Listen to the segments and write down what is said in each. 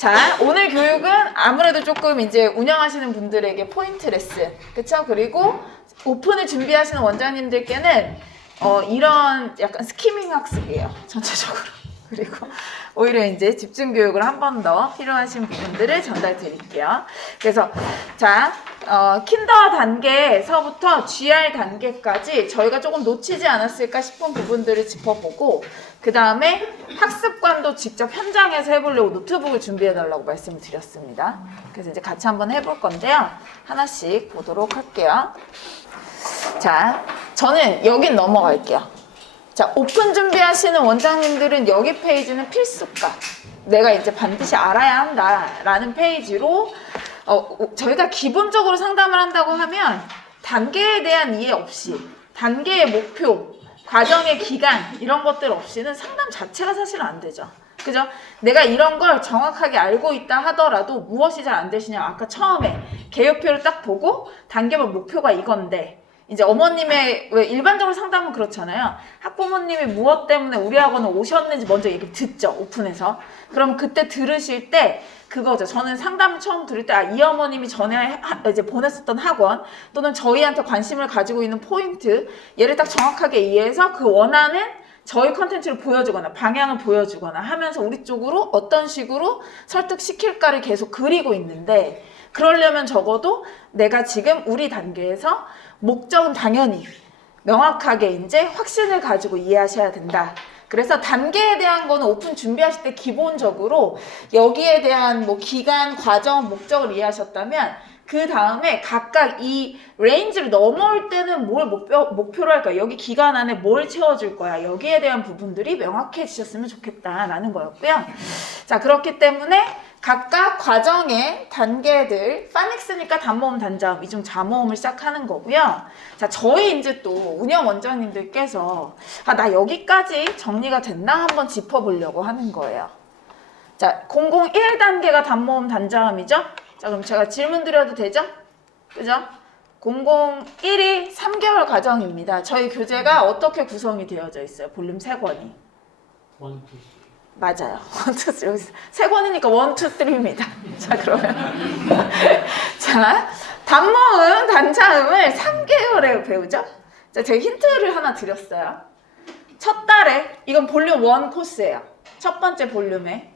자, 오늘 교육은 아무래도 조금 이제 운영하시는 분들에게 포인트 레슨, 그쵸? 그리고 오픈을 준비하시는 원장님들께는 이런 약간 스키밍 학습이에요, 전체적으로. 그리고 오히려 이제 집중 교육을 한 번 더 필요하신 부분들을 전달 드릴게요. 그래서 자, 킨더 단계에서부터 GR 단계까지 저희가 조금 놓치지 않았을까 싶은 부분들을 짚어보고, 그 다음에 학습관도 직접 현장에서 해보려고 노트북을 준비해달라고 말씀을 드렸습니다. 그래서 이제 같이 한번 해볼 건데요. 하나씩 보도록 할게요. 자, 저는 여긴 넘어갈게요. 자, 오픈 준비하시는 원장님들은 여기 페이지는 필수과. 내가 이제 반드시 알아야 한다라는 페이지로 저희가 기본적으로 상담을 한다고 하면 단계에 대한 이해 없이, 단계의 목표, 과정의 기간 이런 것들 없이는 상담 자체가 사실은 안 되죠. 그죠? 내가 이런 걸 정확하게 알고 있다 하더라도 무엇이 잘 안 되시냐. 아까 처음에 개요표를 딱 보고 단계별 목표가 이건데, 이제 어머님의, 왜 일반적으로 상담은 그렇잖아요. 학부모님이 무엇 때문에 우리 학원에 오셨는지 먼저 얘기 듣죠, 오픈해서. 그럼 그때 들으실 때 그거죠. 저는 상담을 처음 들을 때, 이 어머님이 전에 이제 보냈었던 학원 또는 저희한테 관심을 가지고 있는 포인트, 얘를 딱 정확하게 이해해서 그 원하는 저희 컨텐츠를 보여주거나 방향을 보여주거나 하면서 우리 쪽으로 어떤 식으로 설득시킬까를 계속 그리고 있는데, 그러려면 적어도 내가 지금 우리 단계에서 목적은 당연히 명확하게 이제 확신을 가지고 이해하셔야 된다. 그래서 단계에 대한 거는 오픈 준비하실 때 기본적으로 여기에 대한 뭐 기간, 과정, 목적을 이해하셨다면 그 다음에 각각 이 레인지를 넘어올 때는 뭘 목표로 할까? 여기 기간 안에 뭘 채워줄 거야? 여기에 대한 부분들이 명확해지셨으면 좋겠다라는 거였고요. 자, 그렇기 때문에 각각 과정의 단계들, 파닉스니까 단모음, 단자음, 이중 자모음을 시작하는 거고요. 자, 저희 이제 또 운영 원장님들께서 나 여기까지 정리가 됐나 한번 짚어보려고 하는 거예요. 자, 001단계가 단모음, 단자음이죠? 자, 그럼 제가 질문 드려도 되죠? 그죠? 001이 3개월 과정입니다. 저희 교재가 어떻게 구성이 되어져 있어요? 볼륨 3권이. 1, 2, 3. 맞아요. 1, 2, 3. 여기 3권이니까 1, 2, 3입니다. 자, 그러면. 자, 단모음, 단자음을 3개월에 배우죠? 자, 제가 힌트를 하나 드렸어요. 첫 달에, 이건 볼륨 1 코스예요. 첫 번째 볼륨에.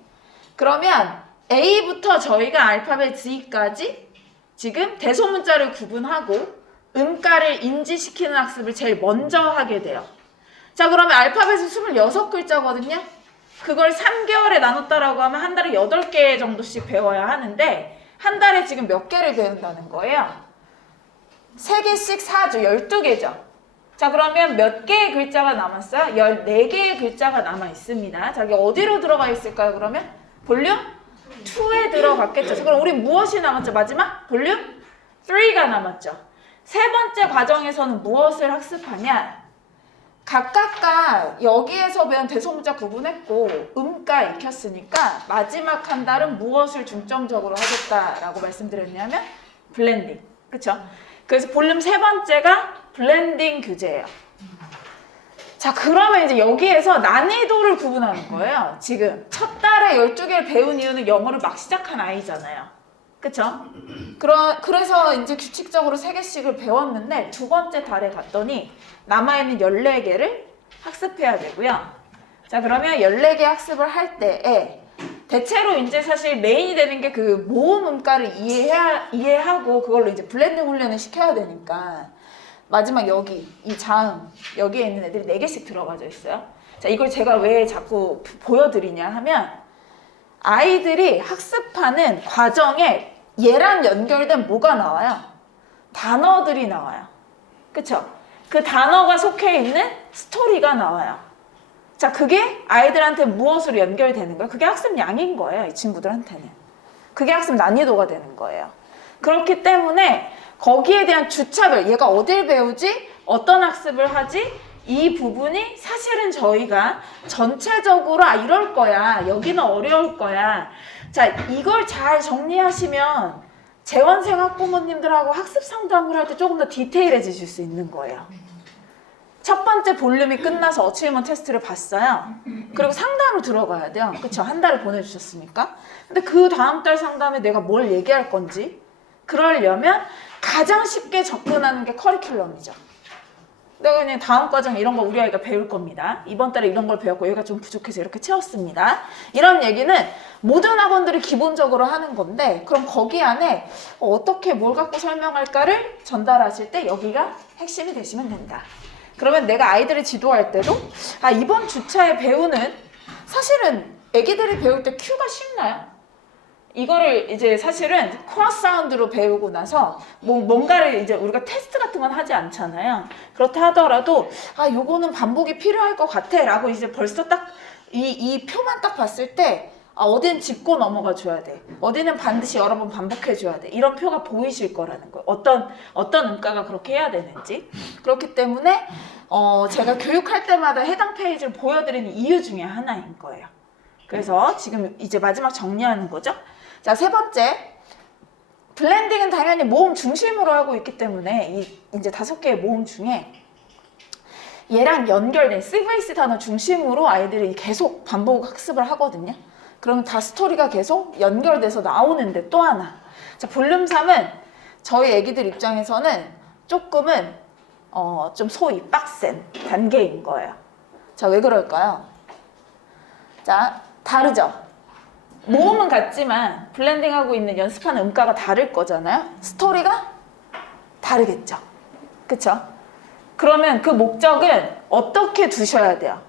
그러면 A부터 저희가 알파벳 Z까지 지금 대소문자를 구분하고 음가를 인지시키는 학습을 제일 먼저 하게 돼요. 자, 그러면 알파벳은 26글자거든요. 그걸 3개월에 나눴다라고 하면 한 달에 8개 정도씩 배워야 하는데, 한 달에 지금 몇 개를 배운다는 거예요? 3개씩 4주, 12개죠. 자, 그러면 몇 개의 글자가 남았어요? 14개의 글자가 남아 있습니다. 자, 이게 어디로 들어가 있을까요, 그러면? 볼륨 2에 들어갔겠죠. 그럼 우리 무엇이 남았죠? 마지막? 볼륨 3가 남았죠. 세 번째 과정에서는 무엇을 학습하냐? 각각가 여기에서 배운 대소문자 구분했고 음가 익혔으니까 마지막 한 달은 무엇을 중점적으로 하겠다라고 말씀드렸냐면 블렌딩. 그쵸? 그래서 볼륨 세 번째가 블렌딩 교재예요. 자, 그러면 이제 여기에서 난이도를 구분하는 거예요. 지금 첫 달에 12개를 배운 이유는 영어를 막 시작한 아이잖아요. 그쵸? 그래서 이제 규칙적으로 3개씩을 배웠는데 두 번째 달에 갔더니 남아있는 14개를 학습해야 되고요. 자, 그러면 14개 학습을 할 때에 대체로 이제 사실 메인이 되는 게 그 모음 음가를 이해하고 그걸로 이제 블렌딩 훈련을 시켜야 되니까 마지막 여기 이 자음 여기에 있는 애들이 4개씩 들어가져 있어요. 자, 이걸 제가 왜 자꾸 보여드리냐 하면 아이들이 학습하는 과정에 얘랑 연결된 뭐가 나와요? 단어들이 나와요. 그쵸? 그 단어가 속해 있는 스토리가 나와요. 자, 그게 아이들한테 무엇으로 연결되는 거예요? 그게 학습량인 거예요, 이 친구들한테는. 그게 학습 난이도가 되는 거예요. 그렇기 때문에 거기에 대한 주차별, 얘가 어딜 배우지? 어떤 학습을 하지? 이 부분이 사실은 저희가 전체적으로 이럴 거야, 여기는 어려울 거야. 자, 이걸 잘 정리하시면 재원생 학부모님들하고 학습 상담을 할 때 조금 더 디테일해지실 수 있는 거예요. 첫 번째 볼륨이 끝나서 어치먼트 테스트를 봤어요. 그리고 상담으로 들어가야 돼요. 그쵸? 한 달을 보내주셨으니까. 근데 그 다음 달 상담에 내가 뭘 얘기할 건지 그러려면 가장 쉽게 접근하는 게 커리큘럼이죠. 내가 그냥 다음 과정 이런 거 우리 아이가 배울 겁니다. 이번 달에 이런 걸 배웠고 여기가 좀 부족해서 이렇게 채웠습니다. 이런 얘기는 모든 학원들이 기본적으로 하는 건데 그럼 거기 안에 어떻게 뭘 갖고 설명할까를 전달하실 때 여기가 핵심이 되시면 된다. 그러면 내가 아이들을 지도할 때도 이번 주차에 배우는 사실은 애기들이 배울 때 큐가 쉽나요? 이거를 이제 사실은 코어 사운드로 배우고 나서 뭔가를 이제 우리가 테스트 같은 건 하지 않잖아요. 그렇다 하더라도 요거는 반복이 필요할 것 같아 라고 이제 벌써 딱 이 표만 딱 봤을 때 어디는 짚고 넘어가 줘야 돼. 어디는 반드시 여러 번 반복해 줘야 돼. 이런 표가 보이실 거라는 거예요. 어떤 음가가 그렇게 해야 되는지. 그렇기 때문에 제가 교육할 때마다 해당 페이지를 보여드리는 이유 중에 하나인 거예요. 그래서 지금 이제 마지막 정리하는 거죠. 자, 세 번째. 블렌딩은 당연히 모음 중심으로 하고 있기 때문에 이제 5개의 모음 중에 얘랑 연결된 CVC 단어 중심으로 아이들이 계속 반복 학습을 하거든요. 그러면 다 스토리가 계속 연결돼서 나오는데 또 하나. 자, 볼륨 3은 저희 애기들 입장에서는 조금은 좀 소위 빡센 단계인 거예요. 자, 왜 그럴까요? 자, 다르죠? 모음은 같지만 블렌딩하고 있는 연습하는 음가가 다를 거잖아요. 스토리가 다르겠죠. 그쵸? 그러면 그 목적은 어떻게 두셔야 돼요?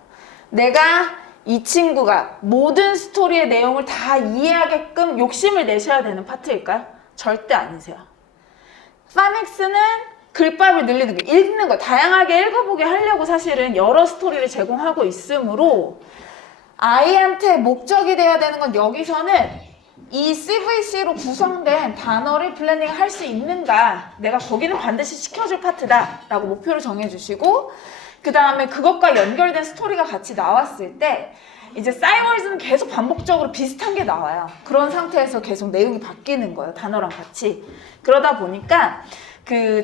내가 이 친구가 모든 스토리의 내용을 다 이해하게끔 욕심을 내셔야 되는 파트일까요? 절대 아니세요. 파닉스는 글밥을 늘리는 거, 읽는 거, 다양하게 읽어보게 하려고 사실은 여러 스토리를 제공하고 있으므로 아이한테 목적이 돼야 되는 건 여기서는 이 CVC로 구성된 단어를 블렌딩 할 수 있는가, 내가 거기는 반드시 시켜줄 파트다 라고 목표를 정해주시고, 그 다음에 그것과 연결된 스토리가 같이 나왔을 때 이제 싸이월드는 계속 반복적으로 비슷한 게 나와요. 그런 상태에서 계속 내용이 바뀌는 거예요, 단어랑 같이. 그러다 보니까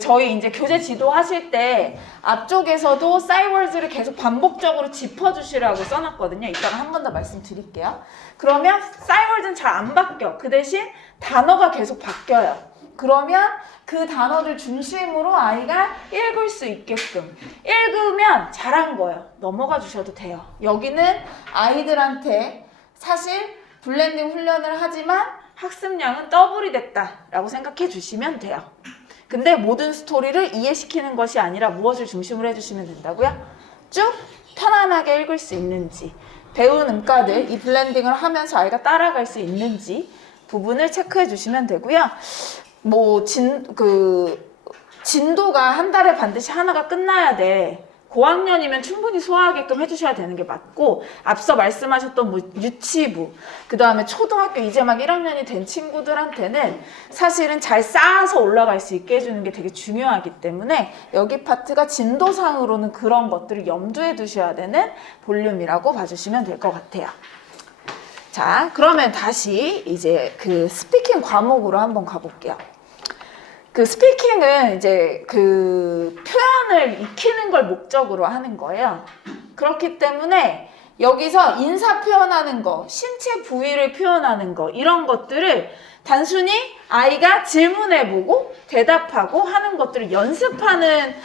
저희 이제 교재 지도하실 때 앞쪽에서도 싸이월드를 계속 반복적으로 짚어주시라고 써놨거든요. 이따가 한 번 더 말씀드릴게요. 그러면 싸이월드는 잘 안 바뀌어. 그 대신 단어가 계속 바뀌어요. 그러면 그 단어들 중심으로 아이가 읽을 수 있게끔 읽으면 잘한 거예요. 넘어가 주셔도 돼요. 여기는 아이들한테 사실 블렌딩 훈련을 하지만 학습량은 더블이 됐다라고 생각해 주시면 돼요. 근데 모든 스토리를 이해시키는 것이 아니라 무엇을 중심으로 해주시면 된다고요? 쭉 편안하게 읽을 수 있는지, 배운 음가들, 이 블렌딩을 하면서 아이가 따라갈 수 있는지 부분을 체크해 주시면 되고요. 진도가 한 달에 반드시 하나가 끝나야 돼. 고학년이면 충분히 소화하게끔 해주셔야 되는 게 맞고, 앞서 말씀하셨던 유치부, 그 다음에 초등학교 이제 막 1학년이 된 친구들한테는 사실은 잘 쌓아서 올라갈 수 있게 해주는 게 되게 중요하기 때문에 여기 파트가 진도상으로는 그런 것들을 염두에 두셔야 되는 볼륨이라고 봐주시면 될 것 같아요. 자, 그러면 다시 이제 스피킹 과목으로 한번 가볼게요. 스피킹은 이제 표현을 익히는 걸 목적으로 하는 거예요. 그렇기 때문에 여기서 인사 표현하는 거, 신체 부위를 표현하는 거, 이런 것들을 단순히 아이가 질문해보고 대답하고 하는 것들을 연습하는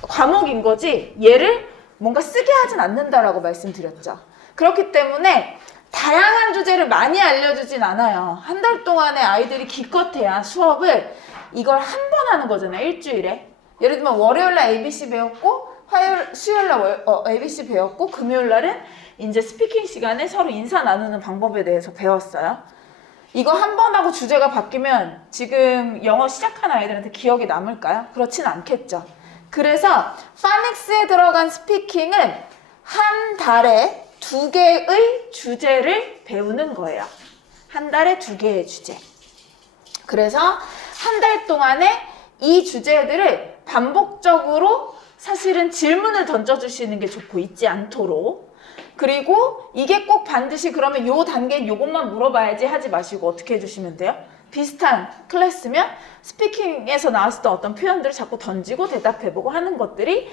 과목인 거지, 얘를 뭔가 쓰게 하진 않는다라고 말씀드렸죠. 그렇기 때문에 다양한 주제를 많이 알려주진 않아요. 한 달 동안에 아이들이 기껏해야 수업을 이걸 한 번 하는 거잖아요, 일주일에. 예를 들면 월요일날 ABC 배웠고, 수요일날 ABC 배웠고, 금요일날은 이제 스피킹 시간에 서로 인사 나누는 방법에 대해서 배웠어요. 이거 한 번 하고 주제가 바뀌면 지금 영어 시작한 아이들한테 기억이 남을까요? 그렇진 않겠죠. 그래서 파닉스에 들어간 스피킹은 한 달에 2개의 주제를 배우는 거예요. 한 달에 2개의 주제. 그래서 한 달 동안에 이 주제들을 반복적으로 사실은 질문을 던져주시는 게 좋고, 잊지 않도록. 그리고 이게 꼭 반드시 그러면 요 단계는 요것만 물어봐야지 하지 마시고 어떻게 해주시면 돼요? 비슷한 클래스면 스피킹에서 나왔었던 어떤 표현들을 자꾸 던지고 대답해보고 하는 것들이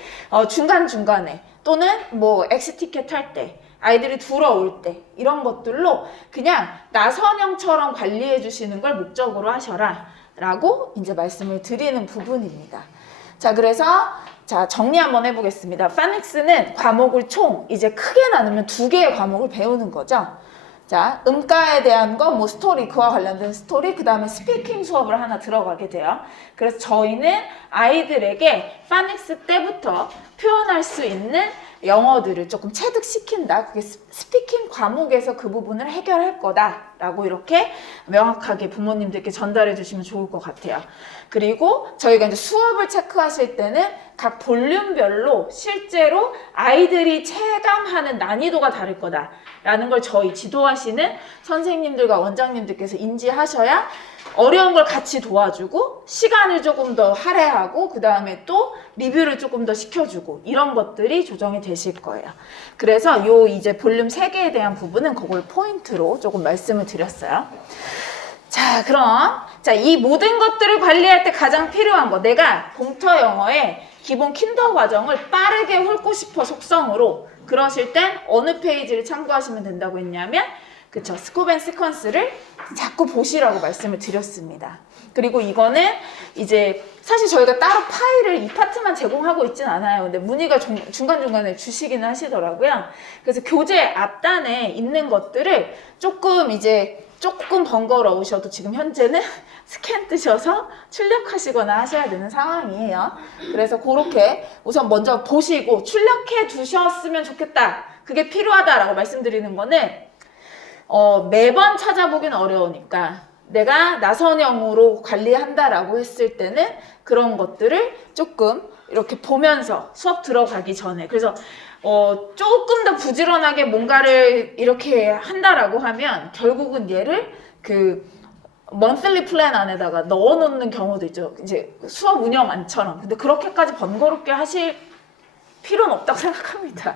중간중간에 또는 뭐 엑스티켓 할 때 아이들이 들어올 때 이런 것들로 그냥 나선형처럼 관리해 주시는 걸 목적으로 하셔라 라고 이제 말씀을 드리는 부분입니다. 자, 그래서 자, 정리 한번 해보겠습니다. 파닉스는 과목을 총 이제 크게 나누면 2개의 과목을 배우는 거죠. 자, 음가에 대한 거, 뭐 스토리, 그와 관련된 스토리, 그 다음에 스피킹 수업을 하나 들어가게 돼요. 그래서 저희는 아이들에게 파닉스 때부터 표현할 수 있는 영어들을 조금 체득시킨다. 그게 스피킹 과목에서 그 부분을 해결할 거다라고 이렇게 명확하게 부모님들께 전달해 주시면 좋을 것 같아요. 그리고 저희가 이제 수업을 체크하실 때는 각 볼륨별로 실제로 아이들이 체감하는 난이도가 다를 거다라는 걸 저희 지도하시는 선생님들과 원장님들께서 인지하셔야 어려운 걸 같이 도와주고 시간을 조금 더 할애하고 그 다음에 또 리뷰를 조금 더 시켜주고 이런 것들이 조정이 되실 거예요. 그래서 요 이제 볼륨 3개에 대한 부분은 그걸 포인트로 조금 말씀을 드렸어요. 자, 그럼 이 모든 것들을 관리할 때 가장 필요한 거, 내가 공터 영어의 기본 킨더 과정을 빠르게 훑고 싶어 속성으로 그러실 땐 어느 페이지를 참고하시면 된다고 했냐면 그쵸, 스코프 앤 시퀀스를 자꾸 보시라고 말씀을 드렸습니다. 그리고 이거는 이제 사실 저희가 따로 파일을 이 파트만 제공하고 있진 않아요. 근데 문의가 중간중간에 주시기는 하시더라고요. 그래서 교재 앞단에 있는 것들을 조금 번거로우셔도 지금 현재는 스캔 뜨셔서 출력하시거나 하셔야 되는 상황이에요. 그래서 그렇게 우선 먼저 보시고 출력해 두셨으면 좋겠다. 그게 필요하다라고 말씀드리는 거는 매번 찾아보긴 어려우니까 내가 나선형으로 관리한다라고 했을 때는 그런 것들을 조금 이렇게 보면서 수업 들어가기 전에 그래서 조금 더 부지런하게 뭔가를 이렇게 한다라고 하면 결국은 얘를 그 monthly 플랜 안에다가 넣어놓는 경우도 있죠. 이제 수업 운영 안처럼. 근데 그렇게까지 번거롭게 하실 필요는 없다고 생각합니다.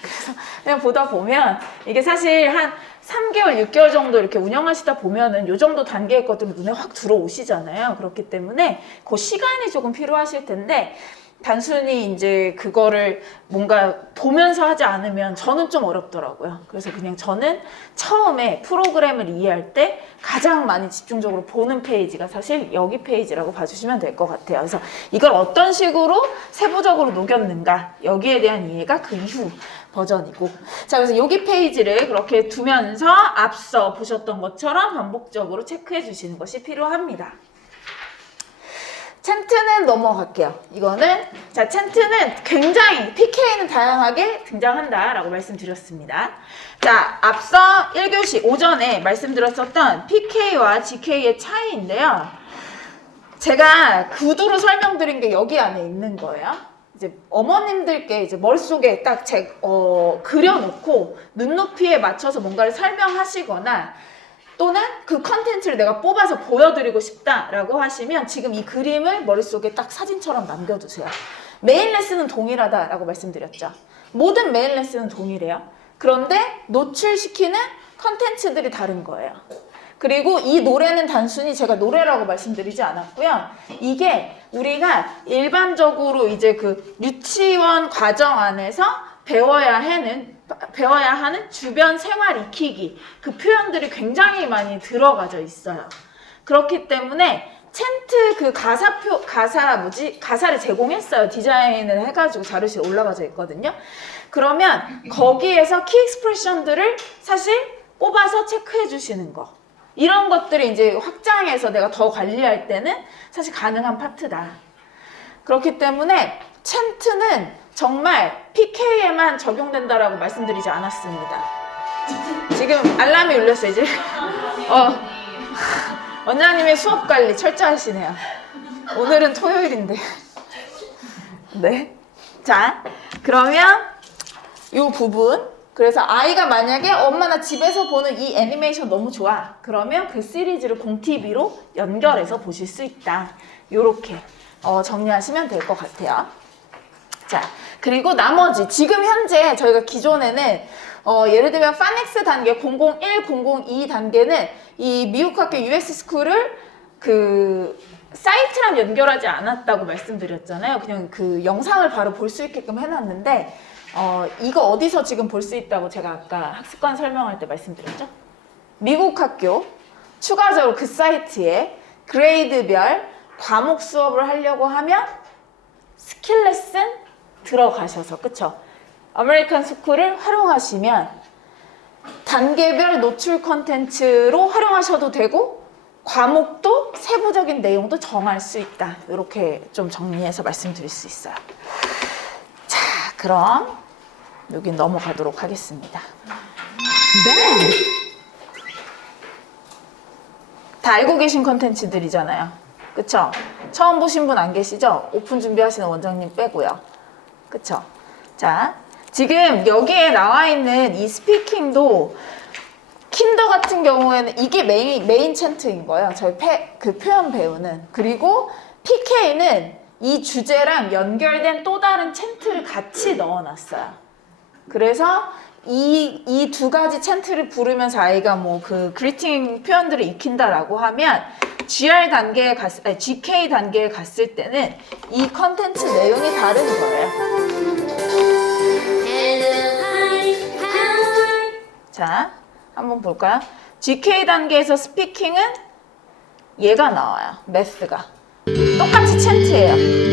그래서 그냥 보다 보면 이게 사실 한 3개월, 6개월 정도 이렇게 운영하시다 보면은 요 정도 단계의 것들이 눈에 확 들어오시잖아요. 그렇기 때문에 그 시간이 조금 필요하실 텐데 단순히 이제 그거를 뭔가 보면서 하지 않으면 저는 좀 어렵더라고요. 그래서 그냥 저는 처음에 프로그램을 이해할 때 가장 많이 집중적으로 보는 페이지가 사실 여기 페이지라고 봐주시면 될 것 같아요. 그래서 이걸 어떤 식으로 세부적으로 녹였는가 여기에 대한 이해가 그 이후 버전이고 자 그래서 여기 페이지를 그렇게 두면서 앞서 보셨던 것처럼 반복적으로 체크해 주시는 것이 필요합니다. 챈트는 넘어갈게요. 이거는 자 챈트는 굉장히 PK는 다양하게 등장한다라고 말씀드렸습니다. 자 앞서 1교시 오전에 말씀드렸었던 PK와 GK의 차이인데요. 제가 구두로 설명드린 게 여기 안에 있는 거예요. 이제 어머님들께 이제 머릿속에 딱 그려놓고 눈높이에 맞춰서 뭔가를 설명하시거나 또는 그 컨텐츠를 내가 뽑아서 보여드리고 싶다라고 하시면 지금 이 그림을 머릿속에 딱 사진처럼 남겨두세요. 메인 레슨은 동일하다라고 말씀드렸죠. 모든 메인 레슨은 동일해요. 그런데 노출시키는 컨텐츠들이 다른 거예요. 그리고 이 노래는 단순히 제가 노래라고 말씀드리지 않았고요. 이게 우리가 일반적으로 이제 그 유치원 과정 안에서 배워야 하는 주변 생활 익히기 그 표현들이 굉장히 많이 들어가져 있어요. 그렇기 때문에 챈트 그 가사를 제공했어요. 디자인을 해가지고 자료실에 올라가져 있거든요. 그러면 거기에서 키 익스프레션들을 사실 뽑아서 체크해 주시는 거. 이런 것들이 이제 확장해서 내가 더 관리할 때는 사실 가능한 파트다. 그렇기 때문에 챈트는 정말 PK에만 적용된다라고 말씀드리지 않았습니다. 지금 알람이 울렸어요, 이제. 원장님의 수업 관리 철저하시네요. 오늘은 토요일인데. 네. 자, 그러면 이 부분. 그래서 아이가 만약에 엄마 나 집에서 보는 이 애니메이션 너무 좋아. 그러면 그 시리즈를 공TV로 연결해서 보실 수 있다. 요렇게 정리하시면 될 것 같아요. 자, 그리고 나머지 지금 현재 저희가 기존에는 예를 들면 파넥스 단계 001, 002 단계는 이 미국 학교 US 스쿨을 그 사이트랑 연결하지 않았다고 말씀드렸잖아요. 그냥 그 영상을 바로 볼 수 있게끔 해놨는데 이거 어디서 지금 볼 수 있다고 제가 아까 학습관 설명할 때 말씀드렸죠? 미국 학교 추가적으로 그 사이트에 그레이드별 과목 수업을 하려고 하면 스킬 레슨 들어가셔서 그쵸? 아메리칸 스쿨을 활용하시면 단계별 노출 컨텐츠로 활용하셔도 되고 과목도 세부적인 내용도 정할 수 있다. 이렇게 좀 정리해서 말씀드릴 수 있어요. 자, 그럼 여기 넘어가도록 하겠습니다. 네. 다 알고 계신 컨텐츠들이잖아요. 그쵸? 처음 보신 분 안 계시죠? 오픈 준비하시는 원장님 빼고요. 그쵸? 자, 지금 여기에 나와 있는 이 스피킹도 킨더 같은 경우에는 이게 메인 챈트인 거예요. 저희 그 표현 배우는. 그리고 PK는 이 주제랑 연결된 또 다른 챈트를 같이 넣어놨어요. 그래서 이 두 가지 챈트를 부르면서 아이가 뭐 그 그리팅 표현들을 익힌다라고 하면 GR 단계에 GK 단계에 갔을 때는 이 컨텐츠 내용이 다른 거예요. 자, 한번 볼까요? GK 단계에서 스피킹은 얘가 나와요. 매스가. 똑같이 챈트예요.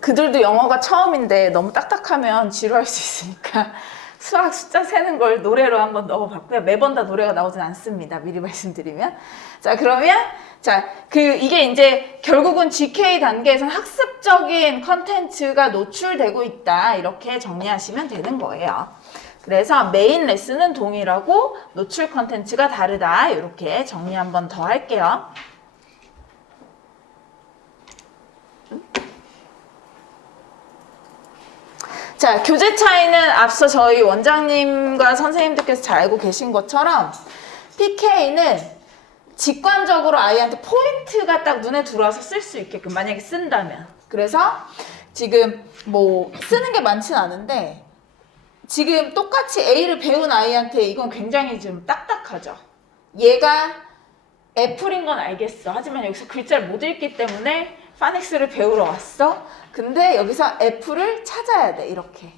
그들도 영어가 처음인데 너무 딱딱하면 지루할 수 있으니까 수학 숫자 세는 걸 노래로 한번 넣어봤고요. 매번 다 노래가 나오진 않습니다. 미리 말씀드리면. 자, 그러면 이게 이제 결국은 GK 단계에서는 학습적인 컨텐츠가 노출되고 있다. 이렇게 정리하시면 되는 거예요. 그래서 메인 레슨은 동일하고 노출 컨텐츠가 다르다. 이렇게 정리 한번 더 할게요. 자, 교재 차이는 앞서 저희 원장님과 선생님들께서 잘 알고 계신 것처럼 PK는 직관적으로 아이한테 포인트가 딱 눈에 들어와서 쓸 수 있게끔 만약에 쓴다면. 그래서 지금 뭐 쓰는 게 많진 않은데 지금 똑같이 A를 배운 아이한테 이건 굉장히 좀 딱딱하죠. 얘가 애플인 건 알겠어. 하지만 여기서 글자를 못 읽기 때문에 파닉스를 배우러 왔어. 근데 여기서 애플을 찾아야 돼. 이렇게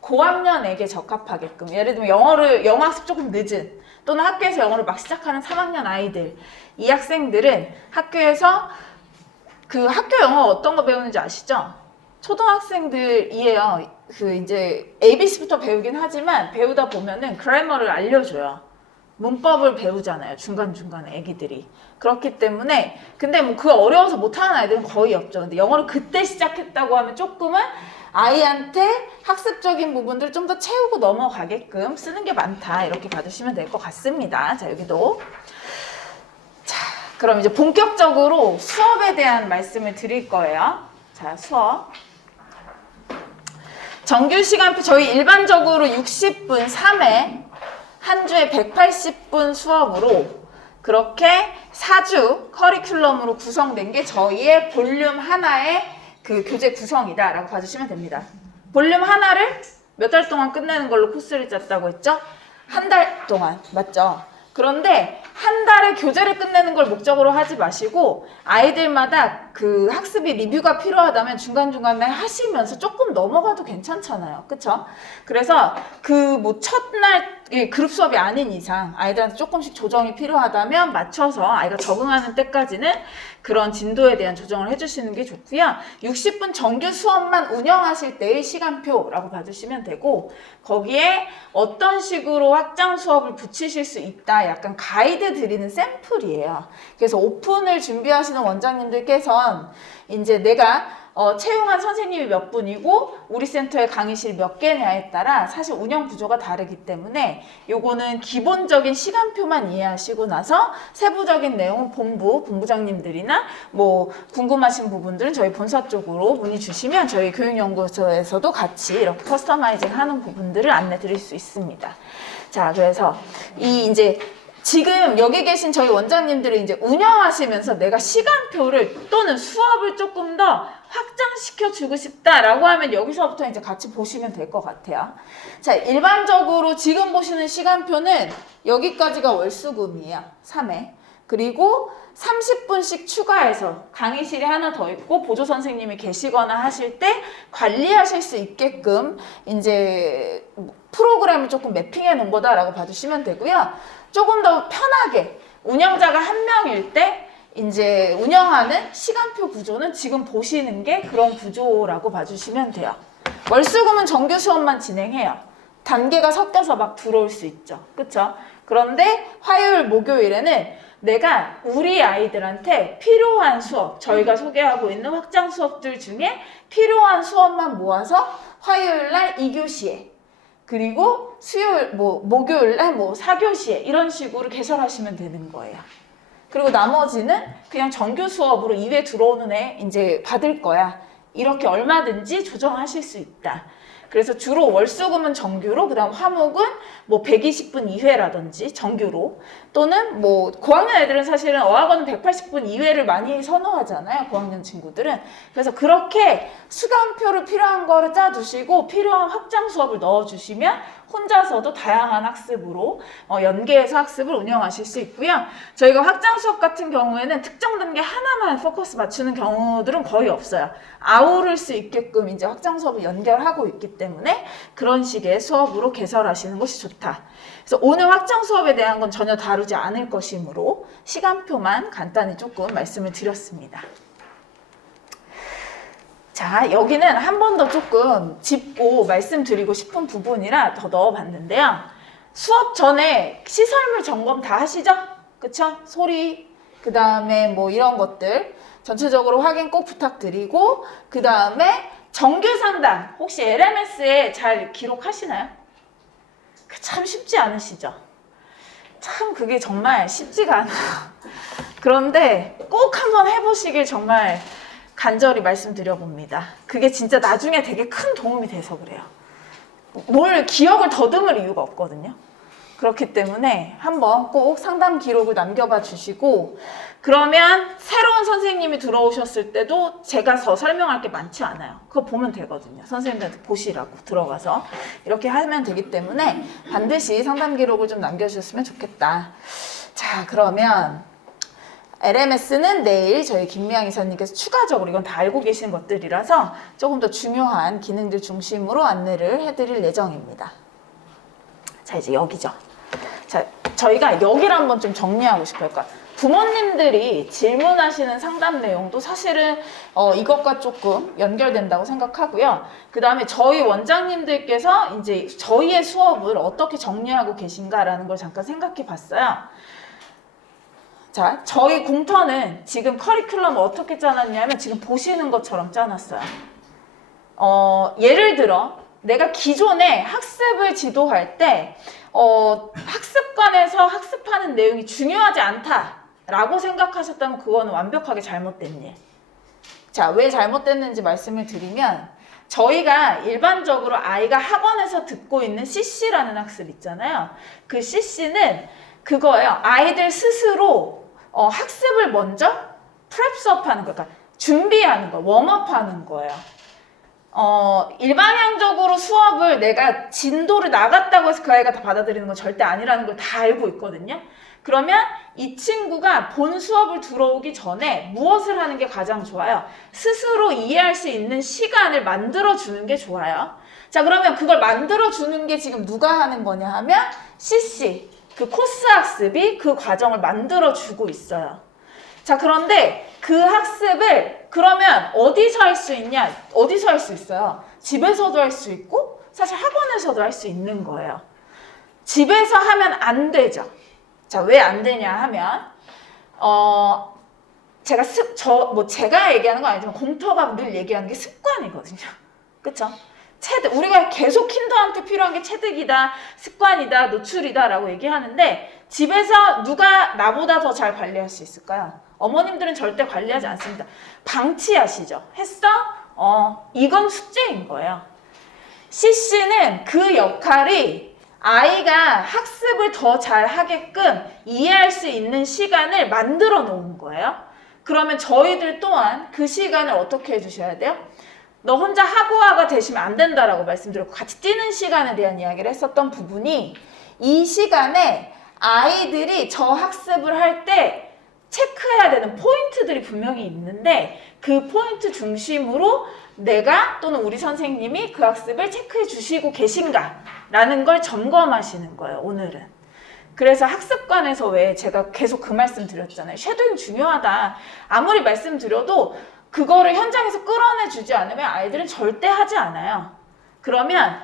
고학년에게 적합하게끔. 예를 들면 영어 학습 조금 늦은 또는 학교에서 영어를 막 시작하는 3학년 아이들, 이 학생들은 학교에서 그 학교 영어 어떤 거 배우는지 아시죠? 초등학생들이에요. 그 이제 ABC부터 배우긴 하지만 배우다 보면은 그래머를 알려줘요. 문법을 배우잖아요. 중간중간에 애기들이. 그렇기 때문에 근데 뭐 그거 어려워서 못하는 아이들은 거의 없죠. 근데 영어를 그때 시작했다고 하면 조금은 아이한테 학습적인 부분들을 좀 더 채우고 넘어가게끔 쓰는 게 많다. 이렇게 봐주시면 될 것 같습니다. 자, 여기도. 자, 그럼 이제 본격적으로 수업에 대한 말씀을 드릴 거예요. 자, 수업. 정규 시간표 저희 일반적으로 60분 3회 한 주에 180분 수업으로 그렇게 4주 커리큘럼으로 구성된 게 저희의 볼륨 하나의 그 교재 구성이다라고 봐주시면 됩니다. 볼륨 하나를 몇 달 동안 끝내는 걸로 코스를 짰다고 했죠? 한 달 동안, 맞죠? 그런데 한 달에 교재를 끝내는 걸 목적으로 하지 마시고 아이들마다 그 학습이 리뷰가 필요하다면 중간중간에 하시면서 조금 넘어가도 괜찮잖아요. 그쵸? 그래서 그 뭐 첫날 그룹 수업이 아닌 이상 아이들한테 조금씩 조정이 필요하다면 맞춰서 아이가 적응하는 때까지는 그런 진도에 대한 조정을 해주시는 게 좋고요. 60분 정규 수업만 운영하실 때의 시간표라고 봐주시면 되고 거기에 어떤 식으로 확장 수업을 붙이실 수 있다 약간 가이드 드리는 샘플이에요. 그래서 오픈을 준비하시는 원장님들께선 이제 내가 채용한 선생님이 몇 분이고 우리 센터의 강의실이 몇 개냐에 따라 사실 운영 구조가 다르기 때문에 요거는 기본적인 시간표만 이해하시고 나서 세부적인 내용은 본부장님들이나 뭐 궁금하신 부분들은 저희 본사 쪽으로 문의 주시면 저희 교육연구소에서도 같이 이렇게 커스터마이징 하는 부분들을 안내 드릴 수 있습니다. 자, 그래서 이제 지금 여기 계신 저희 원장님들이 이제 운영하시면서 내가 시간표를 또는 수업을 조금 더 확장시켜 주고 싶다라고 하면 여기서부터 이제 같이 보시면 될 것 같아요. 자, 일반적으로 지금 보시는 시간표는 여기까지가 월수금이에요. 3회. 그리고 30분씩 추가해서 강의실이 하나 더 있고 보조 선생님이 계시거나 하실 때 관리하실 수 있게끔 이제 프로그램을 조금 매핑해 놓은 거다라고 봐주시면 되고요. 조금 더 편하게 운영자가 한 명일 때 이제 운영하는 시간표 구조는 지금 보시는 게 그런 구조라고 봐주시면 돼요. 월수금은 정규 수업만 진행해요. 단계가 섞여서 막 들어올 수 있죠. 그쵸? 그런데 화요일, 목요일에는 내가 우리 아이들한테 필요한 수업, 저희가 소개하고 있는 확장 수업들 중에 필요한 수업만 모아서 화요일 날 2교시에 그리고 수요일, 목요일 날 4교시에 이런 식으로 개설하시면 되는 거예요. 그리고 나머지는 그냥 정규 수업으로 2회 들어오는 애 이제 받을 거야. 이렇게 얼마든지 조정하실 수 있다. 그래서 주로 월수금은 정규로, 그 다음 화목은 120분 2회라든지 정규로, 또는 고학년 애들은 사실은 어학원은 180분 2회를 많이 선호하잖아요. 고학년 친구들은. 그래서 그렇게 수강표를 필요한 거를 짜주시고 필요한 확장 수업을 넣어주시면 혼자서도 다양한 학습으로 연계해서 학습을 운영하실 수 있고요. 저희가 확장 수업 같은 경우에는 특정 단계 하나만 포커스 맞추는 경우들은 거의 없어요. 아우를 수 있게끔 이제 확장 수업을 연결하고 있기 때문에 그런 식의 수업으로 개설하시는 것이 좋다. 그래서 오늘 확장 수업에 대한 건 전혀 다루지 않을 것이므로 시간표만 간단히 조금 말씀을 드렸습니다. 자, 여기는 한 번 더 조금 짚고 말씀드리고 싶은 부분이라 더 넣어봤는데요. 수업 전에 시설물 점검 다 하시죠? 그쵸? 소리, 그 다음에 이런 것들 전체적으로 확인 꼭 부탁드리고, 그 다음에 정규 상담 혹시 LMS에 잘 기록하시나요? 참 쉽지 않으시죠? 참 그게 정말 쉽지가 않아요. 그런데 꼭 한번 해보시길 정말 간절히 말씀드려봅니다. 그게 진짜 나중에 되게 큰 도움이 돼서 그래요. 뭘 기억을 더듬을 이유가 없거든요. 그렇기 때문에 한번 꼭 상담 기록을 남겨봐 주시고, 그러면 새로운 선생님이 들어오셨을 때도 제가 더 설명할 게 많지 않아요. 그거 보면 되거든요. 선생님들한테 보시라고 들어가서 이렇게 하면 되기 때문에 반드시 상담 기록을 좀 남겨주셨으면 좋겠다. 자, 그러면 LMS는 내일 저희 김미양 이사님께서 추가적으로, 이건 다 알고 계신 것들이라서 조금 더 중요한 기능들 중심으로 안내를 해드릴 예정입니다. 자, 이제 여기죠. 자, 저희가 여기를 한번 좀 정리하고 싶어요. 그러니까 부모님들이 질문하시는 상담 내용도 사실은 이것과 조금 연결된다고 생각하고요. 그 다음에 저희 원장님들께서 이제 저희의 수업을 어떻게 정리하고 계신가라는 걸 잠깐 생각해 봤어요. 자, 저희 공터는 지금 커리큘럼을 어떻게 짜놨냐면 지금 보시는 것처럼 짜놨어요. 예를 들어 내가 기존에 학습을 지도할 때 학습관에서 학습하는 내용이 중요하지 않다라고 생각하셨다면 그거는 완벽하게 잘못된 일. 자, 왜 잘못됐는지 말씀을 드리면, 저희가 일반적으로 아이가 학원에서 듣고 있는 CC라는 학습 있잖아요. 그 CC는 그거예요. 아이들 스스로 학습을 먼저 프랩 수업하는 거, 그러니까 준비하는 거, 웜업하는 거예요. 일반형적으로 수업을 내가 진도를 나갔다고 해서 그 아이가 다 받아들이는 건 절대 아니라는 걸 다 알고 있거든요. 그러면 이 친구가 본 수업을 들어오기 전에 무엇을 하는 게 가장 좋아요? 스스로 이해할 수 있는 시간을 만들어주는 게 좋아요. 자, 그러면 그걸 만들어주는 게 지금 누가 하는 거냐 하면 CC, 그 코스 학습이 그 과정을 만들어주고 있어요. 자, 그런데 그 학습을 그러면 어디서 할 수 있냐? 어디서 할 수 있어요? 집에서도 할 수 있고 사실 학원에서도 할 수 있는 거예요. 집에서 하면 안 되죠. 자, 왜 안 되냐 하면 제가 얘기하는 건 아니지만 공터가 늘 얘기하는 게 습관이거든요. 그쵸? 우리가 계속 킨더한테 필요한 게 체득이다, 습관이다, 노출이다 라고 얘기하는데 집에서 누가 나보다 더 잘 관리할 수 있을까요? 어머님들은 절대 관리하지 않습니다. 방치하시죠. 했어? 이건 숙제인 거예요. CC는 그 역할이 아이가 학습을 더 잘 하게끔 이해할 수 있는 시간을 만들어 놓은 거예요. 그러면 저희들 또한 그 시간을 어떻게 해주셔야 돼요? 너 혼자 하고화가 되시면 안 된다라고 말씀드렸고 같이 뛰는 시간에 대한 이야기를 했었던 부분이 이 시간에 아이들이 저 학습을 할 때 체크해야 되는 포인트들이 분명히 있는데 그 포인트 중심으로 내가 또는 우리 선생님이 그 학습을 체크해 주시고 계신가 라는 걸 점검하시는 거예요, 오늘은. 그래서 학습관에서 왜 제가 계속 그 말씀 드렸잖아요. 쉐도잉 중요하다. 아무리 말씀드려도 그거를 현장에서 끌어내 주지 않으면 아이들은 절대 하지 않아요. 그러면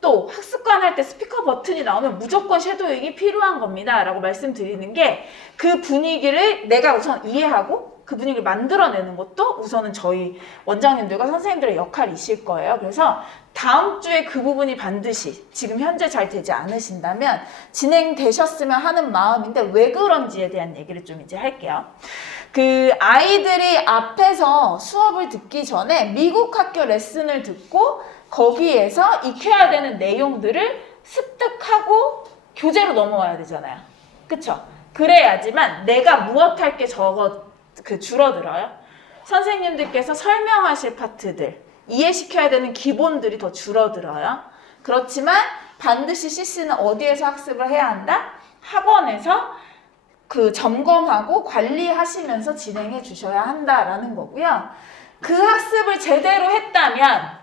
또 학습관 할 때 스피커 버튼이 나오면 무조건 쉐도잉이 필요한 겁니다 라고 말씀드리는 게 그 분위기를 내가 우선 이해하고 그 분위기를 만들어내는 것도 우선은 저희 원장님들과 선생님들의 역할이실 거예요. 그래서 다음 주에 그 부분이 반드시 지금 현재 잘 되지 않으신다면 진행되셨으면 하는 마음인데 왜 그런지에 대한 얘기를 좀 이제 할게요. 그 아이들이 앞에서 수업을 듣기 전에 미국 학교 레슨을 듣고 거기에서 익혀야 되는 내용들을 습득하고 교재로 넘어와야 되잖아요. 그쵸? 그래야지만 내가 무엇 할 게 줄어들어요. 선생님들께서 설명하실 파트들, 이해시켜야 되는 기본들이 더 줄어들어요. 그렇지만 반드시 CC는 어디에서 학습을 해야 한다? 학원에서 그 점검하고 관리하시면서 진행해 주셔야 한다라는 거고요. 그 학습을 제대로 했다면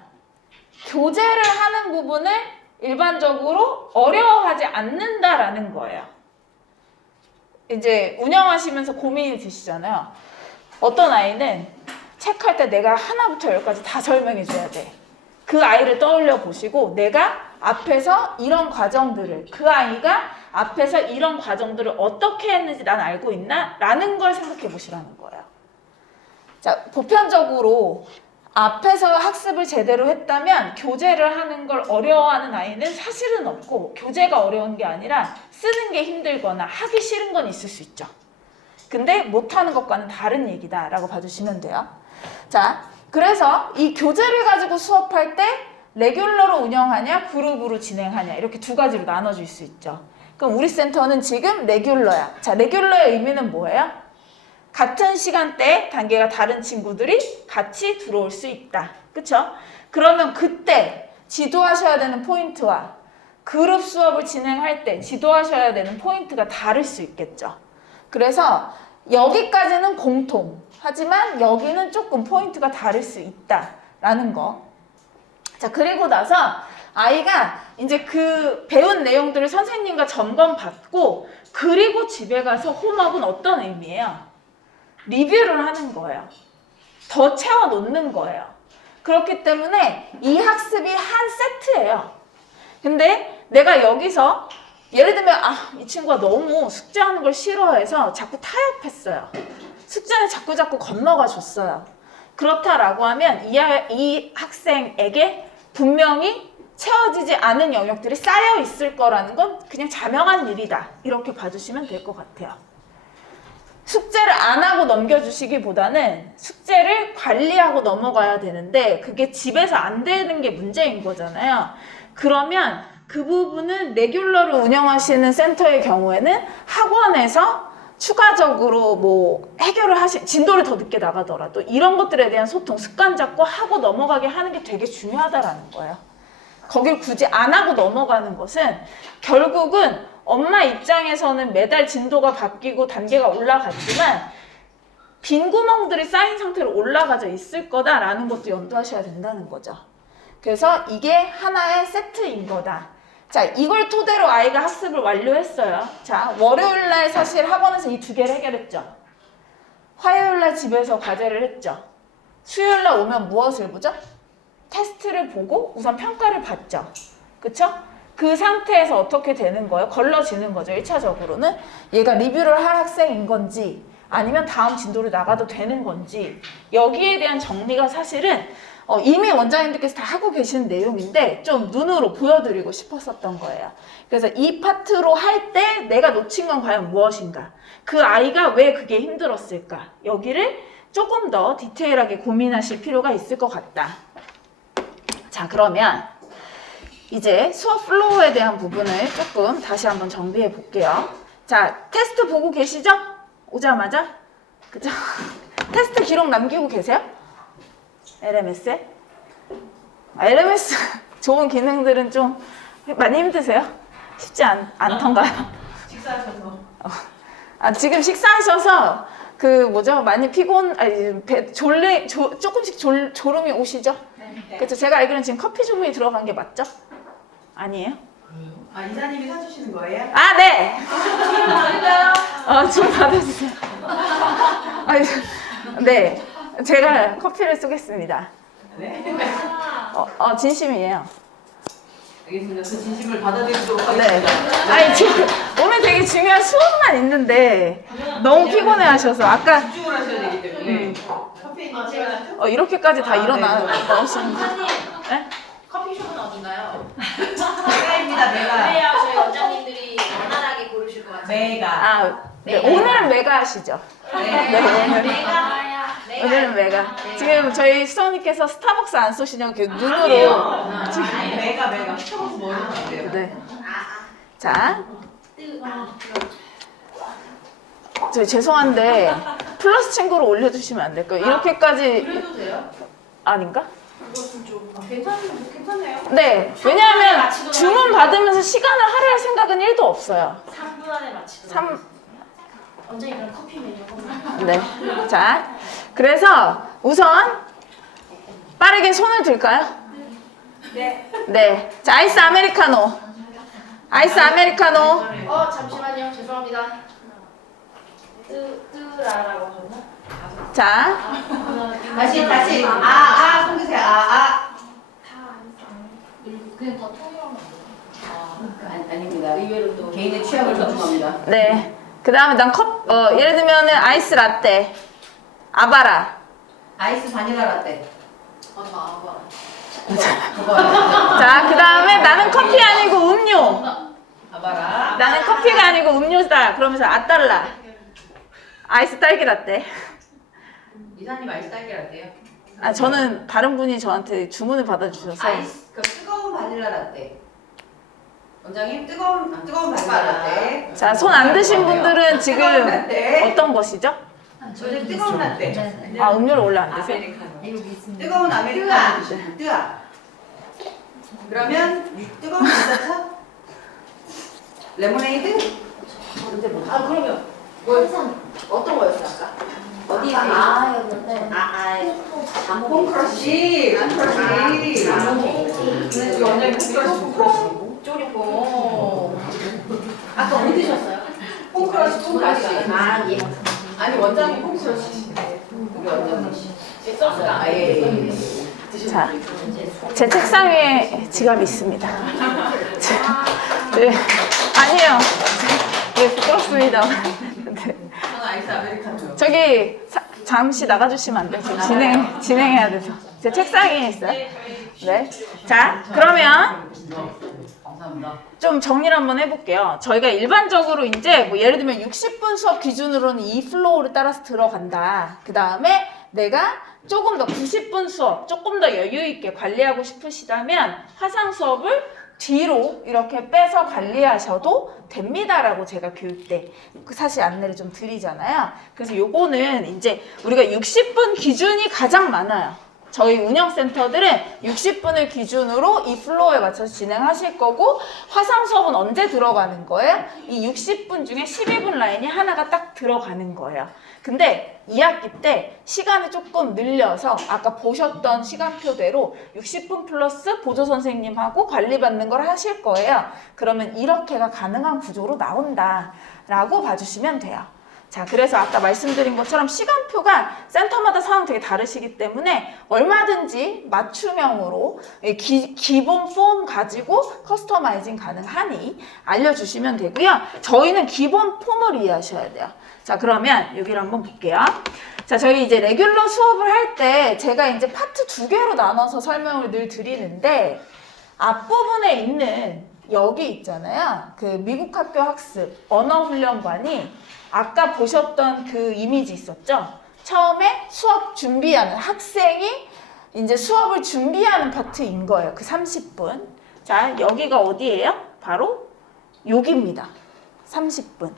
교재를 하는 부분을 일반적으로 어려워하지 않는다라는 거예요. 이제 운영하시면서 고민이 드시잖아요. 어떤 아이는 체크할 때 내가 하나부터 열까지 다 설명해 줘야 돼. 그 아이를 떠올려 보시고 내가 앞에서 이런 과정들을 그 아이가 앞에서 이런 과정들을 어떻게 했는지 난 알고 있나? 라는 걸 생각해 보시라는 거예요. 자, 보편적으로 앞에서 학습을 제대로 했다면 교재를 하는 걸 어려워하는 아이는 사실은 없고 교재가 어려운 게 아니라 쓰는 게 힘들거나 하기 싫은 건 있을 수 있죠. 근데 못하는 것과는 다른 얘기다 라고 봐주시면 돼요. 자, 그래서 이 교재를 가지고 수업할 때 레귤러로 운영하냐 그룹으로 진행하냐 이렇게 두 가지로 나눠질 수 있죠. 그럼 우리 센터는 지금 레귤러야. 자, 레귤러의 의미는 뭐예요? 같은 시간대 단계가 다른 친구들이 같이 들어올 수 있다. 그쵸? 그러면 그때 지도하셔야 되는 포인트와 그룹 수업을 진행할 때 지도하셔야 되는 포인트가 다를 수 있겠죠. 그래서 여기까지는 공통. 하지만 여기는 조금 포인트가 다를 수 있다라는 거. 자, 그리고 나서 아이가 이제 그 배운 내용들을 선생님과 점검받고 그리고 집에 가서 홈업은 어떤 의미예요? 리뷰를 하는 거예요. 더 채워 놓는 거예요. 그렇기 때문에 이 학습이 한 세트예요. 근데 내가 여기서 예를 들면 이 친구가 너무 숙제하는 걸 싫어해서 자꾸 타협했어요. 숙제는 자꾸 건너가 줬어요. 그렇다라고 하면 이 학생에게 분명히 채워지지 않은 영역들이 쌓여 있을 거라는 건 그냥 자명한 일이다. 이렇게 봐주시면 될 것 같아요. 숙제를 안 하고 넘겨주시기보다는 숙제를 관리하고 넘어가야 되는데 그게 집에서 안 되는 게 문제인 거잖아요. 그러면 그 부분은 레귤러로 운영하시는 센터의 경우에는 학원에서 추가적으로 해결을 진도를 더 늦게 나가더라도 이런 것들에 대한 소통, 습관 잡고 하고 넘어가게 하는 게 되게 중요하다라는 거예요. 거길 굳이 안 하고 넘어가는 것은 결국은 엄마 입장에서는 매달 진도가 바뀌고 단계가 올라갔지만 빈 구멍들이 쌓인 상태로 올라가져 있을 거다라는 것도 염두하셔야 된다는 거죠. 그래서 이게 하나의 세트인 거다. 자, 이걸 토대로 아이가 학습을 완료했어요. 자, 월요일날 사실 학원에서 이 두 개를 해결했죠. 화요일날 집에서 과제를 했죠. 수요일날 오면 무엇을 보죠? 테스트를 보고 우선 평가를 받죠. 그쵸? 그 상태에서 어떻게 되는 거예요? 걸러지는 거죠. 1차적으로는 얘가 리뷰를 할 학생인 건지 아니면 다음 진도를 나가도 되는 건지 여기에 대한 정리가 사실은 이미 원장님들께서 다 하고 계시는 내용인데 좀 눈으로 보여드리고 싶었었던 거예요. 그래서 이 파트로 할 때 내가 놓친 건 과연 무엇인가? 그 아이가 왜 그게 힘들었을까? 여기를 조금 더 디테일하게 고민하실 필요가 있을 것 같다. 자, 그러면 이제 수업 플로우에 대한 부분을 조금 다시 한번 정비해 볼게요. 자, 테스트 보고 계시죠? 오자마자? 그죠? 테스트 기록 남기고 계세요? LMS에? LMS 좋은 기능들은 좀 많이 힘드세요? 쉽지 않던가요? 식사하셔서. 지금 식사하셔서 많이 조금씩 졸음이 오시죠? 네. 그렇죠. 제가 알기로는 지금 커피 주문이 들어간 게 맞죠? 아니에요? 이사님이 사주시는 거예요? 아, 네! 좀 받아주세요. 네. 제가 커피를 쏘겠습니다. 네. 진심이에요. 알겠습니다. 그 진심을 받아들이도록 네. 하겠습니다. 지금 오늘 되게 중요한 수업만 있는데 너무 피곤해 하셔서 아까 집중을 하셔야 되기 때문에. 커피님 제가 이렇게까지 다 일어나 네. 나오시는데. 네? 커피숍은 어딘가요? 메가입니다. 메가. 그래야 저희 원장님들이 원활하게 고르실 것 같아요. 메가. 네, 오늘은 메가 하시죠. 네. 오늘은 메가. 지금 저희 수성님께서 스타벅스 안 쏘시냐고 이렇게 눈으로. 메가. 스타벅스 뭐는 것 같아요. 네. 자, 저 죄송한데 플러스 친구로 올려주시면 안 될까요? 이렇게까지 그래도 돼요? 아닌가? 그것은 좀 괜찮네요. 네. 왜냐하면 주문 받으면서 시간을 할애할 생각은 1도 없어요. 3분 안에 마치도록. 3. 원장님 그럼 커피 메뉴 네. 자, 그래서 우선 빠르게 손을 들까요? 네. 네. 자, 아이스 아메리카노. 아이스 아메리카노. 잠시만요. 죄송합니다. 뜨라라고 하셨나? 자, 다시. 손 드세요. 그냥 더 통일하면 아닙니다. 의외로 또 개인의 취향을 존중합니다. 네. 그 다음에 예를 들면은 아이스 라떼. 아바라. 아이스 바닐라 라떼. 저 아빠. 자, 그 다음에 나는 커피 아니고 음료. 아바라. 나는 커피가 아니고 음료다. 그러면서 아달라. 아이스 딸기 라떼. 이사님 아이스 딸기 라떼요? 저는 다른 분이 저한테 주문을 받아주셔서. 그 뜨거운 바닐라 라떼. 원장님 뜨거운 바닐라 라떼. 자, 손 안 드신 분들은 지금 라떼. 어떤 것이죠? 저는 뜨거운 라떼. 음료를 원래 안 드세요? 뜨거운 아메리카노 드시면 뜨아. 그러면 뜨거운 유자차? 레모네이드? 그러면 어떤 거였어 아까? 어디 아였는데. 콩크러쉬. 원장님 콩크러쉬. 쪼리고. 아까 어디 드셨어요? 콩크러쉬. 예. 아니 원장님 콩크러쉬. 우리 원장님. 소스가. 예. 자, 제 책상 위에 지갑이 있습니다. 네. 아니에요. 네, 부끄럽습니다. 네. 저는 아이스 아메리카노요. 저기 잠시 나가주시면 안 돼요? 지금 진행해야 돼서. 제 책상 위에 있어요. 네. 자, 그러면 감사합니다. 좀 정리를 한번 해볼게요. 저희가 일반적으로 이제 예를 들면 60분 수업 기준으로는 이 플로우를 따라서 들어간다. 그 다음에 내가 조금 더 90분 수업, 조금 더 여유 있게 관리하고 싶으시다면 화상 수업을 뒤로 이렇게 빼서 관리하셔도 됩니다라고 제가 교육 때 사실 안내를 좀 드리잖아요. 그래서 요거는 이제 우리가 60분 기준이 가장 많아요. 저희 운영센터들은 60분을 기준으로 이 플로어에 맞춰서 진행하실 거고 화상 수업은 언제 들어가는 거예요? 이 60분 중에 12분 라인이 하나가 딱 들어가는 거예요. 근데 2학기 때 시간을 조금 늘려서 아까 보셨던 시간표대로 60분 플러스 보조선생님하고 관리받는 걸 하실 거예요. 그러면 이렇게가 가능한 구조로 나온다라고 봐주시면 돼요. 자, 그래서 아까 말씀드린 것처럼 시간표가 센터마다 상황 되게 다르시기 때문에 얼마든지 맞춤형으로 기본 폼 가지고 커스터마이징 가능하니 알려주시면 되고요. 저희는 기본 폼을 이해하셔야 돼요. 자, 그러면 여기를 한번 볼게요. 자, 저희 이제 레귤러 수업을 할 때 제가 이제 파트 2개로 나눠서 설명을 늘 드리는데 앞부분에 있는 여기 있잖아요. 그 미국 학교 학습 언어훈련관이 아까 보셨던 그 이미지 있었죠? 처음에 수업 준비하는 학생이 이제 수업을 준비하는 파트인 거예요. 그 30분. 자, 여기가 어디예요? 바로 여기입니다. 30분.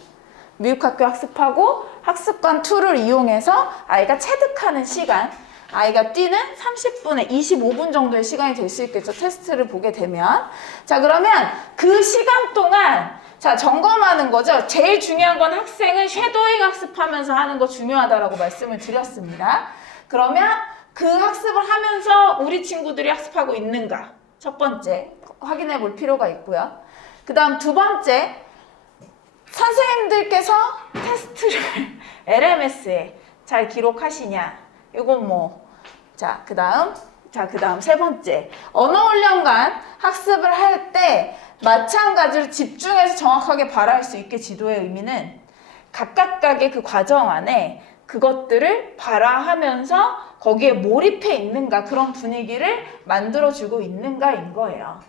미국 학교 학습하고 학습관 툴을 이용해서 아이가 체득하는 시간, 아이가 뛰는 30분에 25분 정도의 시간이 될 수 있겠죠. 테스트를 보게 되면. 자, 그러면 그 시간 동안 자, 점검하는 거죠. 제일 중요한 건 학생은 쉐도잉 학습하면서 하는 거 중요하다라고 말씀을 드렸습니다. 그러면 그 학습을 하면서 우리 친구들이 학습하고 있는가? 첫 번째, 확인해 볼 필요가 있고요. 그 다음 두 번째, 선생님들께서 테스트를 LMS에 잘 기록하시냐? 이건 뭐, 자, 그 다음 세 번째, 언어훈련관 학습을 할 때 마찬가지로 집중해서 정확하게 발화할 수 있게 지도의 의미는 각각의 그 과정 안에 그것들을 발화하면서 거기에 몰입해 있는가, 그런 분위기를 만들어주고 있는가인 거예요.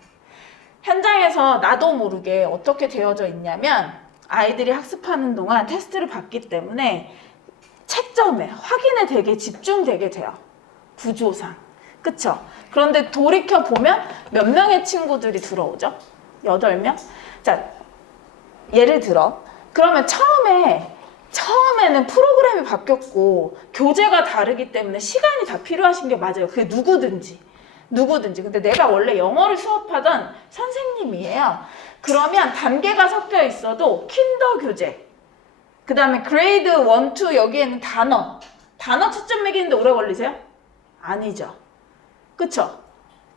현장에서 나도 모르게 어떻게 되어져 있냐면 아이들이 학습하는 동안 테스트를 받기 때문에 채점에, 확인에 되게 집중되게 돼요. 구조상. 그쵸? 그런데 돌이켜보면 몇 명의 친구들이 들어오죠? 8명? 자, 예를 들어. 그러면 처음에는 프로그램이 바뀌었고 교재가 다르기 때문에 시간이 다 필요하신 게 맞아요. 그게 누구든지. 근데 내가 원래 영어를 수업하던 선생님이에요. 그러면 단계가 섞여 있어도 킨더 교재, 그 다음에 그레이드 1, 2 여기에는 단어 초점 매기는데 오래 걸리세요? 아니죠. 그쵸?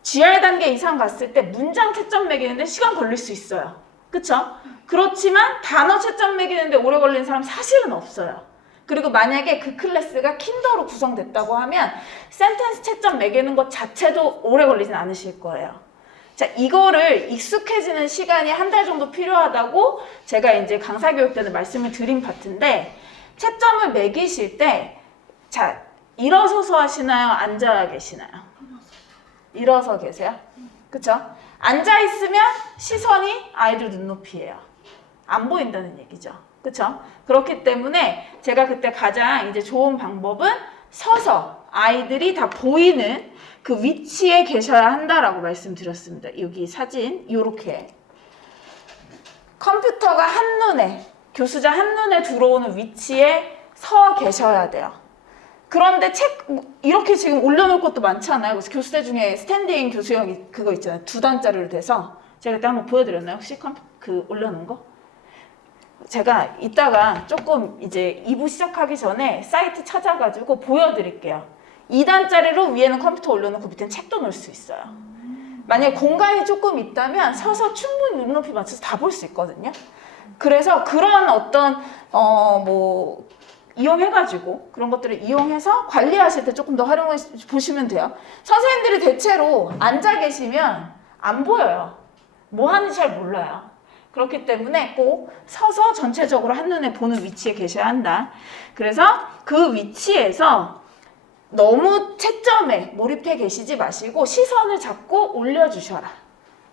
GR 단계 이상 갔을 때 문장 채점 매기는데 시간 걸릴 수 있어요. 그쵸? 그렇지만 단어 채점 매기는데 오래 걸리는 사람 사실은 없어요. 그리고 만약에 그 클래스가 킨더로 구성됐다고 하면 센텐스 채점 매기는 것 자체도 오래 걸리진 않으실 거예요. 자, 이거를 익숙해지는 시간이 1달 정도 필요하다고 제가 이제 강사 교육 때는 말씀을 드린 파트인데, 채점을 매기실 때, 자, 일어서서 하시나요? 앉아 계시나요? 일어서 계세요? 그쵸? 앉아 있으면 시선이 아이들 눈높이에요. 안 보인다는 얘기죠. 그쵸? 그렇기 때문에 제가 그때 가장 이제 좋은 방법은 서서 아이들이 다 보이는 그 위치에 계셔야 한다라고 말씀드렸습니다. 여기 사진 요렇게 컴퓨터가 한눈에, 교수자 한눈에 들어오는 위치에 서 계셔야 돼요. 그런데 이렇게 지금 올려놓을 것도 많잖아요. 그래서 교수대 중에 스탠딩 교수형 그거 있잖아요. 2단짜리로 돼서 제가 그때 한번 보여드렸나요? 혹시 올려놓은 거? 제가 이따가 조금 이제 2부 시작하기 전에 사이트 찾아가지고 보여드릴게요. 2단짜리로 위에는 컴퓨터 올려놓고 밑에는 책도 넣을 수 있어요. 만약에 공간이 조금 있다면 서서 충분히 눈높이 맞춰서 다 볼 수 있거든요. 그래서 그런 어떤 이용해가지고 그런 것들을 이용해서 관리하실 때 조금 더 활용해 보시면 돼요. 선생님들이 대체로 앉아 계시면 안 보여요. 뭐 하는지 잘 몰라요. 그렇기 때문에 꼭 서서 전체적으로 한눈에 보는 위치에 계셔야 한다. 그래서 그 위치에서 너무 채점에 몰입해 계시지 마시고 시선을 잡고 올려주셔라.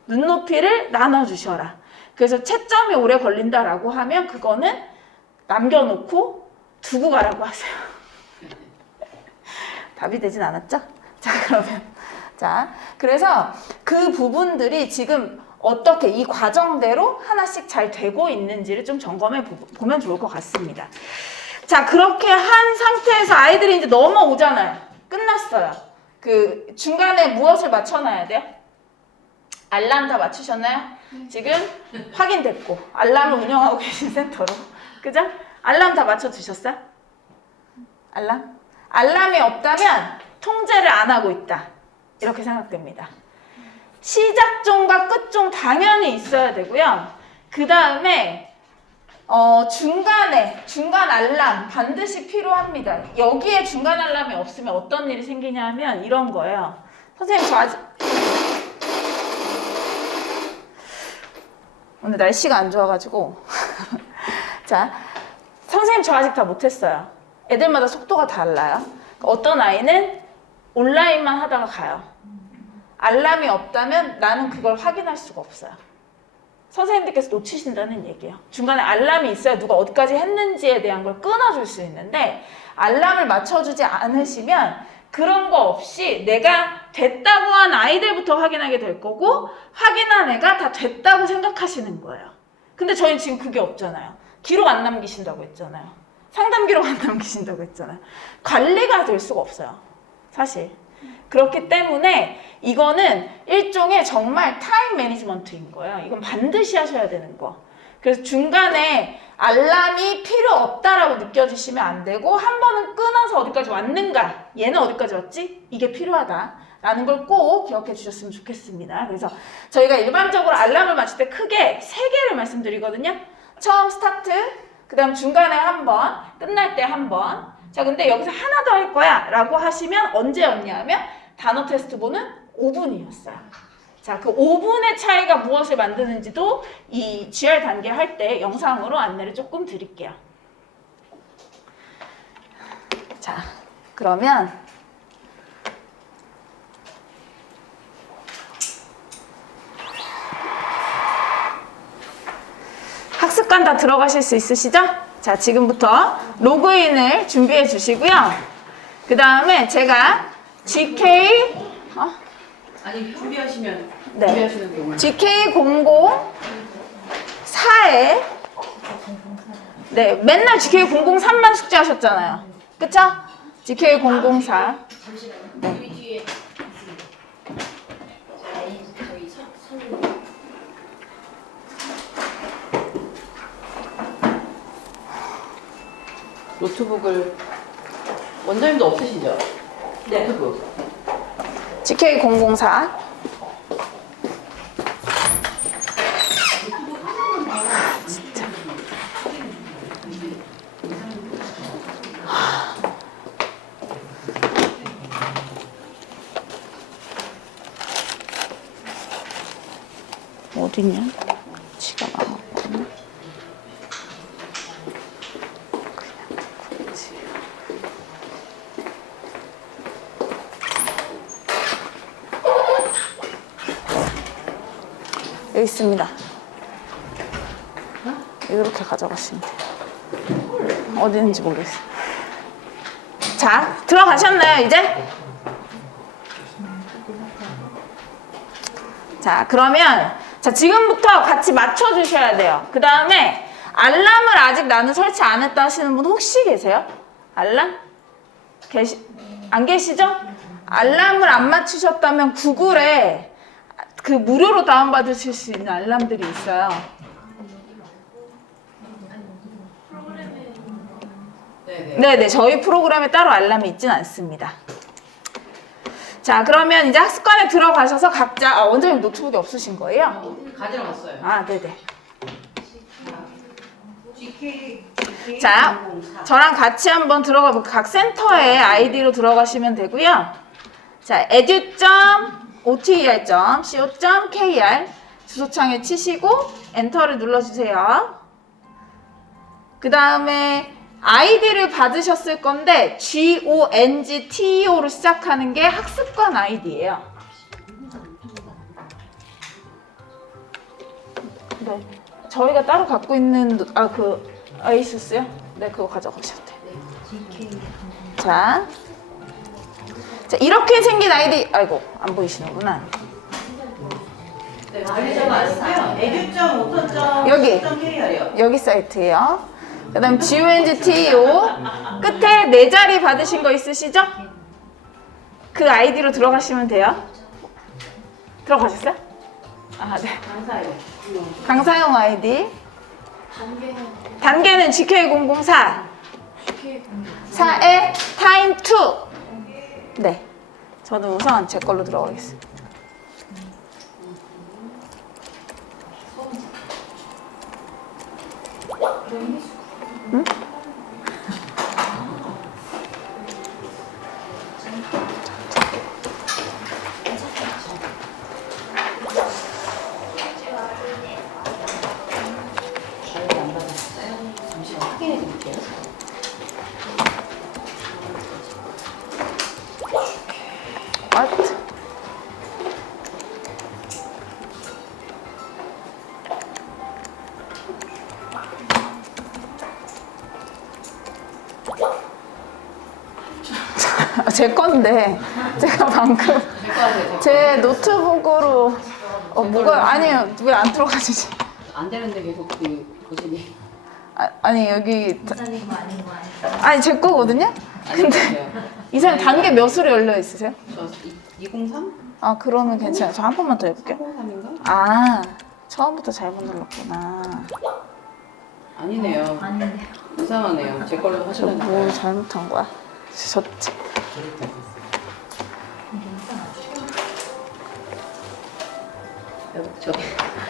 눈높이를 나눠주셔라. 그래서 채점이 오래 걸린다라고 하면 그거는 남겨놓고 두고 가라고 하세요. 답이 되진 않았죠? 그래서 그 부분들이 지금 어떻게 이 과정대로 하나씩 잘 되고 있는지를 좀 점검해 보면 좋을 것 같습니다. 자, 그렇게 한 상태에서 아이들이 이제 넘어오잖아요. 끝났어요. 그 중간에 무엇을 맞춰놔야 돼요? 알람 다 맞추셨나요? 지금 확인됐고 알람을 운영하고 계신 센터로, 그죠? 알람 다 맞춰두셨어요? 알람이 없다면 통제를 안 하고 있다, 이렇게 생각됩니다. 시작종과 끝종 당연히 있어야 되고요. 그 다음에 중간 알람 반드시 필요합니다. 여기에 중간 알람이 없으면 어떤 일이 생기냐면 이런 거예요. 선생님 저 아직 오늘 날씨가 안 좋아가지고 자, 선생님 저 아직 다 못했어요. 애들마다 속도가 달라요. 어떤 아이는 온라인만 하다가 가요. 알람이 없다면 나는 그걸 확인할 수가 없어요. 선생님들께서 놓치신다는 얘기예요. 중간에 알람이 있어야 누가 어디까지 했는지에 대한 걸 끊어줄 수 있는데 알람을 맞춰주지 않으시면 그런 거 없이 내가 됐다고 한 아이들부터 확인하게 될 거고 확인한 애가 다 됐다고 생각하시는 거예요. 근데 저희는 지금 그게 없잖아요. 기록 안 남기신다고 했잖아요. 상담 기록 안 남기신다고 했잖아요. 관리가 될 수가 없어요. 사실. 그렇기 때문에 이거는 일종의 정말 타임 매니지먼트인 거예요. 이건 반드시 하셔야 되는 거. 그래서 중간에 알람이 필요 없다라고 느껴지시면 안 되고 한 번은 끊어서 어디까지 왔는가, 얘는 어디까지 왔지? 이게 필요하다라는 걸 꼭 기억해 주셨으면 좋겠습니다. 그래서 저희가 일반적으로 알람을 맞출 때 크게 3개를 말씀드리거든요. 처음 스타트, 그 다음 중간에 한 번, 끝날 때 한 번. 자, 근데 여기서 하나 더 할 거야 라고 하시면 언제였냐면 단어 테스트 보는 5분이었어요. 자, 그 5분의 차이가 무엇을 만드는지도 이 GR 단계 할 때 영상으로 안내를 조금 드릴게요. 자, 그러면 학습관 다 들어가실 수 있으시죠? 자, 지금부터 로그인을 준비해 주시고요. 그 다음에 제가 GK 아니 준비하시면 네. 준비하시는 경우는 GK004에 네, 맨날 GK003만 숙제하셨잖아요. 그쵸? GK004 여기 뒤에 저희 선생님. 노트북을 원장님도 없으시죠? 네. 노트북. GK004 어디냐? 지가 나왔구나. 여기 있습니다. 이렇게 가져가시면 돼요. 어디 있는지 모르겠어요. 자, 들어가셨나요, 이제? 자, 그러면 자, 지금부터 같이 맞춰주셔야 돼요. 그 다음에 알람을 아직 나는 설치 안 했다 하시는 분 혹시 계세요? 알람? 안 계시죠? 알람을 안 맞추셨다면 구글에 그 무료로 다운받으실 수 있는 알람들이 있어요. 네네, 저희 프로그램에 따로 알람이 있진 않습니다. 자, 그러면 이제 학습관에 들어가셔서 각자, 원장님 노트북이 없으신 거예요? 가지러 왔어요. 아, 네네. 자, 저랑 같이 한번 들어가 볼게요. 각 센터의 아이디로 들어가시면 되고요. 자, edu.oter.co.kr 주소창에 치시고 엔터를 눌러주세요. 그 다음에 아이디를 받으셨을 건데 GONGTEO로 시작하는 게 학습관 아이디예요. 네, 저희가 따로 갖고 있는 그 아이수스요? 네, 그거 가져가셔도 돼요. 자, 이렇게 생긴 아이디, 아이고 안 보이시는구나. 네, 관리자가 아니고요. edu.oter.co.kr이요. 여기 사이트예요. 그 다음 GONGTEO 끝에 4자리 받으신 거 있으시죠? 그 아이디로 들어가시면 돼요. 들어가셨어요? 아, 네. 강사용 아이디. 단계는 GK004 4에 타임 2. 네, 저는 우선 제 걸로 들어가겠습니다. 응? 자료를 안 받았어요? 잠시만 확인해 드릴게요. What? 제 건데 제가 방금 될거 같아요. 제 노트북으로 뭐가 아니에요. 왜 안 들어가지지? 안 되는데 계속 그 거짓이. 아니 여기 이사님 거 아닌 거 아니에요? 아니 제 거거든요. 근데 이사님 단계 몇으로 열려 있으세요? 저 203? 아 그러면 괜찮아요. 저 한 번만 더 해볼게요. 403인가? 아 처음부터 잘못 눌렀구나. 아니네요. 아닌데. 이상하네요. 제 걸로 저 하시려니까. 뭐 잘못한 거야? 저 저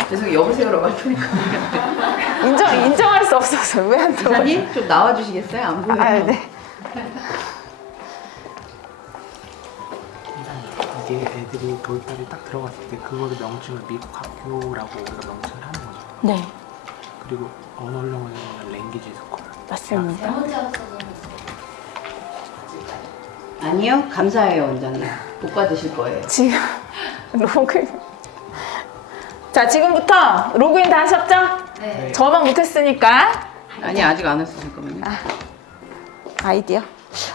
계속 여보세요라고 할 테니까. 인정할 수 없어서 왜 안 들어? 이사님 좀 나와주시겠어요? 안 보여요. 아 네. 이게 애들이 돌달에 딱 들어갔을 때 그거를 명칭을 미국 학교라고 우리가 명칭을 하는 거죠. 네 그리고 언어 훈련원에는 랭귀지 스쿨. 맞습니다. 문자로 써서 아니요. 감사해요, 원장님. 복 받으실 거예요. 지금 로그인. 자 지금부터 로그인 다 하셨죠? 네. 저만 못했으니까 아니, 아직 안 했어. 잠깐만요. 아이디어.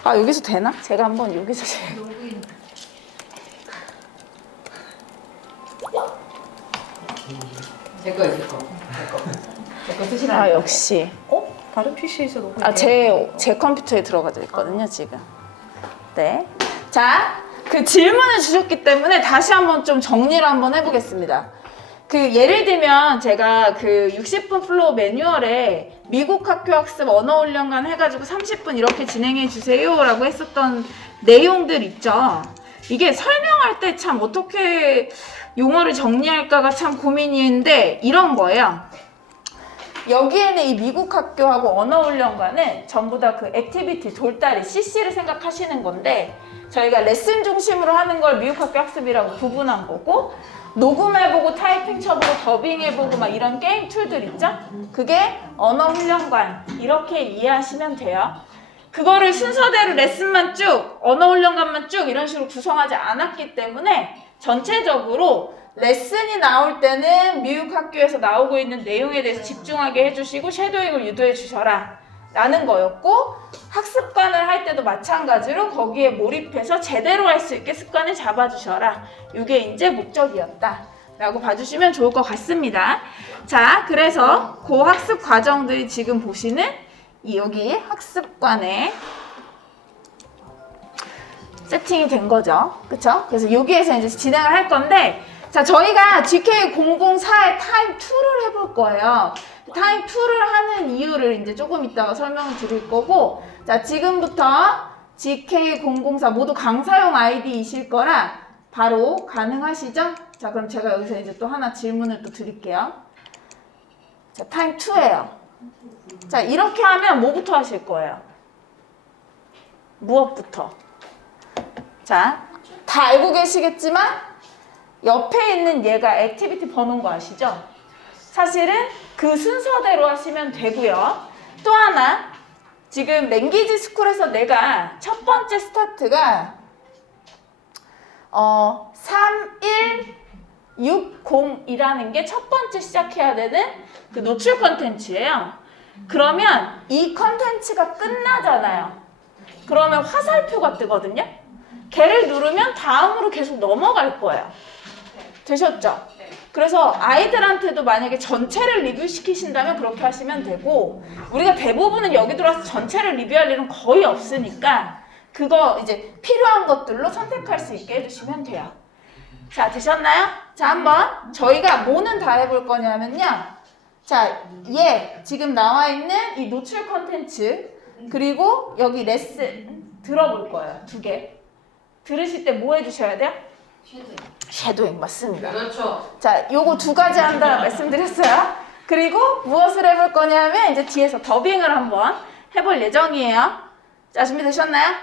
아 여기서 되나? 제가 한번 여기서 제 로그인. 제 거예요, 제 거. 제 거 쓰시라고. 아 역시. 다른 PC에서 녹음. 아 제 컴퓨터에 들어가져 있거든요 지금. 네. 자 그 질문을 주셨기 때문에 다시 한번 좀 정리를 한번 해보겠습니다. 그 예를 들면 제가 그 60분 플로우 매뉴얼에 미국 학교 학습 언어 훈련관 해가지고 30분 이렇게 진행해 주세요라고 했었던 내용들 있죠. 이게 설명할 때 참 어떻게 용어를 정리할까가 참 고민인데 이런 거예요. 여기에는 이 미국 학교하고 언어 훈련관은 전부 다 그 액티비티 돌다리 CC를 생각하시는 건데 저희가 레슨 중심으로 하는 걸 미국 학교 학습이라고 구분한 거고 녹음해보고 타이핑 쳐보고 더빙해보고 막 이런 게임 툴들 있죠? 그게 언어 훈련관 이렇게 이해하시면 돼요. 그거를 순서대로 레슨만 쭉 언어 훈련관만 쭉 이런 식으로 구성하지 않았기 때문에 전체적으로 레슨이 나올 때는 미국 학교에서 나오고 있는 내용에 대해서 집중하게 해주시고 쉐도잉을 유도해 주셔라 라는 거였고 학습관을 할 때도 마찬가지로 거기에 몰입해서 제대로 할 수 있게 습관을 잡아주셔라. 이게 이제 목적이었다 라고 봐주시면 좋을 것 같습니다. 자 그래서 그 학습 과정들이 지금 보시는 이 여기 학습관에 세팅이 된 거죠. 그쵸? 그래서 여기에서 이제 진행을 할 건데 자 저희가 GK004의 타임 2를 해볼 거예요. 타임 2를 하는 이유를 이제 조금 이따가 설명을 드릴 거고 자 지금부터 GK004 모두 강사용 아이디이실 거라 바로 가능하시죠? 자 그럼 제가 여기서 이제 또 하나 질문을 또 드릴게요. 자 타임 2예요. 자 이렇게 하면 뭐부터 하실 거예요? 무엇부터? 자 다 알고 계시겠지만 옆에 있는 얘가 액티비티 번호인 거 아시죠? 사실은 그 순서대로 하시면 되고요. 또 하나 지금 랭귀지 스쿨에서 내가 첫 번째 스타트가 3160이라는 게 첫 번째 시작해야 되는 그 노출 컨텐츠예요. 그러면 이 컨텐츠가 끝나잖아요. 그러면 화살표가 뜨거든요. 걔를 누르면 다음으로 계속 넘어갈 거예요. 되셨죠? 그래서 아이들한테도 만약에 전체를 리뷰시키신다면 그렇게 하시면 되고 우리가 대부분은 여기 들어와서 전체를 리뷰할 일은 거의 없으니까 그거 이제 필요한 것들로 선택할 수 있게 해주시면 돼요. 자 되셨나요? 자 한번 저희가 뭐는 다 해볼 거냐면요. 자 지금 나와 있는 이 노출 컨텐츠 그리고 여기 레슨 들어볼 거예요. 2개. 들으실 때 뭐 해주셔야 돼요? 쉐도잉 맞습니다. 그렇죠. 자, 요거 2가지 한다 말씀드렸어요. 그리고 무엇을 해볼 거냐면 이제 뒤에서 더빙을 한번 해볼 예정이에요. 자, 준비되셨나요?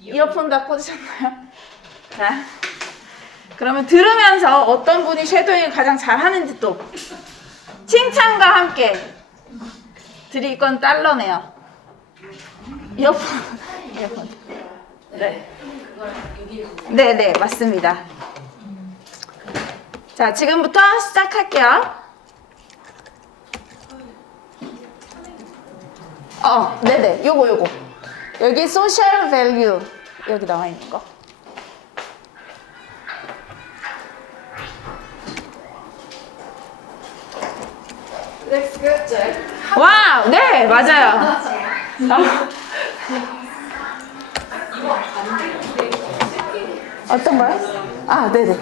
이어폰 다 꽂으셨나요? 자, 그러면 들으면서 어떤 분이 섀도잉을 가장 잘하는지 또 칭찬과 함께 드릴 건 달러네요. 이어폰. 네. 네, 맞습니다. 자, 지금부터 시작할게요. 네네, 요거. 여기 social value 여기 나와 있는 거. Looks good, Jack. 와, 네, 맞아요. 어떤 거요? 네네.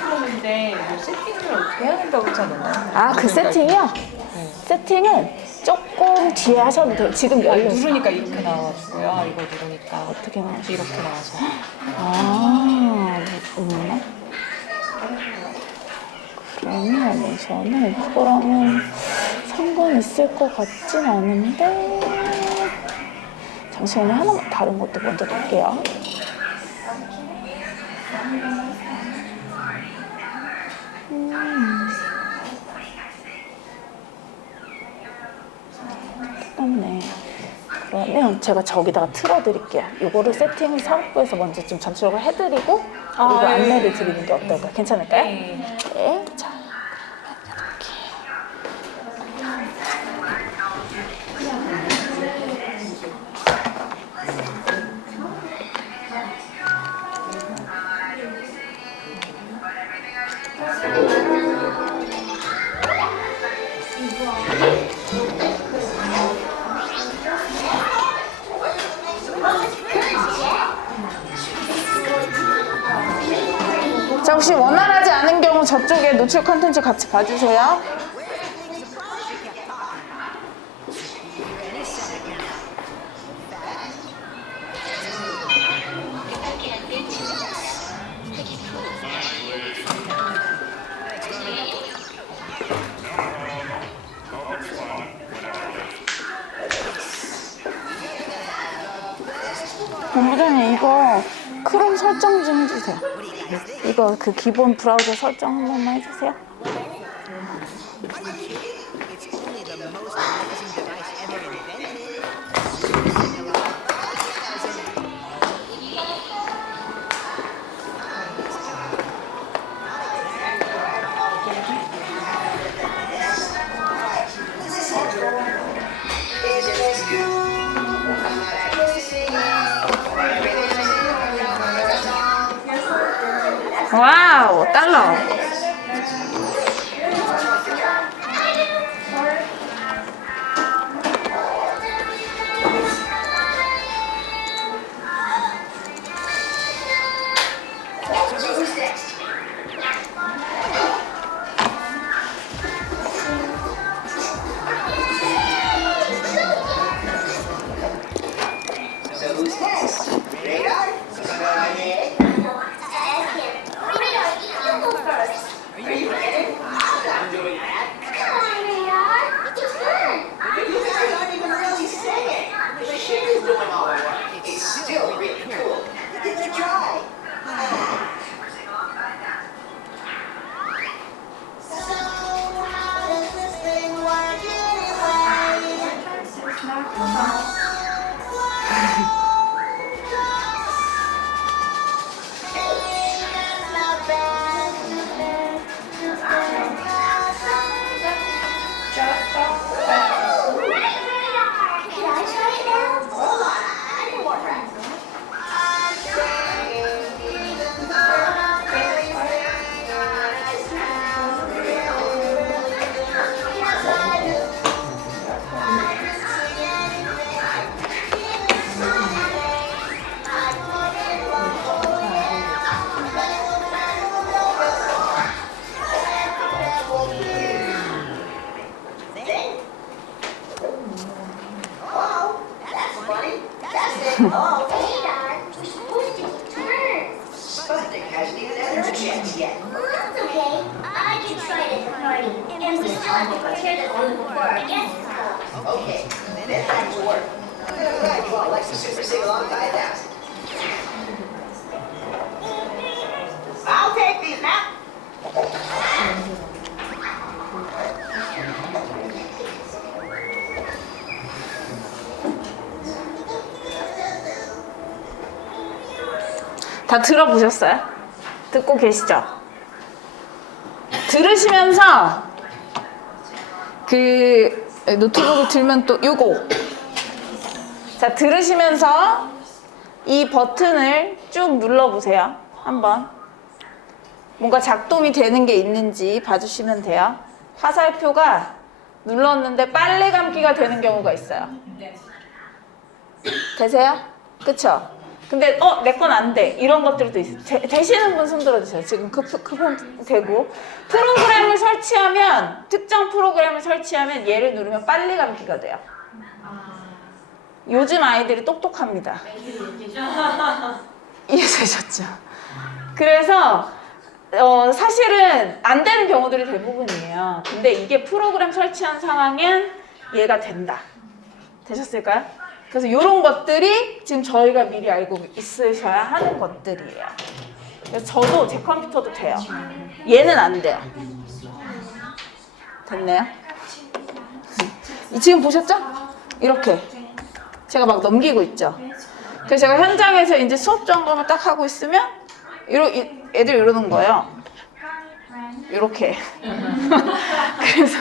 프로인데 뭐 세팅을 어떻게 해야 된다고 그러지 않았나요? 그 세팅이요? 세팅은 조금 뒤에 하셔도 돼요. 지금 열려 있어요. 누르니까 이렇게 나왔고요. 이거 누르니까 어떻게 나오죠? 이렇게 나와서. 없나? 그러면 저는 그거랑은 상관 있을 것 같진 않은데 잠시만요. 하나만 다른 것도 먼저 넣을게요. 똑같네. 그러면 제가 저기다가 틀어드릴게요. 이거를 세팅을 사업부에서 먼저 좀 전체적으로 해드리고 그리고 안내를 드리는 게 어떨까요? 괜찮을까요? 네. 자, 자, 혹시 원활하지 않은 경우 저쪽에 노출 컨텐츠 같이 봐주세요. 본부장님, 이거 크롬 설정 좀 해주세요. 이거 그 기본 브라우저 설정 한 번만 해주세요. 와우, 달러. Well, that's okay. I can try it at the party. And I'll take these now. 다 들어보셨어요? 듣고 계시죠? 들으시면서 그 노트북을 들면 또 요거 자 들으시면서 이 버튼을 쭉 눌러보세요. 한번 뭔가 작동이 되는 게 있는지 봐주시면 돼요. 화살표가 눌렀는데 빨래 감기가 되는 경우가 있어요. 되세요? 그쵸? 근데 내 건 안 돼. 이런 것들도 있어요. 되시는 분 손 들어주세요. 지금 그 폰 되고 프로그램을 설치하면 특정 프로그램을 설치하면 얘를 누르면 빨리 감기가 돼요. 요즘 아이들이 똑똑합니다. 이해되셨죠? 그래서 사실은 안 되는 경우들이 대부분이에요. 근데 이게 프로그램 설치한 상황엔 얘가 된다. 되셨을까요? 그래서 이런 것들이 지금 저희가 미리 알고 있으셔야 하는 것들이에요. 그래서 저도 제 컴퓨터도 돼요. 얘는 안 돼요. 됐네요? 지금 보셨죠? 이렇게 제가 막 넘기고 있죠. 그래서 제가 현장에서 이제 수업 점검을 딱 하고 있으면 애들 이러는 거예요. 이렇게. 그래서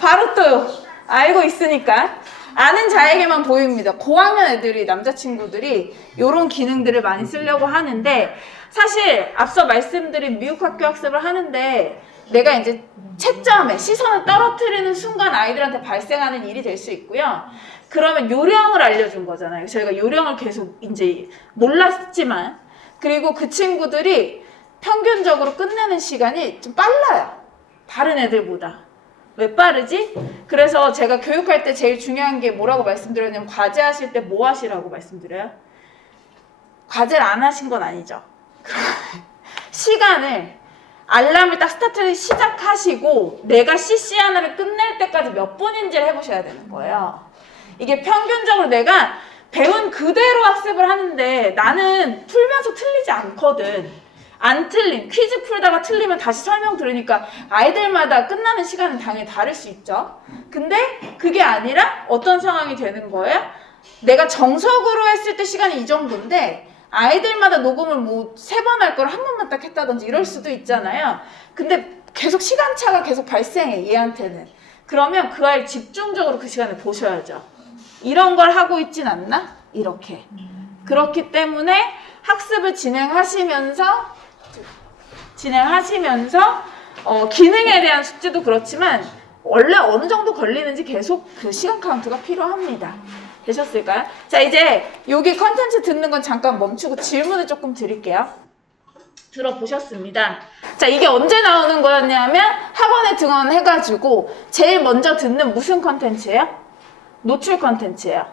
바로 또 알고 있으니까 아는 자에게만 보입니다. 고학년 애들이, 남자친구들이 이런 기능들을 많이 쓰려고 하는데 사실 앞서 말씀드린 미국 학교 학습을 하는데 내가 이제 채점에 시선을 떨어뜨리는 순간 아이들한테 발생하는 일이 될 수 있고요. 그러면 요령을 알려준 거잖아요. 저희가 요령을 계속 이제 몰랐지만 그리고 그 친구들이 평균적으로 끝내는 시간이 좀 빨라요. 다른 애들보다. 왜 빠르지? 그래서 제가 교육할 때 제일 중요한 게 뭐라고 말씀드렸냐면 과제하실 때 뭐 하시라고 말씀드려요? 과제를 안 하신 건 아니죠. 시간을 알람을 딱 스타트를 시작하시고 내가 CC 하나를 끝낼 때까지 몇 분인지를 해보셔야 되는 거예요. 이게 평균적으로 내가 배운 그대로 학습을 하는데 나는 풀면서 틀리지 않거든. 안 틀린 퀴즈 풀다가 틀리면 다시 설명 들으니까 아이들마다 끝나는 시간은 당연히 다를 수 있죠. 근데 그게 아니라 어떤 상황이 되는 거예요? 내가 정석으로 했을 때 시간이 이 정도인데 아이들마다 녹음을 뭐 3번 할 걸 한 번만 딱 했다든지 이럴 수도 있잖아요. 근데 계속 시간차가 계속 발생해 얘한테는. 그러면 그 아이 집중적으로 그 시간을 보셔야죠. 이런 걸 하고 있진 않나? 이렇게. 그렇기 때문에 학습을 진행하시면서 기능에 대한 숙제도 그렇지만 원래 어느 정도 걸리는지 계속 그 시간 카운트가 필요합니다. 되셨을까요? 자, 이제 여기 컨텐츠 듣는 건 잠깐 멈추고 질문을 조금 드릴게요. 들어보셨습니다. 자, 이게 언제 나오는 거였냐면 학원에 등원해가지고 제일 먼저 듣는 무슨 컨텐츠예요? 노출 컨텐츠예요.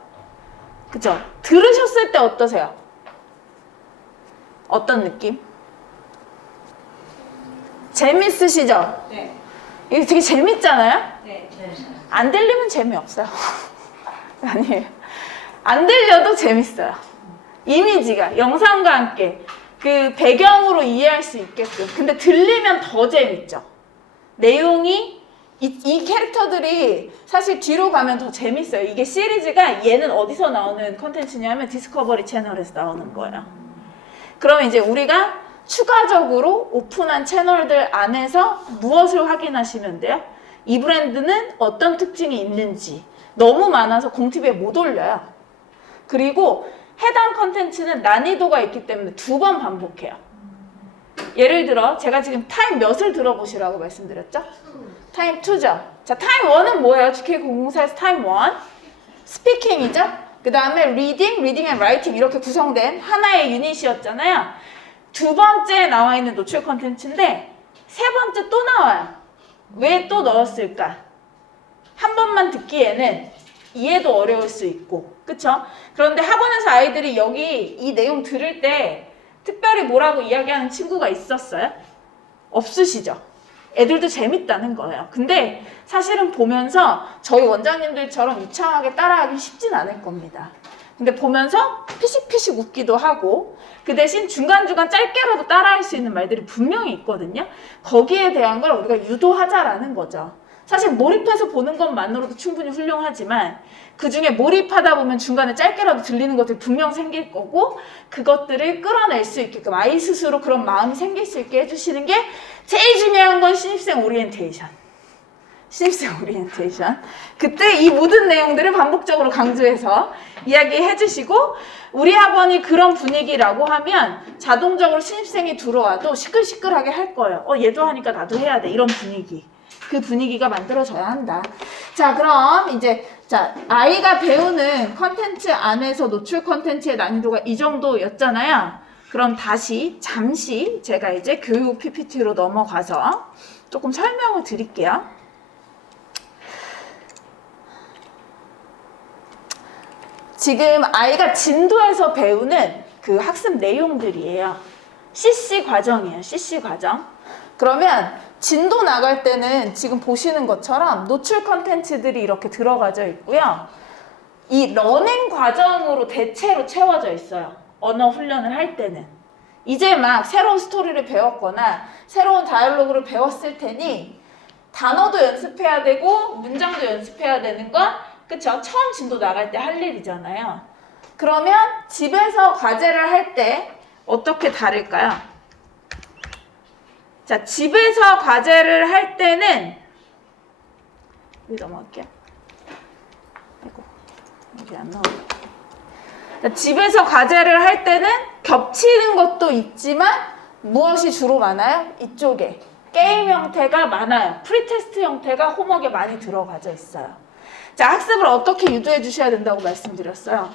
그죠? 들으셨을 때 어떠세요? 어떤 느낌? 재밌으시죠? 네. 이게 되게 재밌잖아요? 네. 안 들리면 재미없어요. 아니에요. 안 들려도 재밌어요. 이미지가 영상과 함께 그 배경으로 이해할 수 있게끔. 근데 들리면 더 재밌죠. 내용이 이 캐릭터들이 사실 뒤로 가면 더 재밌어요. 이게 시리즈가 얘는 어디서 나오는 컨텐츠냐면 디스커버리 채널에서 나오는 거예요. 그러면 이제 우리가 추가적으로 오픈한 채널들 안에서 무엇을 확인하시면 돼요? 이 브랜드는 어떤 특징이 있는지. 너무 많아서 공TV에 못 올려요. 그리고 해당 컨텐츠는 난이도가 있기 때문에 2번 반복해요. 예를 들어 제가 지금 타임 몇을 들어보시라고 말씀드렸죠? 타임 2죠. 자, 타임 1은 뭐예요? GK004에서 타임 1 스피킹이죠. 그 다음에 리딩 앤 라이팅 이렇게 구성된 하나의 유닛이었잖아요. 2번째에 나와 있는 노출 컨텐츠인데 3번째 또 나와요. 왜 또 넣었을까? 한 번만 듣기에는 이해도 어려울 수 있고, 그쵸? 그런데 학원에서 아이들이 여기 이 내용 들을 때 특별히 뭐라고 이야기하는 친구가 있었어요? 없으시죠? 애들도 재밌다는 거예요. 근데 사실은 보면서 저희 원장님들처럼 유창하게 따라하기 쉽진 않을 겁니다. 근데 보면서 피식피식 웃기도 하고 그 대신 중간중간 짧게라도 따라할 수 있는 말들이 분명히 있거든요. 거기에 대한 걸 우리가 유도하자라는 거죠. 사실 몰입해서 보는 것만으로도 충분히 훌륭하지만 그 중에 몰입하다 보면 중간에 짧게라도 들리는 것들이 분명 생길 거고 그것들을 끌어낼 수 있게끔 아이 스스로 그런 마음이 생길 수 있게 해주시는 게 제일 중요한 건 신입생 오리엔테이션. 신입생 오리엔테이션. 그때 이 모든 내용들을 반복적으로 강조해서 이야기해 주시고 우리 학원이 그런 분위기라고 하면 자동적으로 신입생이 들어와도 시끌시끌하게 할 거예요. 얘도 하니까 나도 해야 돼. 이런 분위기. 그 분위기가 만들어져야 한다. 자, 그럼 이제 아이가 배우는 컨텐츠 안에서 노출 컨텐츠의 난이도가 이 정도였잖아요. 그럼 잠시 제가 이제 교육 PPT로 넘어가서 조금 설명을 드릴게요. 지금 아이가 진도에서 배우는 그 학습 내용들이에요. CC 과정이에요. CC 과정. 그러면 진도 나갈 때는 지금 보시는 것처럼 노출 컨텐츠들이 이렇게 들어가져 있고요. 이 러닝 과정으로 대체로 채워져 있어요. 언어 훈련을 할 때는. 이제 막 새로운 스토리를 배웠거나 새로운 다이얼로그를 배웠을 테니 단어도 연습해야 되고 문장도 연습해야 되는 건 그쵸? 처음 진도 나갈 때 할 일이잖아요. 그러면 집에서 과제를 할 때 어떻게 다를까요? 자, 집에서 과제를 할 때는 여기 넘어갈게요. 아이고, 여기 안 나오네. 집에서 과제를 할 때는 겹치는 것도 있지만 무엇이 주로 많아요? 이쪽에 게임 형태가 많아요. 프리테스트 형태가 홈워크에 많이 들어가져 있어요. 자, 학습을 어떻게 유도해 주셔야 된다고 말씀드렸어요.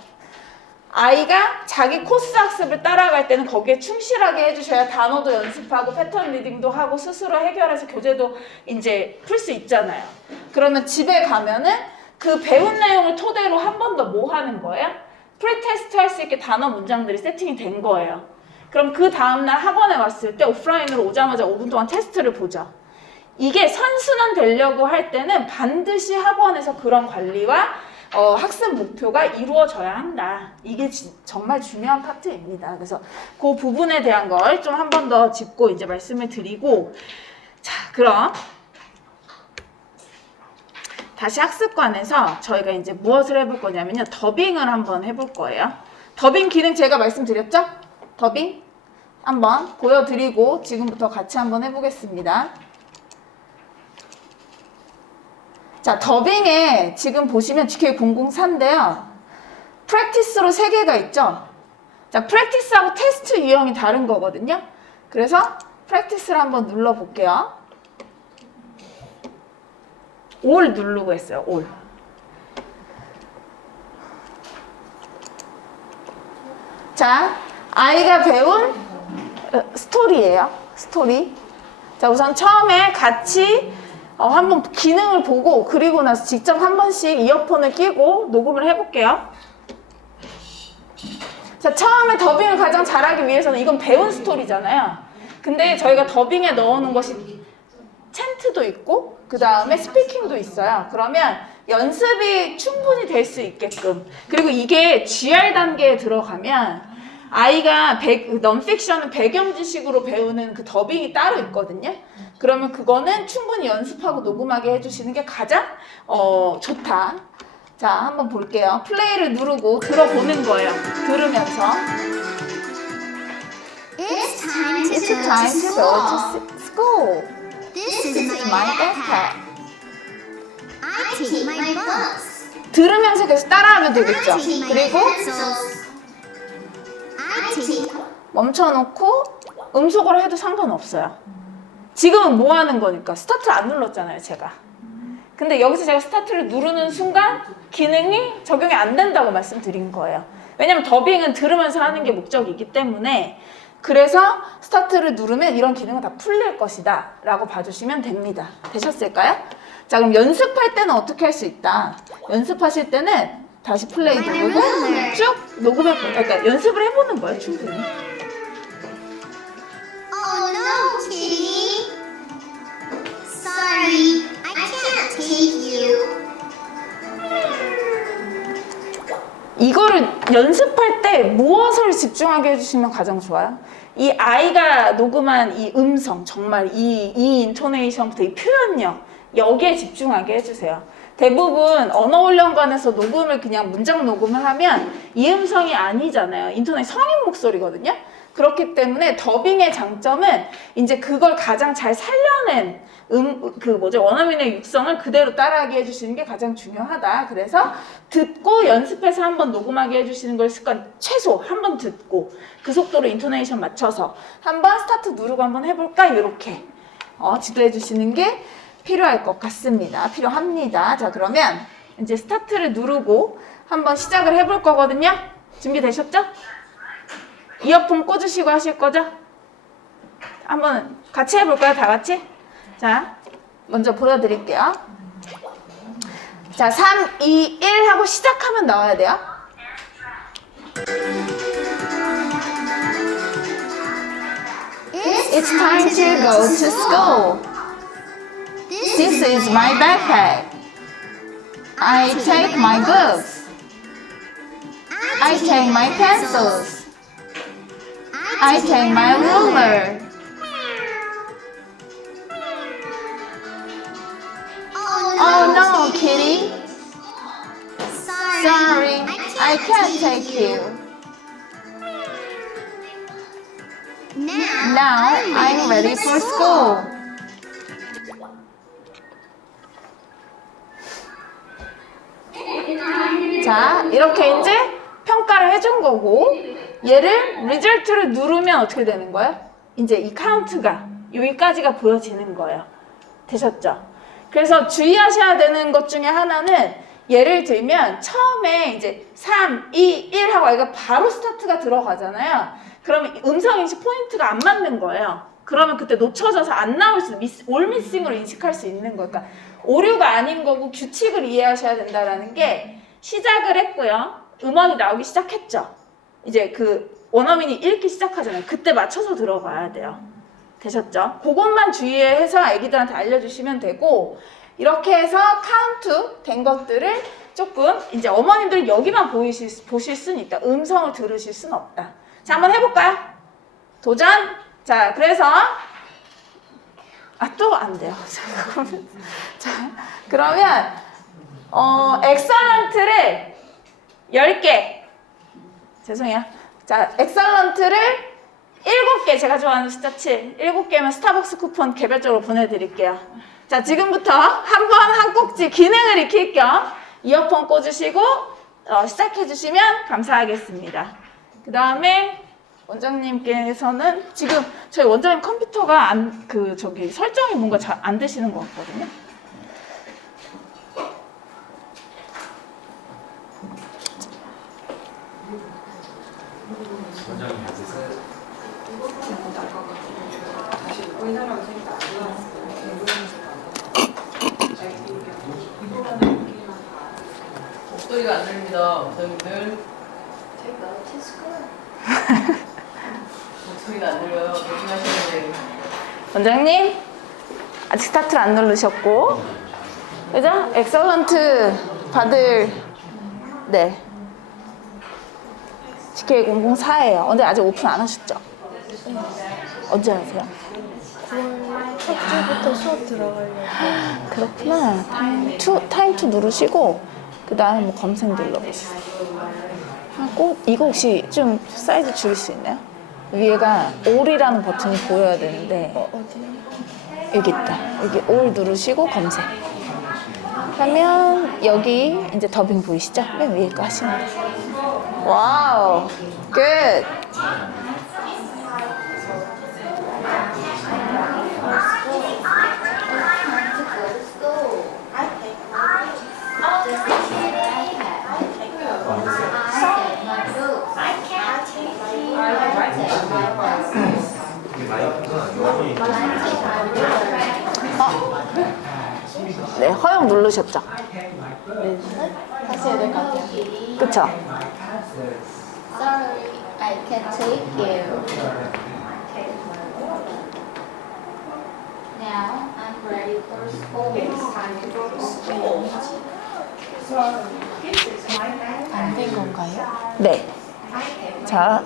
아이가 자기 코스 학습을 따라갈 때는 거기에 충실하게 해주셔야 단어도 연습하고 패턴 리딩도 하고 스스로 해결해서 교재도 이제 풀 수 있잖아요. 그러면 집에 가면은 그 배운 내용을 토대로 한 번 더 뭐 하는 거예요? 프리테스트 할 수 있게 단어 문장들이 세팅이 된 거예요. 그럼 그 다음날 학원에 왔을 때 오프라인으로 오자마자 5분 동안 테스트를 보죠. 이게 선순환 되려고 할 때는 반드시 학원에서 그런 관리와 학습 목표가 이루어져야 한다. 이게 정말 중요한 파트입니다. 그래서 그 부분에 대한 걸 좀 한 번 더 짚고 이제 말씀을 드리고, 자, 그럼 다시 학습관에서 저희가 이제 무엇을 해볼 거냐면요. 더빙을 한번 해볼 거예요. 더빙 기능 제가 말씀드렸죠? 더빙 한번 보여드리고 지금부터 같이 한번 해보겠습니다. 자, 더빙에 지금 보시면 GK004인데요. 프랙티스로 3개가 있죠? 자, 프랙티스하고 테스트 유형이 다른 거거든요. 그래서 프랙티스를 한번 눌러볼게요. 올 누르고 했어요. 올. 자, 아이가 배운 스토리예요. 스토리. 자, 우선 처음에 같이 한번 기능을 보고 그리고 나서 직접 한 번씩 이어폰을 끼고 녹음을 해볼게요. 자, 처음에 더빙을 가장 잘하기 위해서는 이건 배운 스토리잖아요. 근데 저희가 더빙에 넣어놓은 것이 챈트도 있고 그 다음에 스피킹도 있어요. 그러면 연습이 충분히 될 수 있게끔, 그리고 이게 GR 단계에 들어가면 아이가 넌픽션은 배경 지식으로 배우는 그 더빙이 따로 있거든요. 그러면 그거는 충분히 연습하고 녹음하게 해주시는 게 가장 좋다. 자, 한번 볼게요. 플레이를 누르고 들어보는 거예요. 들으면서 It's time to It's go time to to go school. to school. This This is my backpack. I take my books. 들으면서 계속 따라하면 되겠죠. I take my 그리고 pencils. I take 멈춰놓고 음속으로 해도 상관없어요. 지금은 뭐 하는 거니까 스타트 안 눌렀잖아요, 제가. 근데 여기서 제가 스타트를 누르는 순간 기능이 적용이 안 된다고 말씀드린 거예요. 왜냐면 더빙은 들으면서 하는 게 목적이기 때문에. 그래서 스타트를 누르면 이런 기능은 다 풀릴 것이다 라고 봐주시면 됩니다. 되셨을까요? 자, 그럼 연습할 때는 어떻게 할 수 있다? 연습하실 때는 다시 플레이 누르고 쭉 녹음해, 그러니까 연습을 해보는 거예요, 충분히. Oh no, Kitty. 이거를 연습할 때 무엇을 집중하게 해주시면 가장 좋아요? 이 아이가 녹음한 이 음성, 정말 이 인토네이션부터 이 표현력, 여기에 집중하게 해주세요. 대부분 언어훈련관에서 녹음을 그냥 문장 녹음을 하면 이 음성이 아니잖아요. 인터넷 성인 목소리거든요. 그렇기 때문에 더빙의 장점은 이제 그걸 가장 잘 살려낸 원어민의 육성을 그대로 따라하게 해주시는 게 가장 중요하다. 그래서 듣고 연습해서 한번 녹음하게 해주시는 걸 습관, 최소 한번 듣고 그 속도로 인토네이션 맞춰서 한번 스타트 누르고 한번 해볼까? 이렇게 지도해 주시는 게 필요할 것 같습니다. 필요합니다. 자, 그러면 이제 스타트를 누르고 한번 시작을 해볼 거거든요. 준비되셨죠? 이어폰 꽂으시고 하실 거죠? 한번 같이 해볼까요? 다 같이? 자, 먼저 보여드릴게요. 자, 3, 2, 1 하고 시작하면 나와야 돼요. It's time to go to school. This is my backpack. I take my books. I take my pencils. I take my ruler. Oh no, kitty. Sorry, I can't take you. Now I'm ready for school. 자, 이렇게 이제 평가를 해준 거고, 얘를 리절트를 누르면 어떻게 되는 거예요? 이제 이 카운트가 여기까지가 보여지는 거예요. 되셨죠? 그래서 주의하셔야 되는 것 중에 하나는 예를 들면 처음에 이제 3, 2, 1 하고 아이가 바로 스타트가 들어가잖아요. 그러면 음성인식 포인트가 안 맞는 거예요. 그러면 그때 놓쳐져서 안 나올 수, 올 미싱으로 인식할 수 있는 거니까 오류가 아닌 거고 규칙을 이해하셔야 된다라는 게 시작을 했고요. 음원이 나오기 시작했죠. 이제 그 원어민이 읽기 시작하잖아요. 그때 맞춰서 들어가야 돼요. 되셨죠? 그것만 주의해서 아기들한테 알려주시면 되고, 이렇게 해서 카운트 된 것들을 조금 이제 어머님들 여기만 보실 수는 있다. 음성을 들으실 수는 없다. 자, 한번 해볼까요? 도전! 자, 그래서 또 안 돼요. 자, 그러면 엑설런트를 10개. 죄송해요. 자, 엑설런트를 7개, 제가 좋아하는 숫자 7. 7개면 스타벅스 쿠폰 개별적으로 보내드릴게요. 자, 지금부터 한 꼭지 기능을 익힐 겸 이어폰 꽂으시고 시작해주시면 감사하겠습니다. 그 다음에 원장님께서는 지금 저희 원장님 컴퓨터가 설정이 뭔가 잘 안 되시는 것 같거든요. 목소리가 안 들립니다, 원장님들. 목소리가 안 들려요. 조심하시는데. 원장님 아직 스타트를 안 누르셨고, 그죠? 엑설런트 받을 CK004예요. 근데 아직 오픈 안 하셨죠? 언제 하세요? 9월 첫 주부터 수업 들어가려고. 그렇구나. 타임 투 누르시고 그 다음에 뭐 검색 눌러보세요. 하고 이거 혹시 좀 사이즈 줄일 수 있나요? 위에가 all이라는 버튼이 보여야 되는데 어디요? 여기 있다. 여기 all 누르시고 검색 하면 여기 이제 더빙 보이시죠? 맨 위에 거 하시면 돼요. 와우, good. 네, 허용 누르셨죠? 다시 해야 될 것 같아요. 그쵸? Sorry, I can't take you. Now I'm ready for school. 안 된 건가요? 네. 자,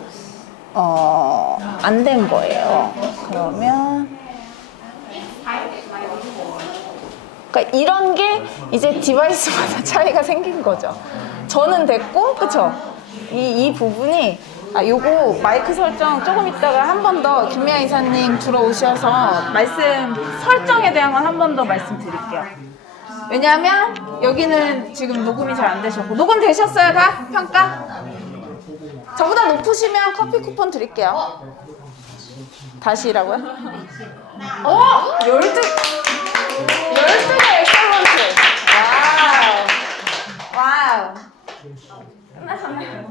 안 된 거예요. 그러면 그러니까 이런 게 이제 디바이스마다 차이가 생긴 거죠. 저는 됐고, 그쵸? 이 부분이, 요거 마이크 설정 조금 있다가 한 번 더 김미아 이사님 들어오셔서 설정에 대한 건 한 번 더 말씀드릴게요. 왜냐하면 여기는 지금 녹음이 잘 안 되셨고, 녹음 되셨어요, 다? 평가? 저보다 높으시면 커피 쿠폰 드릴게요. 다시라고요? 12개 엑셀런트. 와우. 끝나셨네요.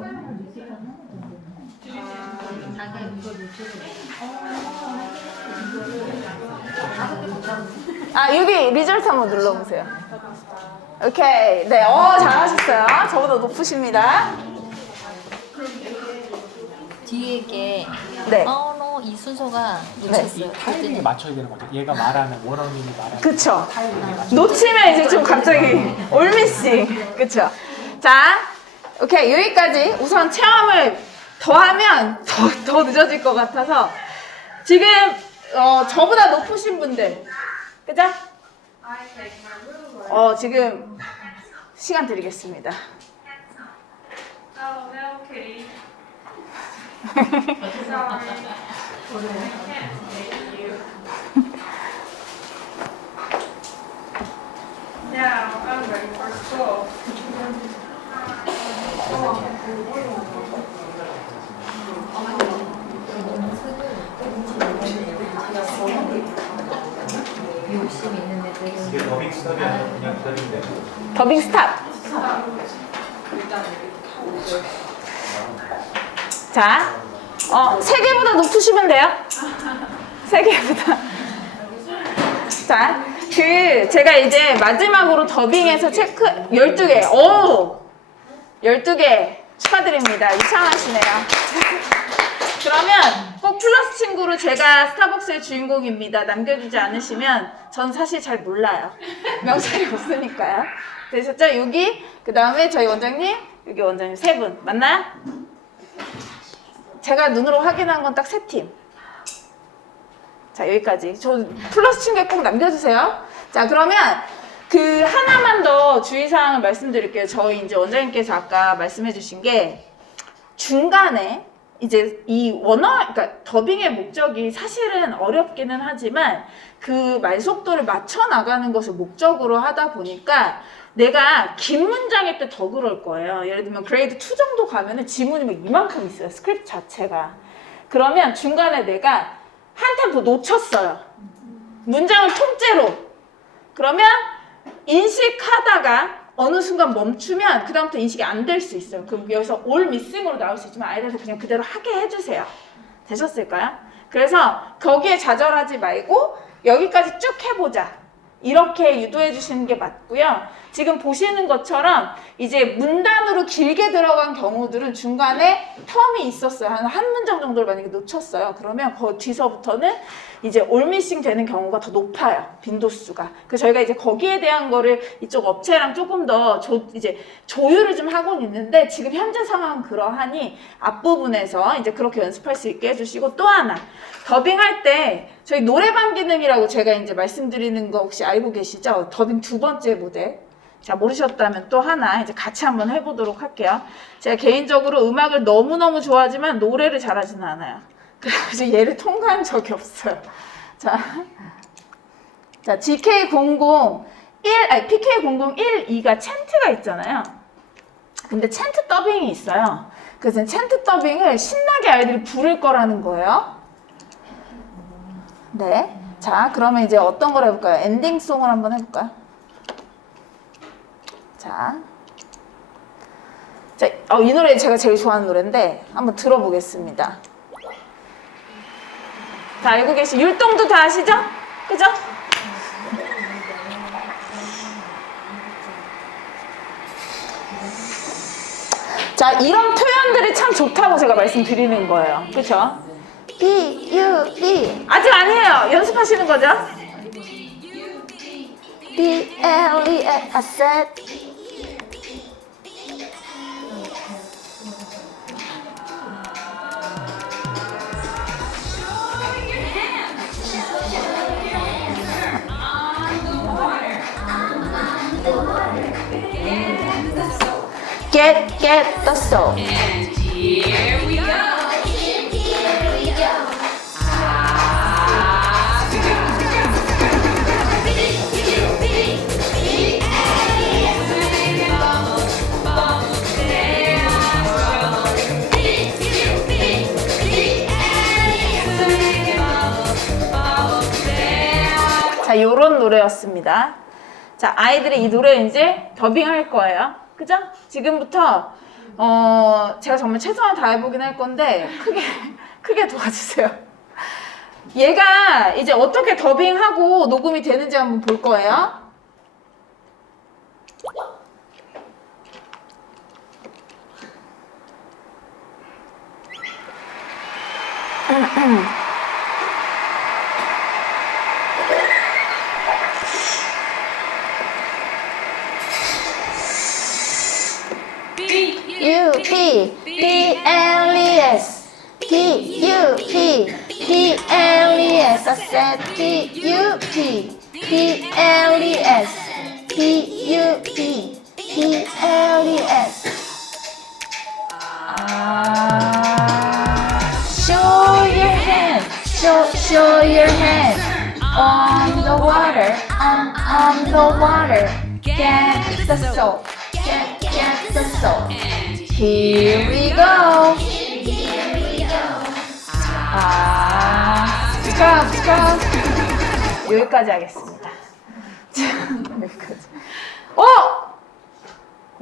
여기 리절트 한번 눌러보세요. 오케이. 네, 잘하셨어요. 저보다 높으십니다. 뒤에 게 네. 이 순서가 놓쳤어요. 타이밍에 맞춰야 되는 거죠. 얘가 말하는 원어민이 말하는 그쵸. 타이밍에 맞춰. 놓치면 이제 좀 갑자기 올미싱. 그쵸. 자, 오케이. 여기까지 우선 체험을 더 하면 더 늦어질 것 같아서 지금 저보다 높으신 분들. 그죠? 지금 시간 드리겠습니다. 이게 더빙 스탑이 아니라 그냥 기다리면 돼요. 더빙 스탑. 자, 3개보다 높으시면 돼요. 3개보다. 자, 제가 이제 마지막으로 더빙해서 12개. 12개 축하드립니다. 이창하시네요. 그러면 꼭 플러스 친구로 제가 스타벅스의 주인공입니다. 남겨주지 않으시면 전 사실 잘 몰라요. 명찰이 없으니까요. 되셨죠? 여기, 그 다음에 저희 원장님, 여기 원장님 3분. 맞나요? 제가 눈으로 확인한 건 딱 3팀. 자, 여기까지. 저 플러스 친구에 꼭 남겨주세요. 자, 그러면 그 하나만 더 주의사항을 말씀드릴게요. 저희 이제 원장님께서 아까 말씀해주신 게 중간에 이제 그러니까 더빙의 목적이 사실은 어렵기는 하지만 그 말 속도를 맞춰 나가는 것을 목적으로 하다 보니까 내가 긴 문장일 때 더 그럴 거예요. 예를 들면 그레이드 2 정도 가면은 지문이 막 이만큼 있어요. 스크립트 자체가. 그러면 중간에 내가 한 템 더 놓쳤어요. 문장을 통째로. 그러면 인식하다가 어느 순간 멈추면 그 다음부터 인식이 안 될 수 있어요. 그럼 여기서 올 미싱으로 나올 수 있지만 아이들한테 그냥 그대로 하게 해주세요. 되셨을까요? 그래서 거기에 좌절하지 말고 여기까지 쭉 해보자. 이렇게 유도해 주시는 게 맞고요. 지금 보시는 것처럼 이제 문단으로 길게 들어간 경우들은 중간에 텀이 있었어요. 한 문장 정도를 만약에 놓쳤어요. 그러면 그 뒤서부터는 이제 올미싱 되는 경우가 더 높아요. 빈도수가. 그래서 저희가 이제 거기에 대한 거를 이쪽 업체랑 조금 더 이제 조율을 좀 하고는 있는데 지금 현재 상황은 그러하니 앞부분에서 이제 그렇게 연습할 수 있게 해주시고 또 하나 더빙할 때 저희 노래방 기능이라고 제가 이제 말씀드리는 거 혹시 알고 계시죠? 더빙 2번째 모델. 자, 모르셨다면 또 하나 이제 같이 한번 해보도록 할게요. 제가 개인적으로 음악을 너무너무 좋아하지만 노래를 잘하지는 않아요. 그래서 얘를 통과한 적이 없어요. 자, PK001, 2가 챈트가 있잖아요. 근데 챈트 더빙이 있어요. 그래서 챈트 더빙을 신나게 아이들이 부를 거라는 거예요. 네. 자, 그러면 이제 어떤 걸 해볼까요? 엔딩송을 한번 해볼까요? 자, 이 노래 제가 제일 좋아하는 노래인데 한번 들어보겠습니다. 다 알고 계신 율동도 다 아시죠? 그죠? 자, 이런 표현들이 참 좋다고 제가 말씀드리는 거예요. 그쵸? B, U, E. 아직 아니에요. 연습하시는 거죠? B, L, E, I said. get the soul. 자, 요런 노래였습니다. 자, 아이들이 이 노래 이제 더빙할 거예요. 그죠? 지금부터 제가 정말 최선을 다해보긴 할 건데 크게 도와주세요. 얘가 이제 어떻게 더빙하고 녹음이 되는지 한번 볼 거예요. D-U-P-B-L-E-S D-U-P-B-L-E-S I said D-U-P-B-L-E-S D-U-P-B-L-E-S Show your hand, show your hand on the water, on the water. Get the soul, get the soul. Here we go. scrub. 여기까지 하겠습니다. 여기까지.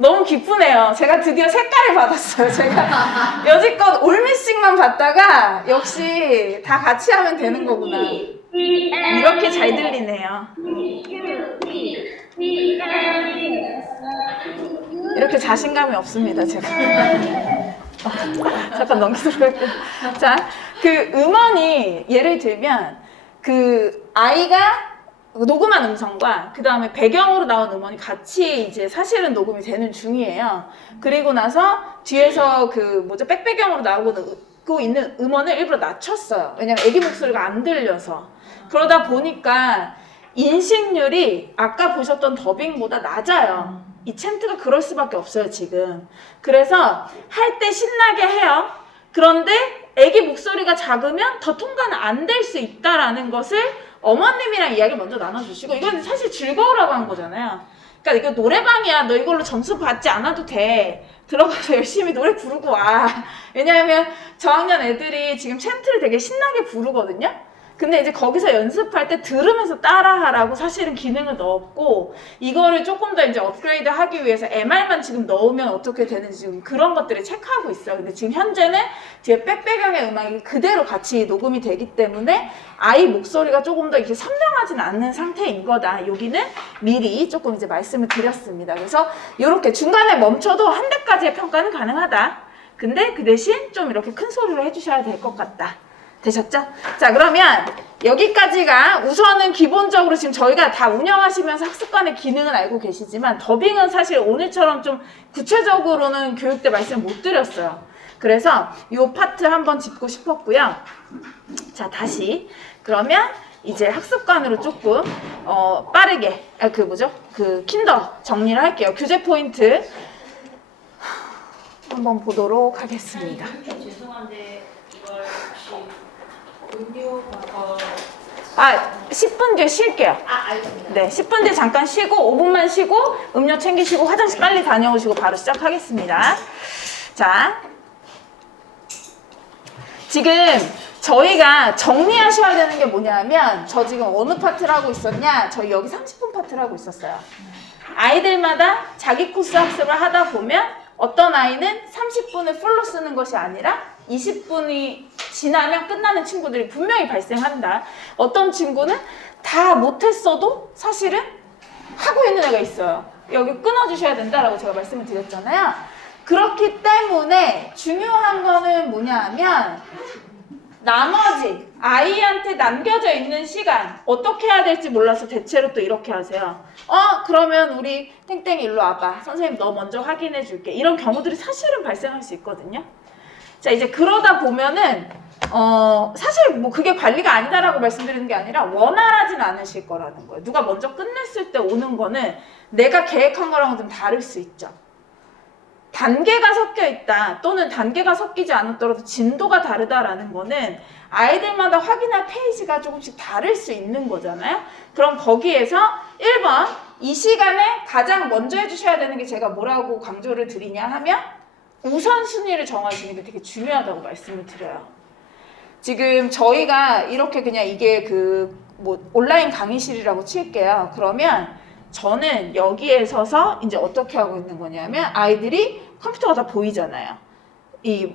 너무 기쁘네요. 제가 드디어 색깔을 받았어요. 제가 여지껏 올미씩만 봤다가 역시 다 같이 하면 되는 거구나. 이렇게 잘 들리네요. 이렇게 자신감이 없습니다, 제가. 잠깐 넘기도록 할게요. 자, 그 음원이 예를 들면 그 아이가 녹음한 음성과 그 다음에 배경으로 나온 음원이 같이 이제 사실은 녹음이 되는 중이에요. 그리고 나서 뒤에서 백배경으로 나오고 있는 음원을 일부러 낮췄어요. 왜냐면 애기 목소리가 안 들려서. 그러다 보니까 인식률이 아까 보셨던 더빙보다 낮아요. 이 챈트가 그럴 수밖에 없어요, 지금. 그래서 할 때 신나게 해요. 그런데 애기 목소리가 작으면 더 통과는 안 될 수 있다라는 것을 어머님이랑 이야기 먼저 나눠주시고, 이건 사실 즐거우라고 한 거잖아요. 그러니까 이거 노래방이야. 너 이걸로 점수 받지 않아도 돼. 들어가서 열심히 노래 부르고 와. 왜냐하면 저학년 애들이 지금 챈트를 되게 신나게 부르거든요. 근데 이제 거기서 연습할 때 들으면서 따라하라고 사실은 기능을 넣었고, 이거를 조금 더 이제 업그레이드 하기 위해서 MR만 지금 넣으면 어떻게 되는지 지금 그런 것들을 체크하고 있어요. 근데 지금 현재는 뒤에 백배경의 음악이 그대로 같이 녹음이 되기 때문에 아이 목소리가 조금 더 이렇게 선명하진 않는 상태인 거다. 여기는 미리 조금 이제 말씀을 드렸습니다. 그래서 이렇게 중간에 멈춰도 한 대까지의 평가는 가능하다. 근데 그 대신 좀 이렇게 큰 소리로 해주셔야 될 것 같다. 되셨죠? 자, 그러면 여기까지가 우선은 기본적으로 지금 저희가 다 운영하시면서 학습관의 기능은 알고 계시지만 더빙은 사실 오늘처럼 좀 구체적으로는 교육 때 말씀 못 드렸어요. 그래서 이 파트 한번 짚고 싶었고요. 자, 다시 그러면 이제 학습관으로 조금 빠르게 킨더 정리를 할게요. 교재 포인트 한번 보도록 하겠습니다. 죄송한데 이걸 혹시 음료 10분 뒤에 쉴게요. 알겠습니다. 네, 10분 뒤에 잠깐 쉬고 5분만 쉬고 음료 챙기시고 화장실 빨리 다녀오시고 바로 시작하겠습니다. 자, 지금 저희가 정리하셔야 되는 게 뭐냐면, 저 지금 어느 파트를 하고 있었냐? 저희 여기 30분 파트를 하고 있었어요. 아이들마다 자기 코스 학습을 하다 보면 어떤 아이는 30분을 풀로 쓰는 것이 아니라 20분이 지나면 끝나는 친구들이 분명히 발생한다. 어떤 친구는 다 못했어도 사실은 하고 있는 애가 있어요. 여기 끊어주셔야 된다라고 제가 말씀을 드렸잖아요. 그렇기 때문에 중요한 거는 뭐냐 하면, 나머지 아이한테 남겨져 있는 시간 어떻게 해야 될지 몰라서 대체로 또 이렇게 하세요. 그러면 우리 땡땡이 일로 와봐. 선생님 너 먼저 확인해 줄게. 이런 경우들이 사실은 발생할 수 있거든요. 자, 이제 그러다 보면은 사실 뭐 그게 관리가 아니다라고 말씀드리는 게 아니라 원활하진 않으실 거라는 거예요. 누가 먼저 끝냈을 때 오는 거는 내가 계획한 거랑은 좀 다를 수 있죠. 단계가 섞여 있다 또는 단계가 섞이지 않았더라도 진도가 다르다라는 거는 아이들마다 확인할 페이지가 조금씩 다를 수 있는 거잖아요. 그럼 거기에서 1번 이 시간에 가장 먼저 해주셔야 되는 게 제가 뭐라고 강조를 드리냐 하면 우선순위를 정하시는 게 되게 중요하다고 말씀을 드려요. 지금 저희가 이렇게 그냥 이게 뭐 온라인 강의실이라고 칠게요. 그러면 저는 여기에 서서 이제 어떻게 하고 있는 거냐면 아이들이 컴퓨터가 다 보이잖아요. 이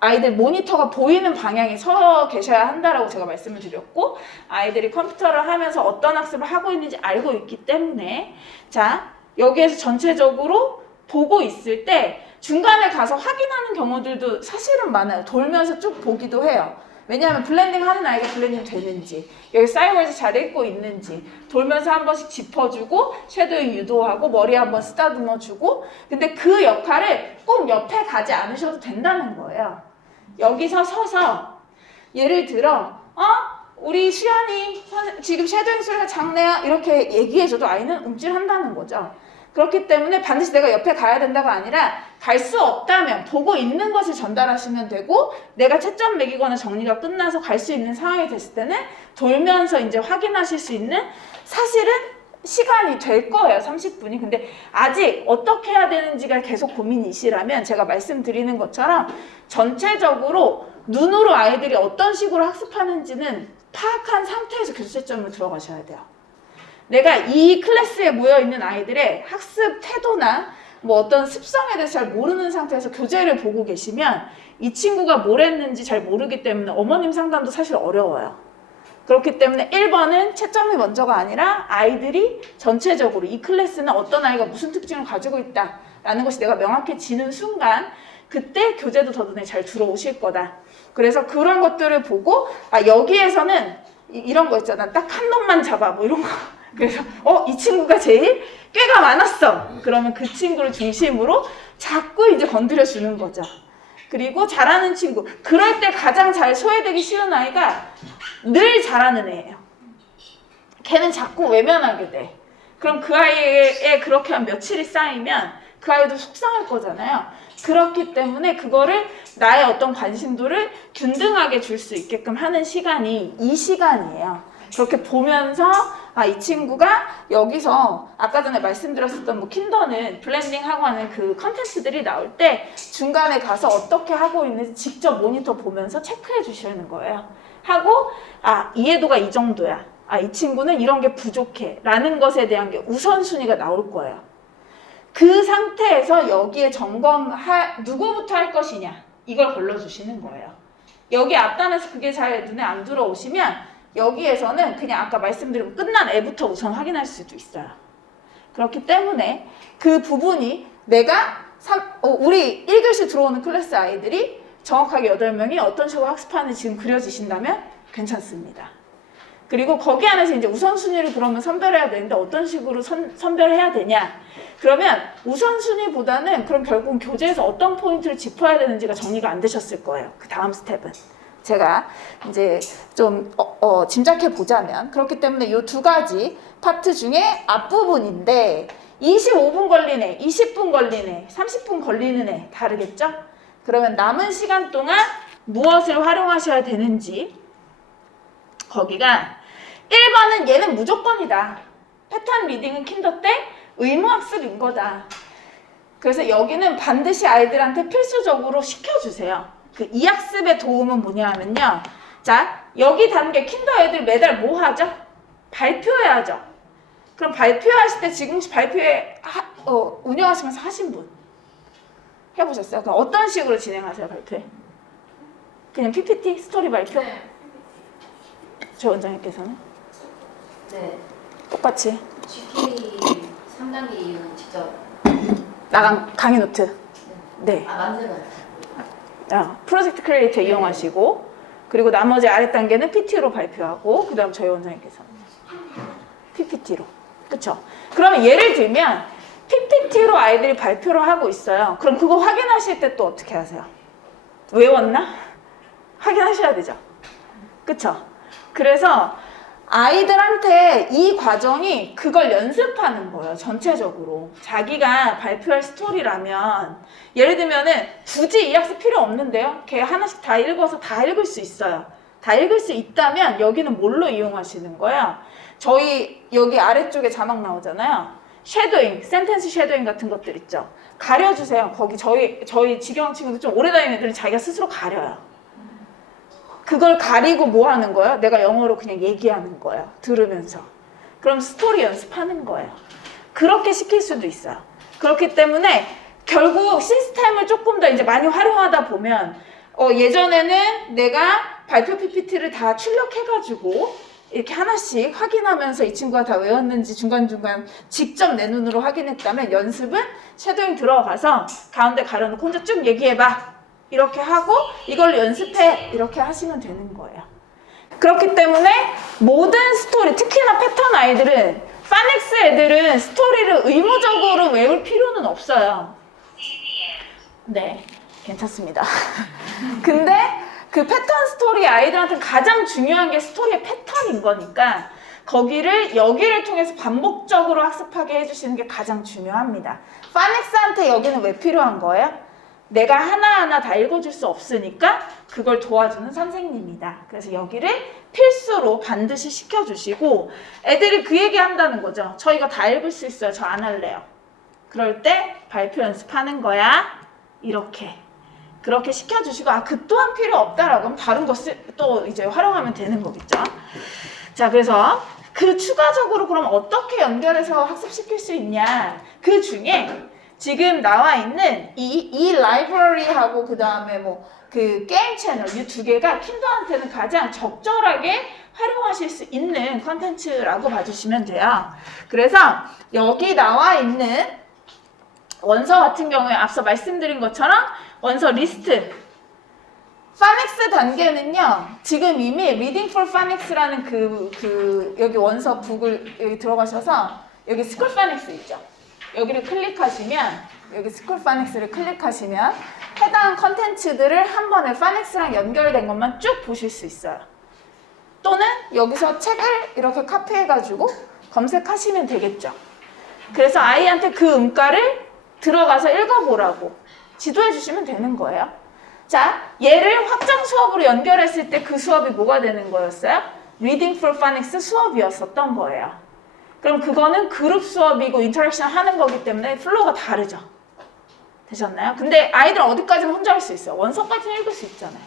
아이들 모니터가 보이는 방향에 서 계셔야 한다라고 제가 말씀을 드렸고 아이들이 컴퓨터를 하면서 어떤 학습을 하고 있는지 알고 있기 때문에 자 여기에서 전체적으로 보고 있을 때 중간에 가서 확인하는 경우들도 사실은 많아요. 돌면서 쭉 보기도 해요. 왜냐하면 블렌딩 하는 아이가 블렌딩 되는지 여기 쌓여있는 잘 읽고 있는지 돌면서 한 번씩 짚어주고 섀도잉 유도하고 머리 한번 쓰다듬어주고 근데 그 역할을 꼭 옆에 가지 않으셔도 된다는 거예요. 여기서 서서 예를 들어 우리 수연이 지금 섀도잉 소리가 작네요 이렇게 얘기해줘도 아이는 움찔한다는 거죠. 그렇기 때문에 반드시 내가 옆에 가야 된다가 아니라 갈 수 없다면 보고 있는 것을 전달하시면 되고 내가 채점 매기거나 정리가 끝나서 갈 수 있는 상황이 됐을 때는 돌면서 이제 확인하실 수 있는 사실은 시간이 될 거예요. 30분이. 근데 아직 어떻게 해야 되는지가 계속 고민이시라면 제가 말씀드리는 것처럼 전체적으로 눈으로 아이들이 어떤 식으로 학습하는지는 파악한 상태에서 교수채점으로 들어가셔야 돼요. 내가 이 클래스에 모여있는 아이들의 학습 태도나 뭐 어떤 습성에 대해서 잘 모르는 상태에서 교재를 보고 계시면 이 친구가 뭘 했는지 잘 모르기 때문에 어머님 상담도 사실 어려워요. 그렇기 때문에 1번은 채점이 먼저가 아니라 아이들이 전체적으로 이 클래스는 어떤 아이가 무슨 특징을 가지고 있다라는 것이 내가 명확해지는 순간 그때 교재도 더 눈에 잘 들어오실 거다. 그래서 그런 것들을 보고 여기에서는 이런 거 있잖아. 딱 한 놈만 잡아 뭐 이런 거. 그래서 이 친구가 제일 꾀가 많았어. 그러면 그 친구를 중심으로 자꾸 이제 건드려 주는 거죠. 그리고 잘하는 친구. 그럴 때 가장 잘 소외되기 쉬운 아이가 늘 잘하는 애예요. 걔는 자꾸 외면하게 돼. 그럼 그 아이에 그렇게 한 며칠이 쌓이면 그 아이도 속상할 거잖아요. 그렇기 때문에 그거를 나의 어떤 관심도를 균등하게 줄 수 있게끔 하는 시간이 이 시간이에요. 그렇게 보면서 이 친구가 여기서 아까 전에 말씀드렸었던 뭐 킨더는 블렌딩하고 하는 그 컨텐츠들이 나올 때 중간에 가서 어떻게 하고 있는지 직접 모니터 보면서 체크해 주시는 거예요. 하고 이해도가 이 정도야. 이 친구는 이런 게 부족해 라는 것에 대한 게 우선순위가 나올 거예요. 그 상태에서 여기에 누구부터 할 것이냐 이걸 걸러주시는 거예요. 여기 앞단에서 그게 잘 눈에 안 들어오시면 여기에서는 그냥 아까 말씀드린 끝난 애부터 우선 확인할 수도 있어요. 그렇기 때문에 그 부분이 내가 우리 1교시 들어오는 클래스 아이들이 정확하게 8명이 어떤 식으로 학습하는지 지금 그려지신다면 괜찮습니다. 그리고 거기 안에서 이제 우선순위를 그러면 선별해야 되는데 어떤 식으로 선별해야 되냐? 그러면 우선순위보다는 그럼 결국은 교재에서 어떤 포인트를 짚어야 되는지가 정리가 안 되셨을 거예요. 그 다음 스텝은. 제가 이제 좀 짐작해 보자면 그렇기 때문에 이 두 가지 파트 중에 앞부분인데 25분 걸리네, 20분 걸리네, 30분 걸리는 애 다르겠죠? 그러면 남은 시간 동안 무엇을 활용하셔야 되는지 거기가 1번은 얘는 무조건이다. 패턴 리딩은 킨더 때 의무학습인 거다. 그래서 여기는 반드시 아이들한테 필수적으로 시켜주세요. 그 이 학습의 도움은 뭐냐 하면요. 자, 여기 단계 킨더 애들 매달 뭐 하죠? 발표해야죠. 그럼 발표하실 때 지금 발표회 운영하시면서 하신 분 해보셨어요? 그럼 어떤 식으로 진행하세요, 발표회? 그냥 PPT, 스토리 발표? 네. 저 원장님께서는? 네. 똑같이 GK 3단계 이후는 직접 나간 강의 노트. 네. 만들어요. 프로젝트 크리에이터 이용하시고 그리고 나머지 아래 단계는 PT로 발표하고 그 다음 저희 원장님께서는 PPT로. 그쵸? 그러면 예를 들면 PPT로 아이들이 발표를 하고 있어요. 그럼 그거 확인하실 때 또 어떻게 하세요? 외웠나? 확인하셔야 되죠. 그쵸? 그래서 아이들한테 이 과정이 그걸 연습하는 거예요. 전체적으로. 자기가 발표할 스토리라면 예를 들면은 굳이 이 학습 필요 없는데요. 걔 하나씩 다 읽어서 다 읽을 수 있어요. 다 읽을 수 있다면 여기는 뭘로 이용하시는 거예요? 저희 여기 아래쪽에 자막 나오잖아요. 쉐도잉, 센텐스 쉐도잉 같은 것들 있죠. 가려주세요. 거기 저희 직영 친구들 좀 오래 다니는 애들은 자기가 스스로 가려요. 그걸 가리고 뭐 하는 거예요? 내가 영어로 그냥 얘기하는 거예요. 들으면서. 그럼 스토리 연습하는 거예요. 그렇게 시킬 수도 있어요. 그렇기 때문에 결국 시스템을 조금 더 이제 많이 활용하다 보면 예전에는 내가 발표 PPT를 다 출력해가지고 이렇게 하나씩 확인하면서 이 친구가 다 외웠는지 중간중간 직접 내 눈으로 확인했다면 연습은 섀도잉 들어가서 가운데 가려놓고 혼자 쭉 얘기해봐. 이렇게 하고 이걸 연습해. 이렇게 하시면 되는 거예요. 그렇기 때문에 모든 스토리, 특히나 패턴 아이들은, 파닉스 애들은 스토리를 의무적으로 외울 필요는 없어요. 네, 괜찮습니다. 근데 그 패턴 스토리 아이들한테 가장 중요한 게 스토리의 패턴인 거니까 여기를 통해서 반복적으로 학습하게 해주시는 게 가장 중요합니다. 파닉스한테 여기는 왜 필요한 거예요? 내가 하나하나 다 읽어줄 수 없으니까 그걸 도와주는 선생님이다. 그래서 여기를 필수로 반드시 시켜주시고 애들이 그 얘기 한다는 거죠. 저 이거 다 읽을 수 있어요. 저 안 할래요. 그럴 때 발표 연습하는 거야. 이렇게. 그렇게 시켜주시고 그 또한 필요 없다라고 하면 다른 거 또 이제 활용하면 되는 거겠죠. 자, 그래서 그 추가적으로 그럼 어떻게 연결해서 학습시킬 수 있냐. 그 중에 지금 나와 있는 이 라이브러리하고 그 다음에 그 게임 채널 이 두 개가 킨더한테는 가장 적절하게 활용하실 수 있는 컨텐츠라고 봐주시면 돼요. 그래서 여기 나와 있는 원서 같은 경우에 앞서 말씀드린 것처럼 원서 리스트 파닉스 단계는요, 지금 이미 Reading for Phonics라는 여기 원서 북을 여기 들어가셔서 여기 스쿨 파닉스 있죠? 여기를 클릭하시면 여기 스쿨 파닉스를 클릭하시면 해당 컨텐츠들을 한 번에 파닉스랑 연결된 것만 쭉 보실 수 있어요. 또는 여기서 책을 이렇게 카피해가지고 검색하시면 되겠죠. 그래서 아이한테 그 음가를 들어가서 읽어보라고 지도해 주시면 되는 거예요. 자, 얘를 확장 수업으로 연결했을 때 그 수업이 뭐가 되는 거였어요? Reading for Phonics 수업이었었던 거예요. 그럼 그거는 그룹 수업이고 인터랙션 하는 거기 때문에 플로우가 다르죠. 되셨나요? 근데 아이들은 어디까지는 혼자 할 수 있어요. 원서까지는 읽을 수 있잖아요.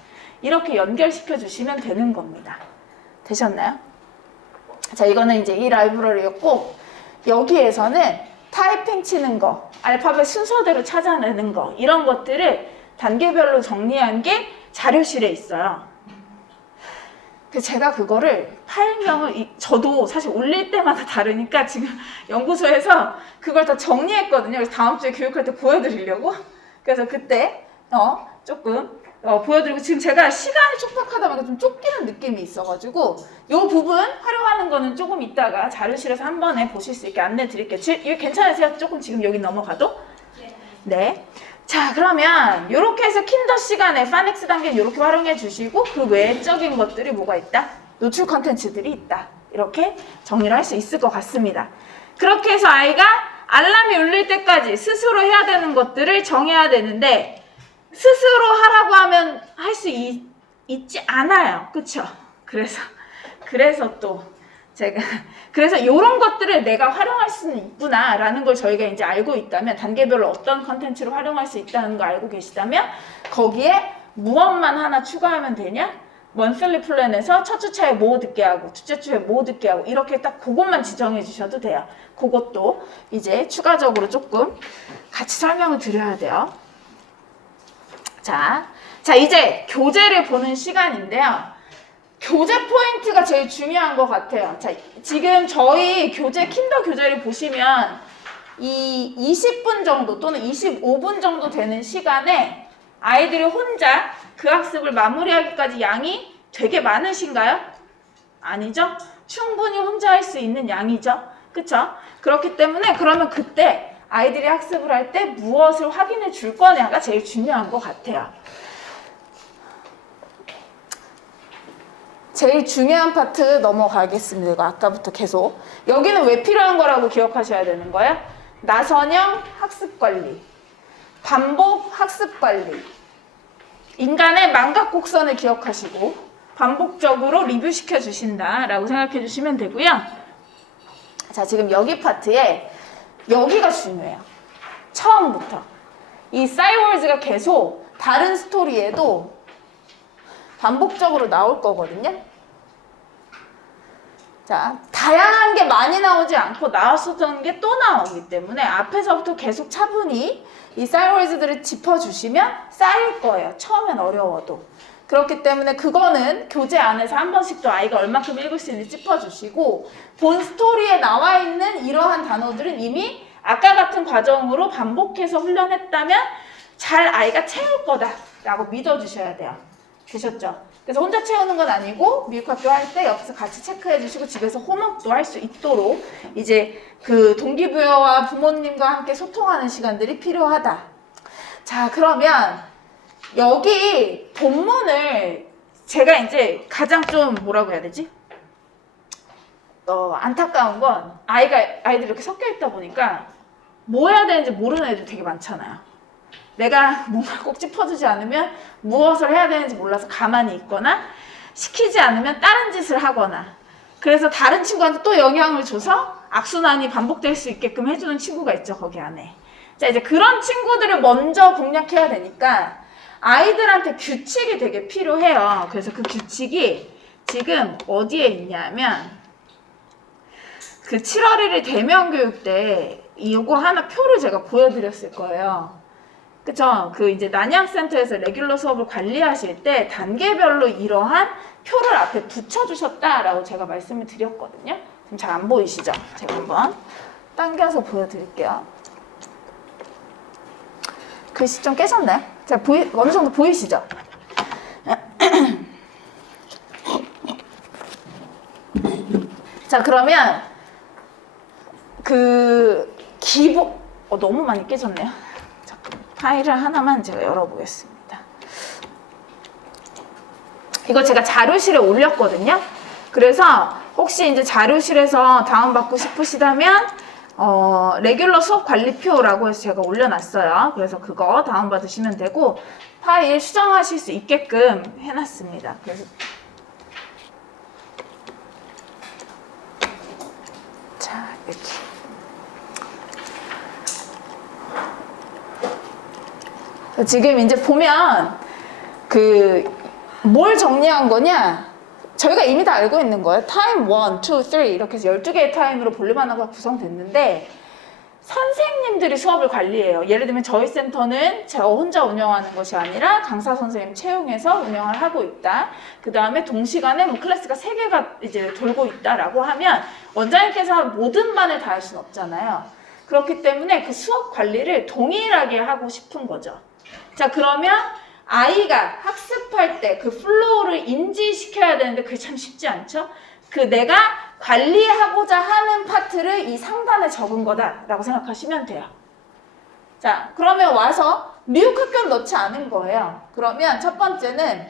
이렇게 연결시켜 주시면 되는 겁니다. 되셨나요? 자, 이거는 이제 이 라이브러리였고 여기에서는 타이핑 치는 거, 알파벳 순서대로 찾아내는 거 이런 것들을 단계별로 정리한 게 자료실에 있어요. 제가 그거를 파일명을 저도 사실 올릴 때마다 다르니까 지금 연구소에서 그걸 다 정리했거든요. 그래서 다음 주에 교육할 때 보여드리려고. 그래서 그때 조금 보여드리고 지금 제가 시간이 촉박하다 보니까 좀 쫓기는 느낌이 있어가지고 이 부분 활용하는 거는 조금 이따가 자료실에서 한 번에 보실 수 있게 안내 드릴게요. 이거 괜찮으세요? 조금 지금 여기 넘어가도? 네. 자, 그러면 이렇게 해서 킨더 시간에 파닉스 단계는 이렇게 활용해 주시고 그 외적인 것들이 뭐가 있다? 노출 컨텐츠들이 있다. 이렇게 정리를 할 수 있을 것 같습니다. 그렇게 해서 아이가 알람이 울릴 때까지 스스로 해야 되는 것들을 정해야 되는데 스스로 하라고 하면 할 수 있지 않아요. 그쵸? 그래서 또 제가 그래서 이런 것들을 내가 활용할 수는 있구나 라는 걸 저희가 이제 알고 있다면 단계별로 어떤 컨텐츠를 활용할 수 있다는 걸 알고 계시다면 거기에 무엇만 하나 추가하면 되냐? 먼슬리 플랜에서 첫 주차에 뭐 듣게 하고 둘째 주에 뭐 듣게 하고 이렇게 딱 그것만 지정해 주셔도 돼요. 그것도 이제 추가적으로 조금 같이 설명을 드려야 돼요. 자 이제 교재를 보는 시간인데요. 교재 포인트가 제일 중요한 것 같아요. 자, 지금 저희 킨더 교재를 보시면 이 20분 정도 또는 25분 정도 되는 시간에 아이들이 혼자 그 학습을 마무리하기까지 양이 되게 많으신가요? 아니죠? 충분히 혼자 할 수 있는 양이죠. 그쵸? 그렇기 때문에 그러면 그때 아이들이 학습을 할 때 무엇을 확인해 줄 거냐가 제일 중요한 것 같아요. 제일 중요한 파트 넘어가겠습니다. 이거 아까부터 계속. 여기는 왜 필요한 거라고 기억하셔야 되는 거예요? 나선형 학습관리, 반복 학습관리, 인간의 망각곡선을 기억하시고 반복적으로 리뷰시켜 주신다라고 생각해 주시면 되고요. 자, 지금 여기 파트에 여기가 중요해요. 처음부터. 이 싸이월즈가 계속 다른 스토리에도 반복적으로 나올 거거든요. 자, 다양한 게 많이 나오지 않고 나왔었던 게 또 나오기 때문에 앞에서부터 계속 차분히 이 싸이월즈들을 짚어주시면 쌓일 거예요. 처음엔 어려워도. 그렇기 때문에 그거는 교재 안에서 한 번씩 또 아이가 얼마큼 읽을 수 있는지 짚어주시고 본 스토리에 나와 있는 이러한 단어들은 이미 아까 같은 과정으로 반복해서 훈련했다면 잘 아이가 채울 거다라고 믿어주셔야 돼요. 되셨죠? 그래서 혼자 채우는 건 아니고 미국학교 할 때 옆에서 같이 체크해 주시고 집에서 홈워크도 할 수 있도록 이제 그 동기부여와 부모님과 함께 소통하는 시간들이 필요하다. 자, 그러면 여기 본문을 제가 이제 가장 좀 뭐라고 해야 되지? 안타까운 건 아이들이 이렇게 섞여 있다 보니까 뭐 해야 되는지 모르는 애들 되게 많잖아요. 내가 뭔가 꼭 짚어주지 않으면 무엇을 해야 되는지 몰라서 가만히 있거나 시키지 않으면 다른 짓을 하거나 그래서 다른 친구한테 또 영향을 줘서 악순환이 반복될 수 있게끔 해주는 친구가 있죠, 거기 안에. 자, 이제 그런 친구들을 먼저 공략해야 되니까 아이들한테 규칙이 되게 필요해요. 그래서 그 규칙이 지금 어디에 있냐면 그 7월 1일 대면교육 때 이거 하나 표를 제가 보여드렸을 거예요. 그쵸? 그 이제 난양센터에서 레귤러 수업을 관리하실 때 단계별로 이러한 표를 앞에 붙여주셨다라고 제가 말씀을 드렸거든요. 지금 잘 안 보이시죠? 제가 한번 당겨서 보여드릴게요. 글씨 좀 깨졌나요? 자, 어느 정도 보이시죠? 자, 그러면 그 기본 너무 많이 깨졌네요. 잠깐 파일을 하나만 제가 열어보겠습니다. 이거 제가 자료실에 올렸거든요. 그래서 혹시 이제 자료실에서 다운받고 싶으시다면 레귤러 수업 관리표라고 해서 제가 올려놨어요. 그래서 그거 다운받으시면 되고 파일 수정하실 수 있게끔 해놨습니다. 그래서 자, 이렇게 지금 이제 보면 뭘 정리한 거냐? 저희가 이미 다 알고 있는 거예요. 타임 1, 2, 3 이렇게 해서 12개의 타임으로 볼륨 하나가 구성됐는데 선생님들이 수업을 관리해요. 예를 들면 저희 센터는 제가 혼자 운영하는 것이 아니라 강사 선생님 채용해서 운영을 하고 있다. 그 다음에 동시간에 뭐 클래스가 3개가 이제 돌고 있다라고 하면 원장님께서 모든 반을 다 할 수는 없잖아요. 그렇기 때문에 그 수업 관리를 동일하게 하고 싶은 거죠. 자, 그러면 아이가 학습할 때 그 플로우를 인지시켜야 되는데 그게 참 쉽지 않죠? 그 내가 관리하고자 하는 파트를 이 상단에 적은 거다라고 생각하시면 돼요. 자, 그러면 와서 미국 학교를 넣지 않은 거예요. 그러면 첫 번째는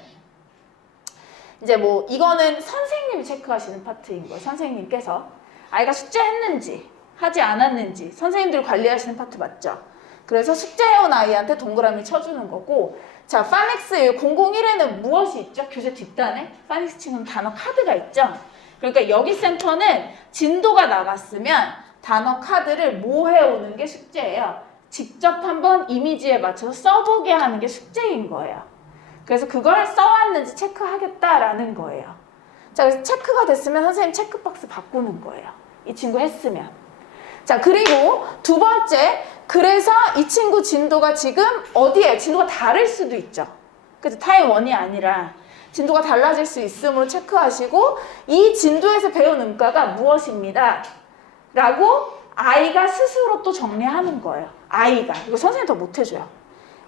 이제 뭐 이거는 선생님이 체크하시는 파트인 거예요. 선생님께서 아이가 숙제했는지 하지 않았는지 선생님들이 관리하시는 파트 맞죠? 그래서 숙제해온 아이한테 동그라미 쳐주는 거고, 자, 파닉스 001에는 무엇이 있죠? 교재 뒷단에 파닉스 친구는 단어 카드가 있죠? 그러니까 여기 센터는 진도가 나갔으면 단어 카드를 모해오는 게 숙제예요. 직접 한번 이미지에 맞춰서 써보게 하는 게 숙제인 거예요. 그래서 그걸 써왔는지 체크하겠다라는 거예요. 자, 그래서 체크가 됐으면 선생님 체크박스 바꾸는 거예요. 이 친구 했으면. 자, 그리고 두 번째, 그래서 이 친구 진도가 지금 어디에? 진도가 다를 수도 있죠. 그래서 타임 1이 아니라 진도가 달라질 수 있으므로 체크하시고 이 진도에서 배운 음가가 무엇입니다. 라고 아이가 스스로 또 정리하는 거예요. 아이가. 이거 선생님 더 못해줘요.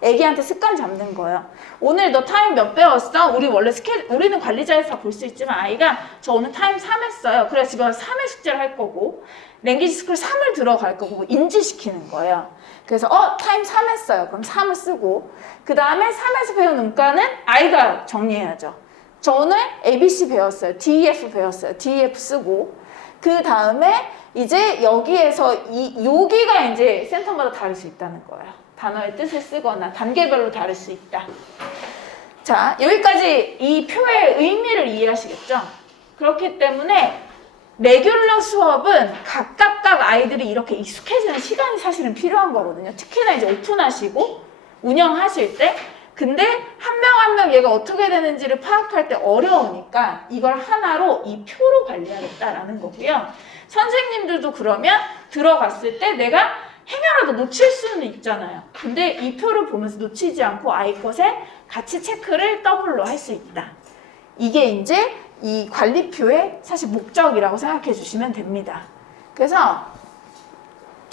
애기한테 습관 잡는 거예요. 오늘 너 타임 몇 배웠어? 우리 원래 우리는 관리자에서 볼 수 있지만 아이가 저 오늘 타임 3 했어요. 그래서 집에 와서 3의 숙제를 할 거고 랭귀지 스쿨 3을 들어갈 거고 인지시키는 거예요. 그래서 타임 3 했어요. 그럼 3을 쓰고 그 다음에 3에서 배운 음가는 아이가 정리해야죠. 저는 ABC 배웠어요. DEF 배웠어요. DEF 쓰고 그 다음에 이제 여기에서 여기가 이제 센터마다 다를 수 있다는 거예요. 단어의 뜻을 쓰거나 단계별로 다를 수 있다. 자, 여기까지 이 표의 의미를 이해하시겠죠? 그렇기 때문에 레귤러 수업은 각각 아이들이 이렇게 익숙해지는 시간이 사실은 필요한 거거든요. 특히나 이제 오픈하시고 운영하실 때. 근데 한 명 한 명 얘가 어떻게 되는지를 파악할 때 어려우니까 이걸 하나로 이 표로 관리하겠다라는 거고요. 선생님들도 그러면 들어갔을 때 내가 행여라도 놓칠 수는 있잖아요. 근데 이 표를 보면서 놓치지 않고 아이 것에 같이 체크를 더블로 할 수 있다. 이게 이제 이 관리표의 사실 목적이라고 생각해 주시면 됩니다. 그래서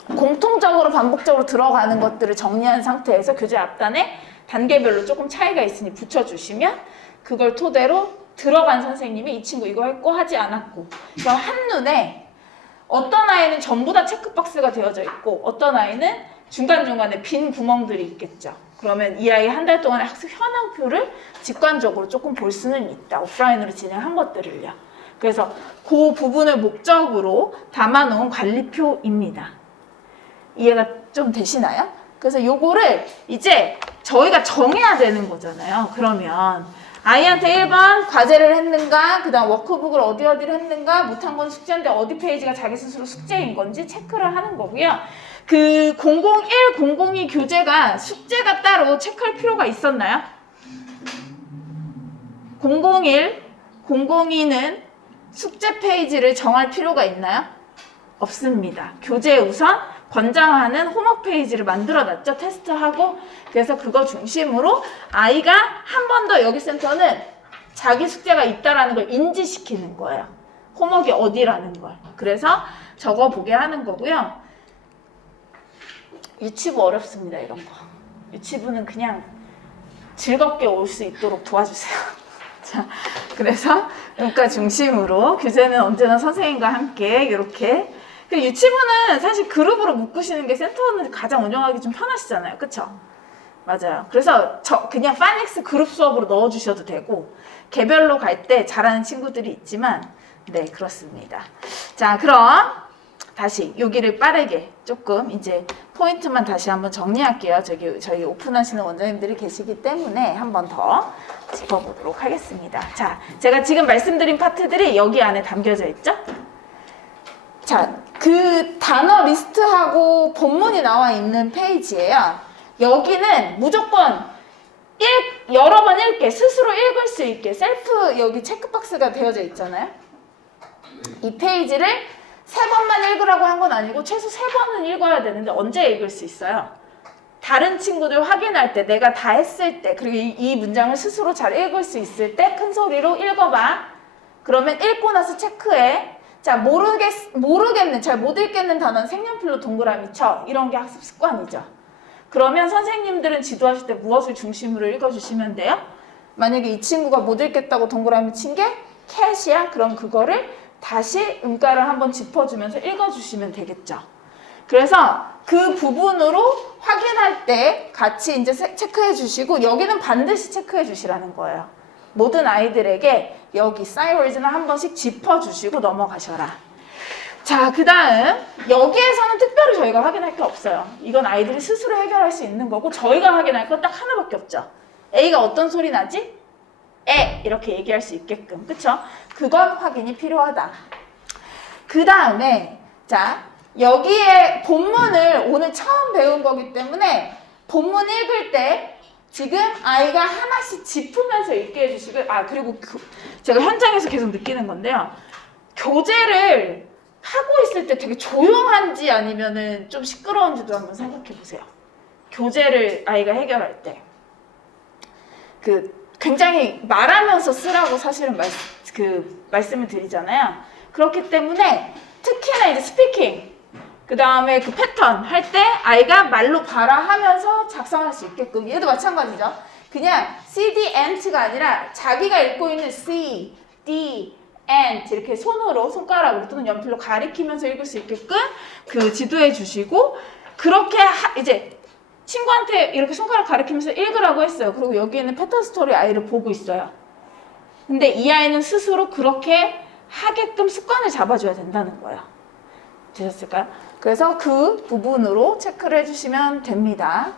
공통적으로 반복적으로 들어가는 것들을 정리한 상태에서 교재 앞단에 단계별로 조금 차이가 있으니 붙여주시면 그걸 토대로 들어간 선생님이 이 친구 이거 했고 하지 않았고 그럼 한눈에 어떤 아이는 전부 다 체크박스가 되어져 있고 어떤 아이는 중간중간에 빈 구멍들이 있겠죠. 그러면 이 아이 한 달 동안의 학습 현황표를 직관적으로 조금 볼 수는 있다. 오프라인으로 진행한 것들을요. 그래서 그 부분을 목적으로 담아놓은 관리표입니다. 이해가 좀 되시나요? 그래서 요거를 이제 저희가 정해야 되는 거잖아요. 그러면 아이한테 1번 과제를 했는가, 그 다음 워크북을 어디를 했는가, 못한 건 숙제인데 어디 페이지가 자기 스스로 숙제인 건지 체크를 하는 거고요. 그 001, 002 교재가 숙제가 따로 체크할 필요가 있었나요? 001, 002는 숙제 페이지를 정할 필요가 있나요? 없습니다. 교재에 우선 권장하는 홈워크 페이지를 만들어놨죠. 테스트하고. 그래서 그거 중심으로 아이가 한 번 더 여기 센터는 자기 숙제가 있다라는 걸 인지시키는 거예요. 홈워크가 어디라는 걸. 그래서 적어보게 하는 거고요. 유치부 어렵습니다. 이런 거. 유치부는 그냥 즐겁게 올 수 있도록 도와주세요. 자, 그래서 문과 중심으로 교재는 언제나 선생님과 함께 이렇게. 유치부는 사실 그룹으로 묶으시는 게 센터는 가장 운영하기 좀 편하시잖아요. 그쵸? 맞아요. 그래서 그냥 파닉스 그룹 수업으로 넣어주셔도 되고 개별로 갈 때 잘하는 친구들이 있지만 네, 그렇습니다. 자, 그럼 다시 여기를 빠르게 조금 이제 포인트만 다시 한번 정리할게요. 저희 오픈하시는 원장님들이 계시기 때문에 한 번 더 짚어보도록 하겠습니다. 자, 제가 지금 말씀드린 파트들이 여기 안에 담겨져 있죠? 자, 그 단어 리스트하고 본문이 나와 있는 페이지예요. 여기는 무조건 여러 번 읽게, 스스로 읽을 수 있게 셀프 여기 체크박스가 되어져 있잖아요. 이 페이지를 3번만 읽으라고 한 건 아니고 최소 3번은 읽어야 되는데 언제 읽을 수 있어요? 다른 친구들 확인할 때, 내가 다 했을 때, 그리고 이 문장을 스스로 잘 읽을 수 있을 때 큰 소리로 읽어봐. 그러면 읽고 나서 체크해. 자, 모르겠는, 잘 못 읽겠는 단어는 색연필로 동그라미 쳐. 이런 게 학습 습관이죠. 그러면 선생님들은 지도하실 때 무엇을 중심으로 읽어주시면 돼요? 만약에 이 친구가 못 읽겠다고 동그라미 친 게 캣이야? 그럼 그거를 다시 음가를 한번 짚어주면서 읽어주시면 되겠죠. 그래서 그 부분으로 확인할 때 같이 이제 체크해 주시고 여기는 반드시 체크해 주시라는 거예요. 모든 아이들에게 여기 사이월즈는 한 번씩 짚어주시고 넘어가셔라. 자, 그 다음 여기에서는 특별히 저희가 확인할 게 없어요. 이건 아이들이 스스로 해결할 수 있는 거고 저희가 확인할 건 딱 하나밖에 없죠. A가 어떤 소리 나지? 에 이렇게 얘기할 수 있게끔, 그쵸? 그건 확인이 필요하다. 그 다음에 자, 여기에 본문을 오늘 처음 배운 거기 때문에 본문 읽을 때 지금 아이가 하나씩 짚으면서 읽게 해주시고, 그리고 제가 현장에서 계속 느끼는 건데요. 교재를 하고 있을 때 되게 조용한지 아니면은 좀 시끄러운지도 한번 생각해 보세요. 교재를 아이가 해결할 때. 굉장히 말하면서 쓰라고 사실은 말씀을 드리잖아요. 그렇기 때문에 특히나 이제 스피킹, 그 다음에 그 패턴 할 때 아이가 말로 봐라 하면서 작성할 수 있게끔. 얘도 마찬가지죠. 그냥 CD, ANT가 아니라 자기가 읽고 있는 C, D, ANT 이렇게 손가락으로 또는 연필로 가리키면서 읽을 수 있게끔 지도해 주시고, 그렇게 이제 친구한테 이렇게 손가락 가리키면서 읽으라고 했어요. 그리고 여기 있는 패턴 스토리 아이를 보고 있어요. 근데 이 아이는 스스로 그렇게 하게끔 습관을 잡아줘야 된다는 거예요. 되셨을까요? 그래서 그 부분으로 체크를 해주시면 됩니다.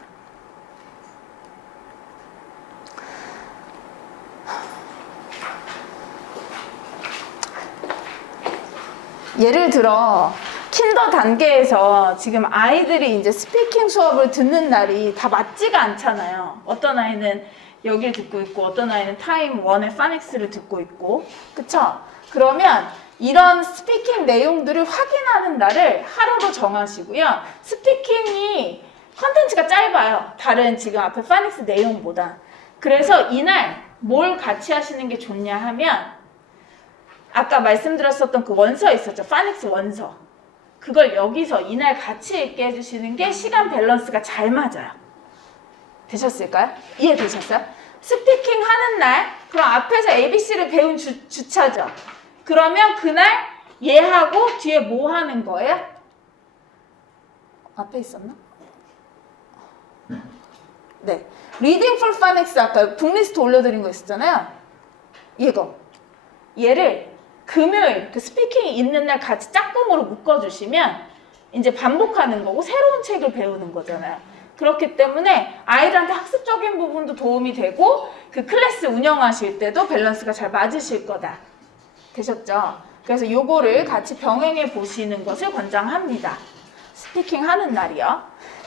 예를 들어 킨더 단계에서 지금 아이들이 이제 스피킹 수업을 듣는 날이 다 맞지가 않잖아요. 어떤 아이는 여기를 듣고 있고 어떤 아이는 타임 1의 파닉스를 듣고 있고, 그쵸? 그러면 이런 스피킹 내용들을 확인하는 날을 하루로 정하시고요. 스피킹이 컨텐츠가 짧아요. 다른 지금 앞에 파닉스 내용보다. 그래서 이날 뭘 같이 하시는 게 좋냐 하면 아까 말씀드렸었던 그 원서 있었죠. 파닉스 원서. 그걸 여기서 이날 같이 읽게 해주시는 게 시간 밸런스가 잘 맞아요. 되셨을까요? 이해되셨어요? 스피킹 하는 날, 그럼 앞에서 ABC를 배운 주차죠. 그러면 그날 얘하고 뒤에 뭐 하는 거예요? 앞에 있었나? 네. Reading for Phonics 아까 북리스트 올려드린 거 있었잖아요. 이거. 얘를 금요일 그 스피킹이 있는 날 같이 짝꿍으로 묶어주시면 이제 반복하는 거고 새로운 책을 배우는 거잖아요. 그렇기 때문에 아이들한테 학습적인 부분도 도움이 되고 그 클래스 운영하실 때도 밸런스가 잘 맞으실 거다. 되셨죠? 그래서 요거를 같이 병행해 보시는 것을 권장합니다. 스피킹 하는 날이요.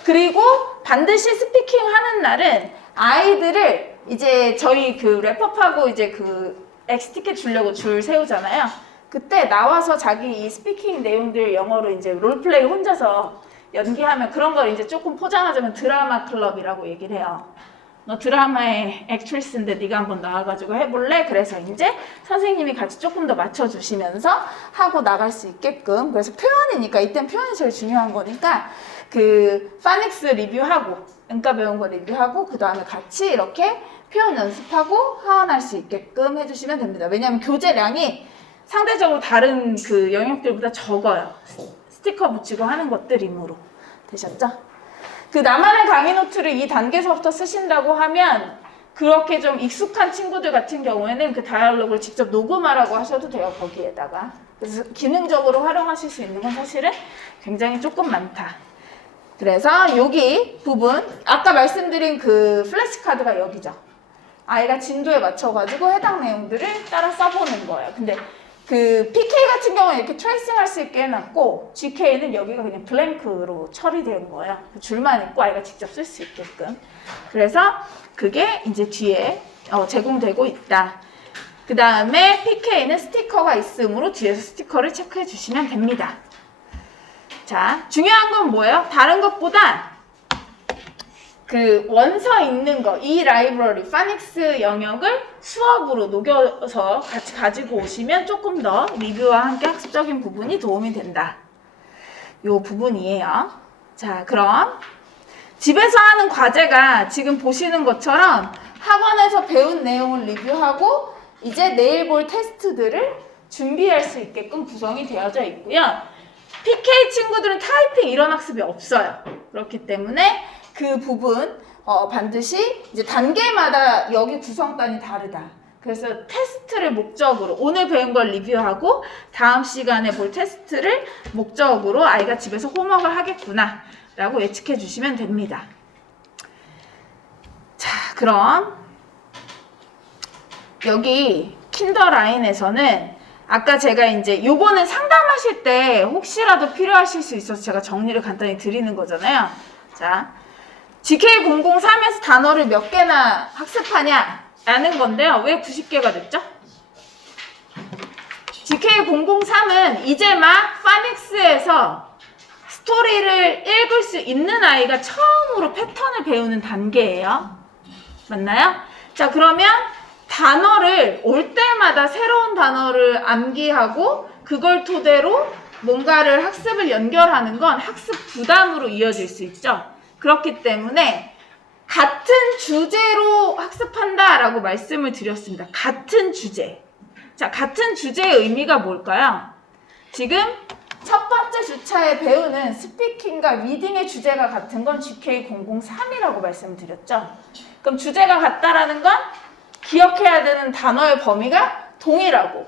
그리고 반드시 스피킹 하는 날은 아이들을 이제 저희 그 랩업하고 이제 그 엑스티켓 주려고 줄 세우잖아요. 그때 나와서 자기 이 스피킹 내용들 영어로 이제 롤플레이 혼자서 연기하면 그런 걸 이제 조금 포장하자면 드라마 클럽이라고 얘기를 해요. 너 드라마의 액트리스인데 네가 한번 나와가지고 해볼래? 그래서 이제 선생님이 같이 조금 더 맞춰주시면서 하고 나갈 수 있게끔. 그래서 표현이니까 이땐 표현이 제일 중요한 거니까 그 파닉스 리뷰하고 은가 배운 거 리뷰하고 그 다음에 같이 이렇게 표현 연습하고 하원할 수 있게끔 해주시면 됩니다. 왜냐하면 교재량이 상대적으로 다른 그 영역들보다 적어요. 스티커 붙이고 하는 것들이므로. 되셨죠? 그 나만의 강의 노트를 이 단계에서부터 쓰신다고 하면 그렇게 좀 익숙한 친구들 같은 경우에는 그 다이얼로그를 직접 녹음하라고 하셔도 돼요. 거기에다가. 그래서 기능적으로 활용하실 수 있는 건 사실은 굉장히 조금 많다. 그래서 여기 부분 아까 말씀드린 그 플래시카드가 여기죠. 아이가 진도에 맞춰가지고 해당 내용들을 따라 써보는 거예요. 근데 그 PK 같은 경우는 이렇게 트레이싱 할 수 있게 해놨고 GK는 여기가 그냥 블랭크로 처리된 거예요. 줄만 있고 아이가 직접 쓸 수 있게끔. 그래서 그게 이제 뒤에 제공되고 있다. 그 다음에 PK는 스티커가 있으므로 뒤에서 스티커를 체크해 주시면 됩니다. 자, 중요한 건 뭐예요? 다른 것보다 그 원서 읽는 거, 이 라이브러리, 파닉스 영역을 수업으로 녹여서 같이 가지고 오시면 조금 더 리뷰와 함께 학습적인 부분이 도움이 된다. 요 부분이에요. 자, 그럼 집에서 하는 과제가 지금 보시는 것처럼 학원에서 배운 내용을 리뷰하고 이제 내일 볼 테스트들을 준비할 수 있게끔 구성이 되어져 있고요. PK 친구들은 타이핑 이런 학습이 없어요. 그렇기 때문에 그 부분 반드시 이제 단계마다 여기 구성단이 다르다. 그래서 테스트를 목적으로 오늘 배운 걸 리뷰하고 다음 시간에 볼 테스트를 목적으로 아이가 집에서 홈워크를 하겠구나 라고 예측해 주시면 됩니다. 자, 그럼 여기 킨더라인에서는 아까 제가 이제 요거는 상담하실 때 혹시라도 필요하실 수 있어서 제가 정리를 간단히 드리는 거잖아요. 자, GK003에서 단어를 몇 개나 학습하냐 라는 건데요. 왜 90개가 됐죠? GK003은 이제 막 파닉스에서 스토리를 읽을 수 있는 아이가 처음으로 패턴을 배우는 단계예요. 맞나요? 자, 그러면 단어를 올 때마다 새로운 단어를 암기하고 그걸 토대로 뭔가를 학습을 연결하는 건 학습 부담으로 이어질 수 있죠. 그렇기 때문에 같은 주제로 학습한다라고 말씀을 드렸습니다. 같은 주제. 자, 같은 주제의 의미가 뭘까요? 지금 첫 번째 주차에 배우는 스피킹과 리딩의 주제가 같은 건 GK003이라고 말씀드렸죠. 그럼 주제가 같다라는 건 기억해야 되는 단어의 범위가 동일하고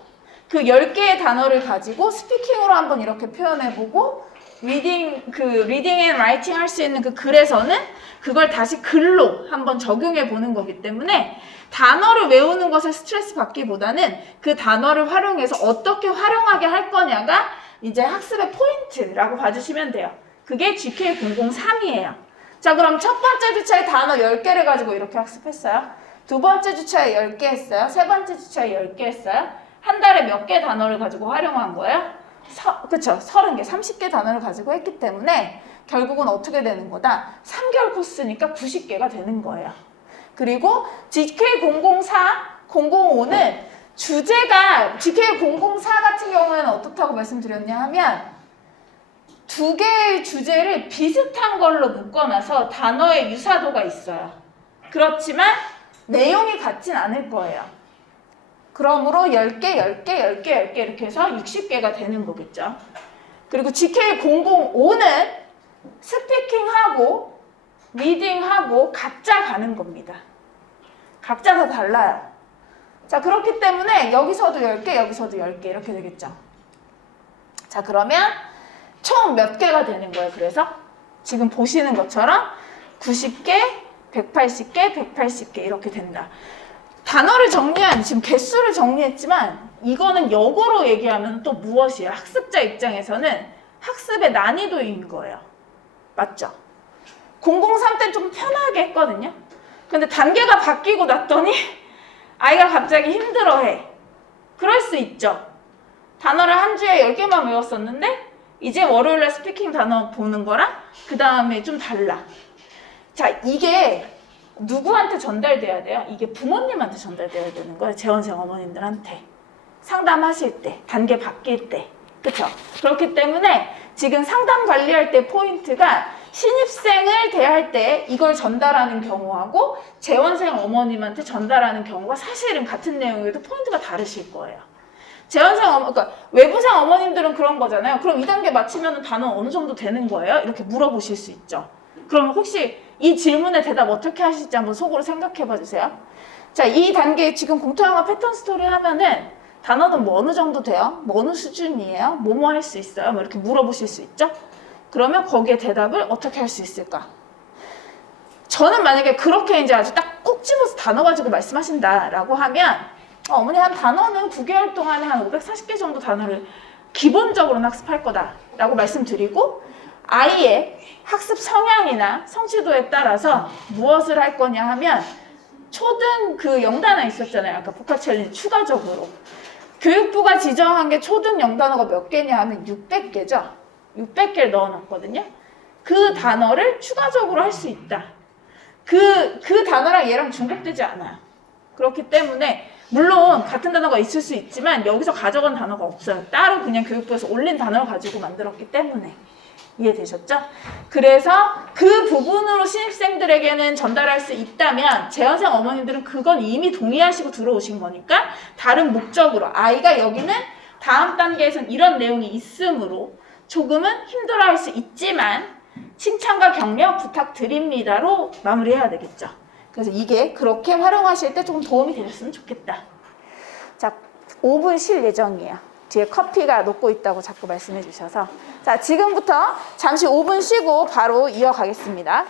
그 10개의 단어를 가지고 스피킹으로 한번 이렇게 표현해보고 리딩 앤 라이팅 할 수 있는 그 글에서는 그걸 다시 글로 한번 적용해 보는 거기 때문에 단어를 외우는 것에 스트레스 받기보다는 그 단어를 활용해서 어떻게 활용하게 할 거냐가 이제 학습의 포인트라고 봐주시면 돼요. 그게 GK003이에요. 자, 그럼 첫 번째 주차에 단어 10개를 가지고 이렇게 학습했어요. 두 번째 주차에 10개 했어요. 세 번째 주차에 10개 했어요. 한 달에 몇 개 단어를 가지고 활용한 거예요? 그쵸? 30개, 30개 단어를 가지고 했기 때문에 결국은 어떻게 되는 거다? 3개월 코스니까 90개가 되는 거예요. 그리고 GK004, 005는 주제가 GK004 같은 경우에는 어떻다고 말씀드렸냐 하면 두 개의 주제를 비슷한 걸로 묶어놔서 단어의 유사도가 있어요. 그렇지만 내용이 같진 않을 거예요. 그러므로 10개, 10개, 10개, 10개 이렇게 해서 60개가 되는 거겠죠. 그리고 GK005는 스피킹하고 리딩하고 각자 가는 겁니다. 각자 다 달라요. 자, 그렇기 때문에 여기서도 10개, 여기서도 10개 이렇게 되겠죠. 자, 그러면 총 몇 개가 되는 거예요? 그래서 지금 보시는 것처럼 90개, 180개, 180개 이렇게 된다. 단어를 정리한, 지금 개수를 정리했지만 이거는 역으로 얘기하면 또 무엇이에요? 학습자 입장에서는 학습의 난이도인 거예요. 맞죠? 003 때 좀 편하게 했거든요. 근데 단계가 바뀌고 났더니 아이가 갑자기 힘들어해. 그럴 수 있죠. 단어를 한 주에 10개만 외웠었는데 이제 월요일날 스피킹 단어 보는 거랑 그 다음에 좀 달라. 자, 이게 누구한테 전달돼야 돼요? 이게 부모님한테 전달돼야 되는 거예요. 재원생 어머님들한테. 상담하실 때, 단계 바뀔 때. 그쵸? 그렇기 때문에 지금 상담 관리할 때 포인트가 신입생을 대할 때 이걸 전달하는 경우하고 재원생 어머님한테 전달하는 경우가 사실은 같은 내용에도 포인트가 다르실 거예요. 그러니까 외부생 어머님들은 그런 거잖아요. 그럼 2단계 마치면 단어 어느 정도 되는 거예요? 이렇게 물어보실 수 있죠. 그럼 혹시 이 질문에 대답 어떻게 하실지 한번 속으로 생각해 봐 주세요. 자, 이 단계 지금 공통영어 패턴 스토리 하면은 단어는 뭐 어느 정도 돼요? 뭐 어느 수준이에요? 뭐뭐 할 수 있어요? 뭐 이렇게 물어보실 수 있죠? 그러면 거기에 대답을 어떻게 할 수 있을까? 저는 만약에 그렇게 이제 아주 딱 콕 집어서 단어 가지고 말씀하신다라고 하면 어머니 한 단어는 9개월 동안에 한 540개 정도 단어를 기본적으로 학습할 거다라고 말씀드리고 아이의 학습 성향이나 성취도에 따라서 무엇을 할 거냐 하면 초등 그 영단어 있었잖아요. 아까 복화 챌린지 추가적으로. 교육부가 지정한 게 초등 영단어가 몇 개냐 하면 600개죠. 600개를 넣어놨거든요. 그 단어를 추가적으로 할 수 있다. 그 단어랑 얘랑 중복되지 않아요. 그렇기 때문에 물론 같은 단어가 있을 수 있지만 여기서 가져간 단어가 없어요. 따로 그냥 교육부에서 올린 단어를 가지고 만들었기 때문에. 이해되셨죠? 그래서 그 부분으로 신입생들에게는 전달할 수 있다면 재원생 어머님들은 그건 이미 동의하시고 들어오신 거니까 다른 목적으로 아이가 여기는 다음 단계에선 이런 내용이 있으므로 조금은 힘들어할 수 있지만 칭찬과 격려 부탁드립니다로 마무리해야 되겠죠. 그래서 이게 그렇게 활용하실 때 조금 도움이 되셨으면 좋겠다. 자, 5분 쉴 예정이에요. 뒤에 커피가 녹고 있다고 자꾸 말씀해 주셔서. 자, 지금부터 잠시 5분 쉬고 바로 이어가겠습니다.